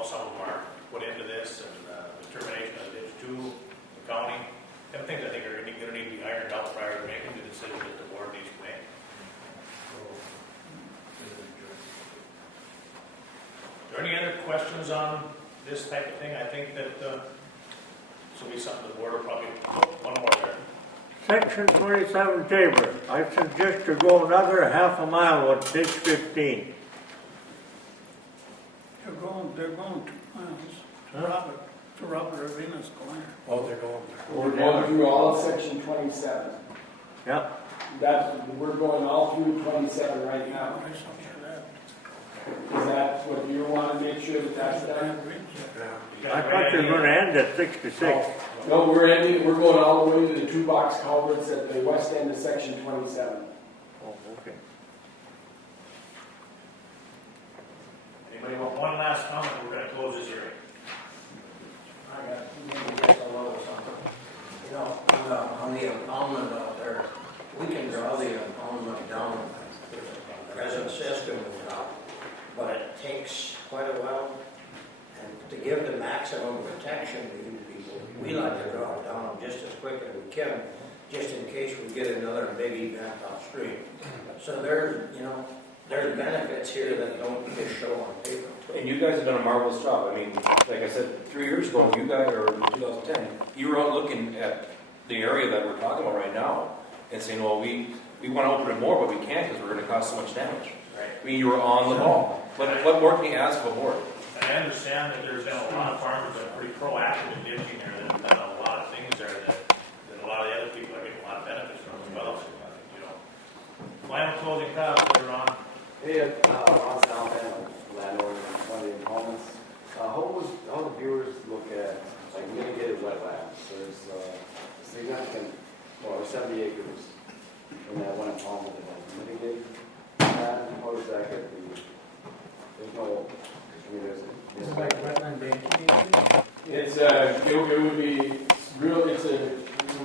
Some of them are put into this, and the termination of the ditch to the county. Them things I think are going to need to be ironed out prior to making the decision that the board needs to make. Are there any other questions on this type of thing? I think that this will be something the board will probably, one more there. Section 27 Tabor, I suggest to go another half a mile on ditch 15. They're going 2 miles, drop it to Rubber Arena's corner. Oh, they're going there. We're going through all of section 27. Yep. We're going all through 27 right now. I saw that. Is that what you want to make sure that that's done? I thought you were gonna end at 66. No, we're going all the way to the two box culverts at the west end of section 27. Oh, okay. Anybody want one last comment? We're gonna close this hearing. I got maybe just a little something. You know, on the impoundment out there, we can draw the impoundment down. The present system is up, but it takes quite a while. And to give the maximum protection to you people, we like to draw it down just as quick as we can, just in case we get another big event upstream. So there's benefits here that don't just show on paper. And you guys have done a marvelous job. I mean, like I said, 3 years ago, you guys, or 2010, you were out looking at the area that we're talking about right now and saying, well, we want to open it more, but we can't because we're going to cause so much damage. Right. I mean, you were on the ball. What more can you ask of a board? I understand that there's been a lot of farmers that are pretty proactive in ditching there, that have done a lot of things there that a lot of the other people are getting a lot of benefits from as well. So, final closing comments later on. Hey, on South End, landlord, one of the opponents. How the viewers look at like mitigated wetlands? There's significant, there's 70 acres in that one impoundment that has mitigated that. How does that get the? There's no. Is it like wetland banking? It's it would be real.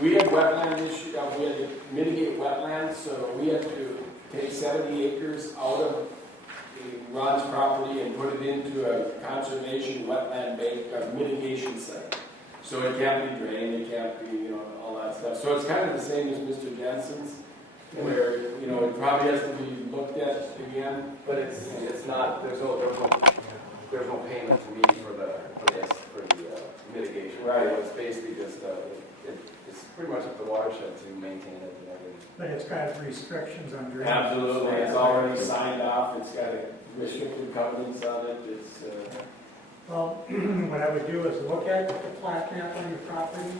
We have wetland issue. We had to mitigate wetlands, so we have to take 70 acres out of Ron's property and put it into a conservation wetland bank mitigation site. So it can't be drained, it can't be all that stuff. So it's kind of the same as Mr. Jensen's, where it probably has to be looked at again. But it's not. There's no payment to me for the mitigation. Right. It's basically just it's pretty much up the watershed to maintain it and everything. But it's got restrictions on drainage. Absolutely, it's already signed off. It's got restricted covenants on it. It's Well, what I would do is look at the plat map on your property.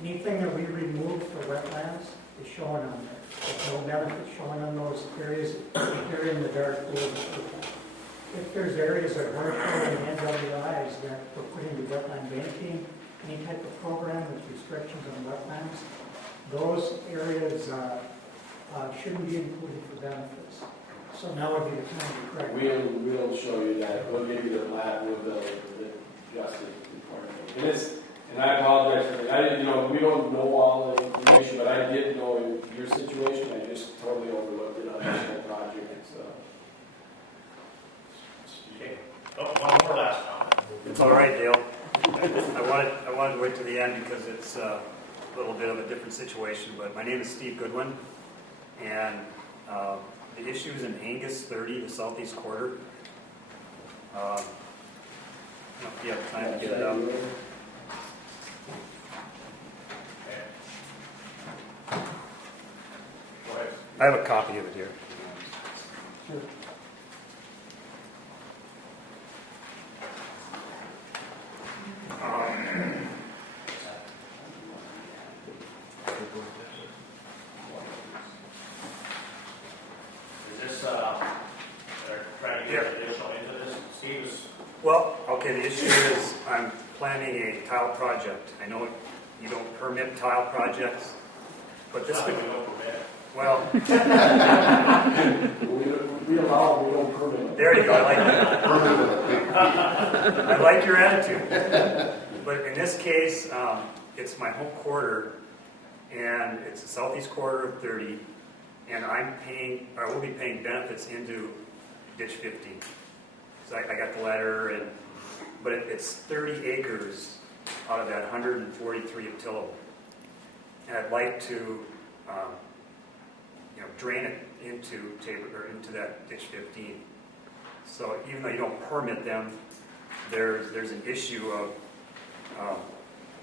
Anything that we remove for wetlands is shown on there. There's no benefit showing on those areas. They're in the dark blue. If there's areas that weren't showing in NWIs that we're putting to wetland banking, any type of program with restrictions on wetlands, those areas shouldn't be included for benefits. So now would be the time to correct. we'll show you that. We'll give you the lab with the adjusted report. And I apologize for that. I didn't, we don't know all the information, but I did know your situation. I just totally overlooked it on this whole project. Okay. Oh, one more last comment. It's all right, Dale. I wanted to wait to the end because it's a little bit of a different situation, but my name is Steve Goodwin, and the issue is in Angus 30, the southeast quarter. I don't know if you have time to get it up. I have a copy of it here. Is this, they're trying to get additional into this? Steve's. Well, okay, the issue is I'm planning a tile project. I know you don't permit tile projects, but this would... Well... we allow, we don't permit. There you go, I like that. I like your attitude. But in this case, it's my home quarter, and it's the southeast quarter of 30, and I will be paying benefits into ditch 15. So I got the letter, but it's 30 acres out of that 143 of tillable. And I'd like to drain it into that ditch 15. So even though you don't permit them, there's an issue of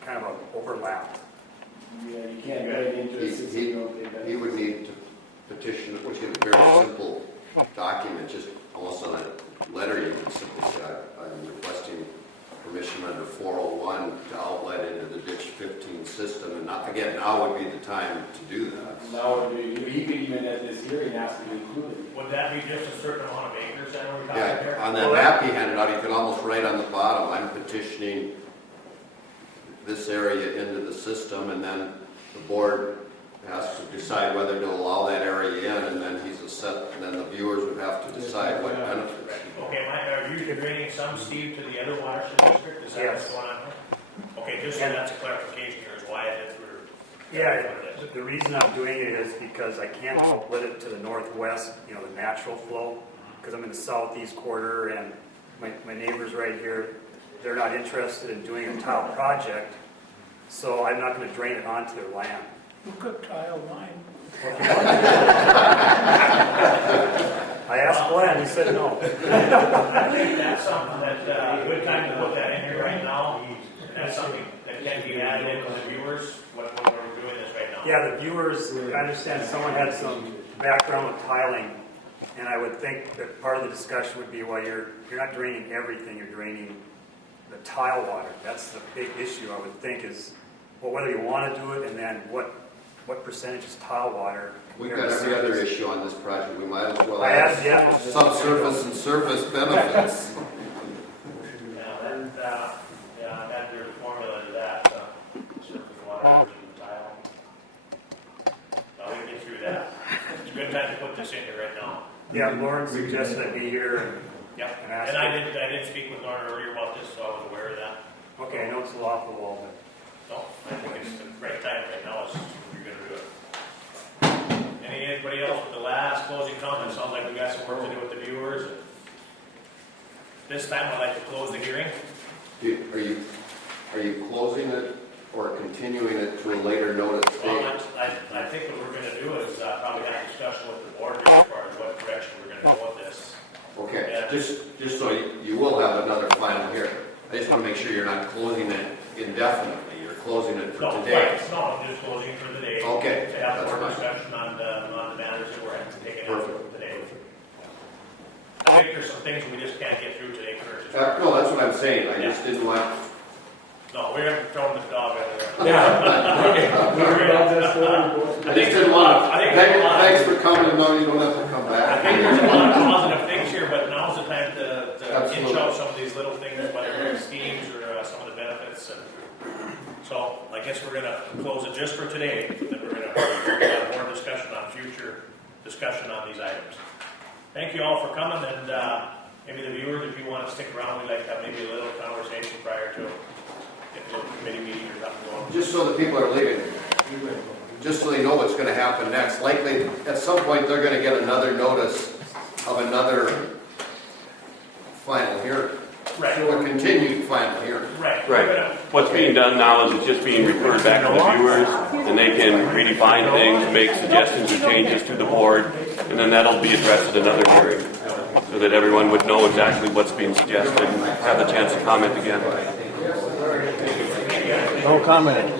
kind of an overlap. Yeah, you can't get it into a system. He would need to petition, which is a very simple document, just almost on a letter you can simply say, I'm requesting permission under 401 to outlet into the ditch 15 system. And again, now would be the time to do that. Now, he could even at this hearing ask to include it. Would that be just a certain amount of acres then we're talking Yeah, here? on that map he handed out, you can almost write on the bottom, I'm petitioning this area into the system, and then the board has to decide whether to allow that area in, and then and then the viewers would have to decide what benefits. Okay, are you draining some, Steve, to the other watershed district? Is that what's going on here? Okay, just so that's a clarification here, is why it is we're... Yeah, the reason I'm doing it is because I can't split it to the northwest, the natural flow, because I'm in the southeast quarter, and my neighbors right here, they're not interested in doing a tile project, so I'm not going to drain it onto their land. Look at tile line. I asked Glenn, he said no. I think that's something that, a good time to put that in here right now, and that's something that can be added in with the viewers, when we're doing this right now. Yeah, the viewers, I understand someone had some background with tiling, and I would think that part of the discussion would be, well, you're not draining everything, you're draining the tile water. That's the big issue, I would think, is, well, whether you want to do it, and then what percentage is tile water. We've got every other issue on this project, we might as well I add have, yeah. subsurface and surface benefits. Yeah, that's your formula to that, surface water, tile. We can get through that. It's a good time to put this in here right now. Yeah, Lauren suggested I be here Yep, and ask and I her. did speak with Lauren earlier about this, so I was aware of that. Okay, I know it's a lot of the wall, No, I think it's the right time right now, is you're gonna do it. Anybody else with the last closing comments? Sounds like we got some work to do with the viewers. This time I'd like to close the hearing. Are you closing it or continuing it to a later notice Well, date? I think what we're gonna do is probably have a discussion with the board as far as what direction we're gonna go with this. Okay, Yeah. just so you will have another final hearing. I just want to make sure you're not closing it indefinitely, you're closing it for No, today. right, no, I'm just closing for today. Okay, To have that's more fine. discussion on the matters that we're taking up Perfect. today. I think there's some things we just can't get through today, Kurt. No, that's what I'm saying, I just didn't want, No, we haven't thrown the dog out there. I think there's a lot. Thanks for coming, no, you don't have to come I back. think there's a lot of positive things here, but now's the time to Absolutely. inch out some of these little things, whether it's schemes or some of the benefits. And so I guess we're going to close it just for today, then we're going to have more discussion on future discussion on these items. Thank you all for coming, and maybe the viewers, if you want to stick around, we'd like to have maybe a little conversation prior to getting a little committee meeting or something going. Just so the people are leaving, just so they know what's going to happen next. Likely, at some point, they're going to get another notice of another final hearing. Right. A continued final hearing. Right. Right. What's being done now is it's just being referred back to the viewers, and they can redefine things, make suggestions or changes to the board, and then that'll be addressed at another hearing, so that everyone would know exactly what's being suggested and have the chance to comment again. No comment.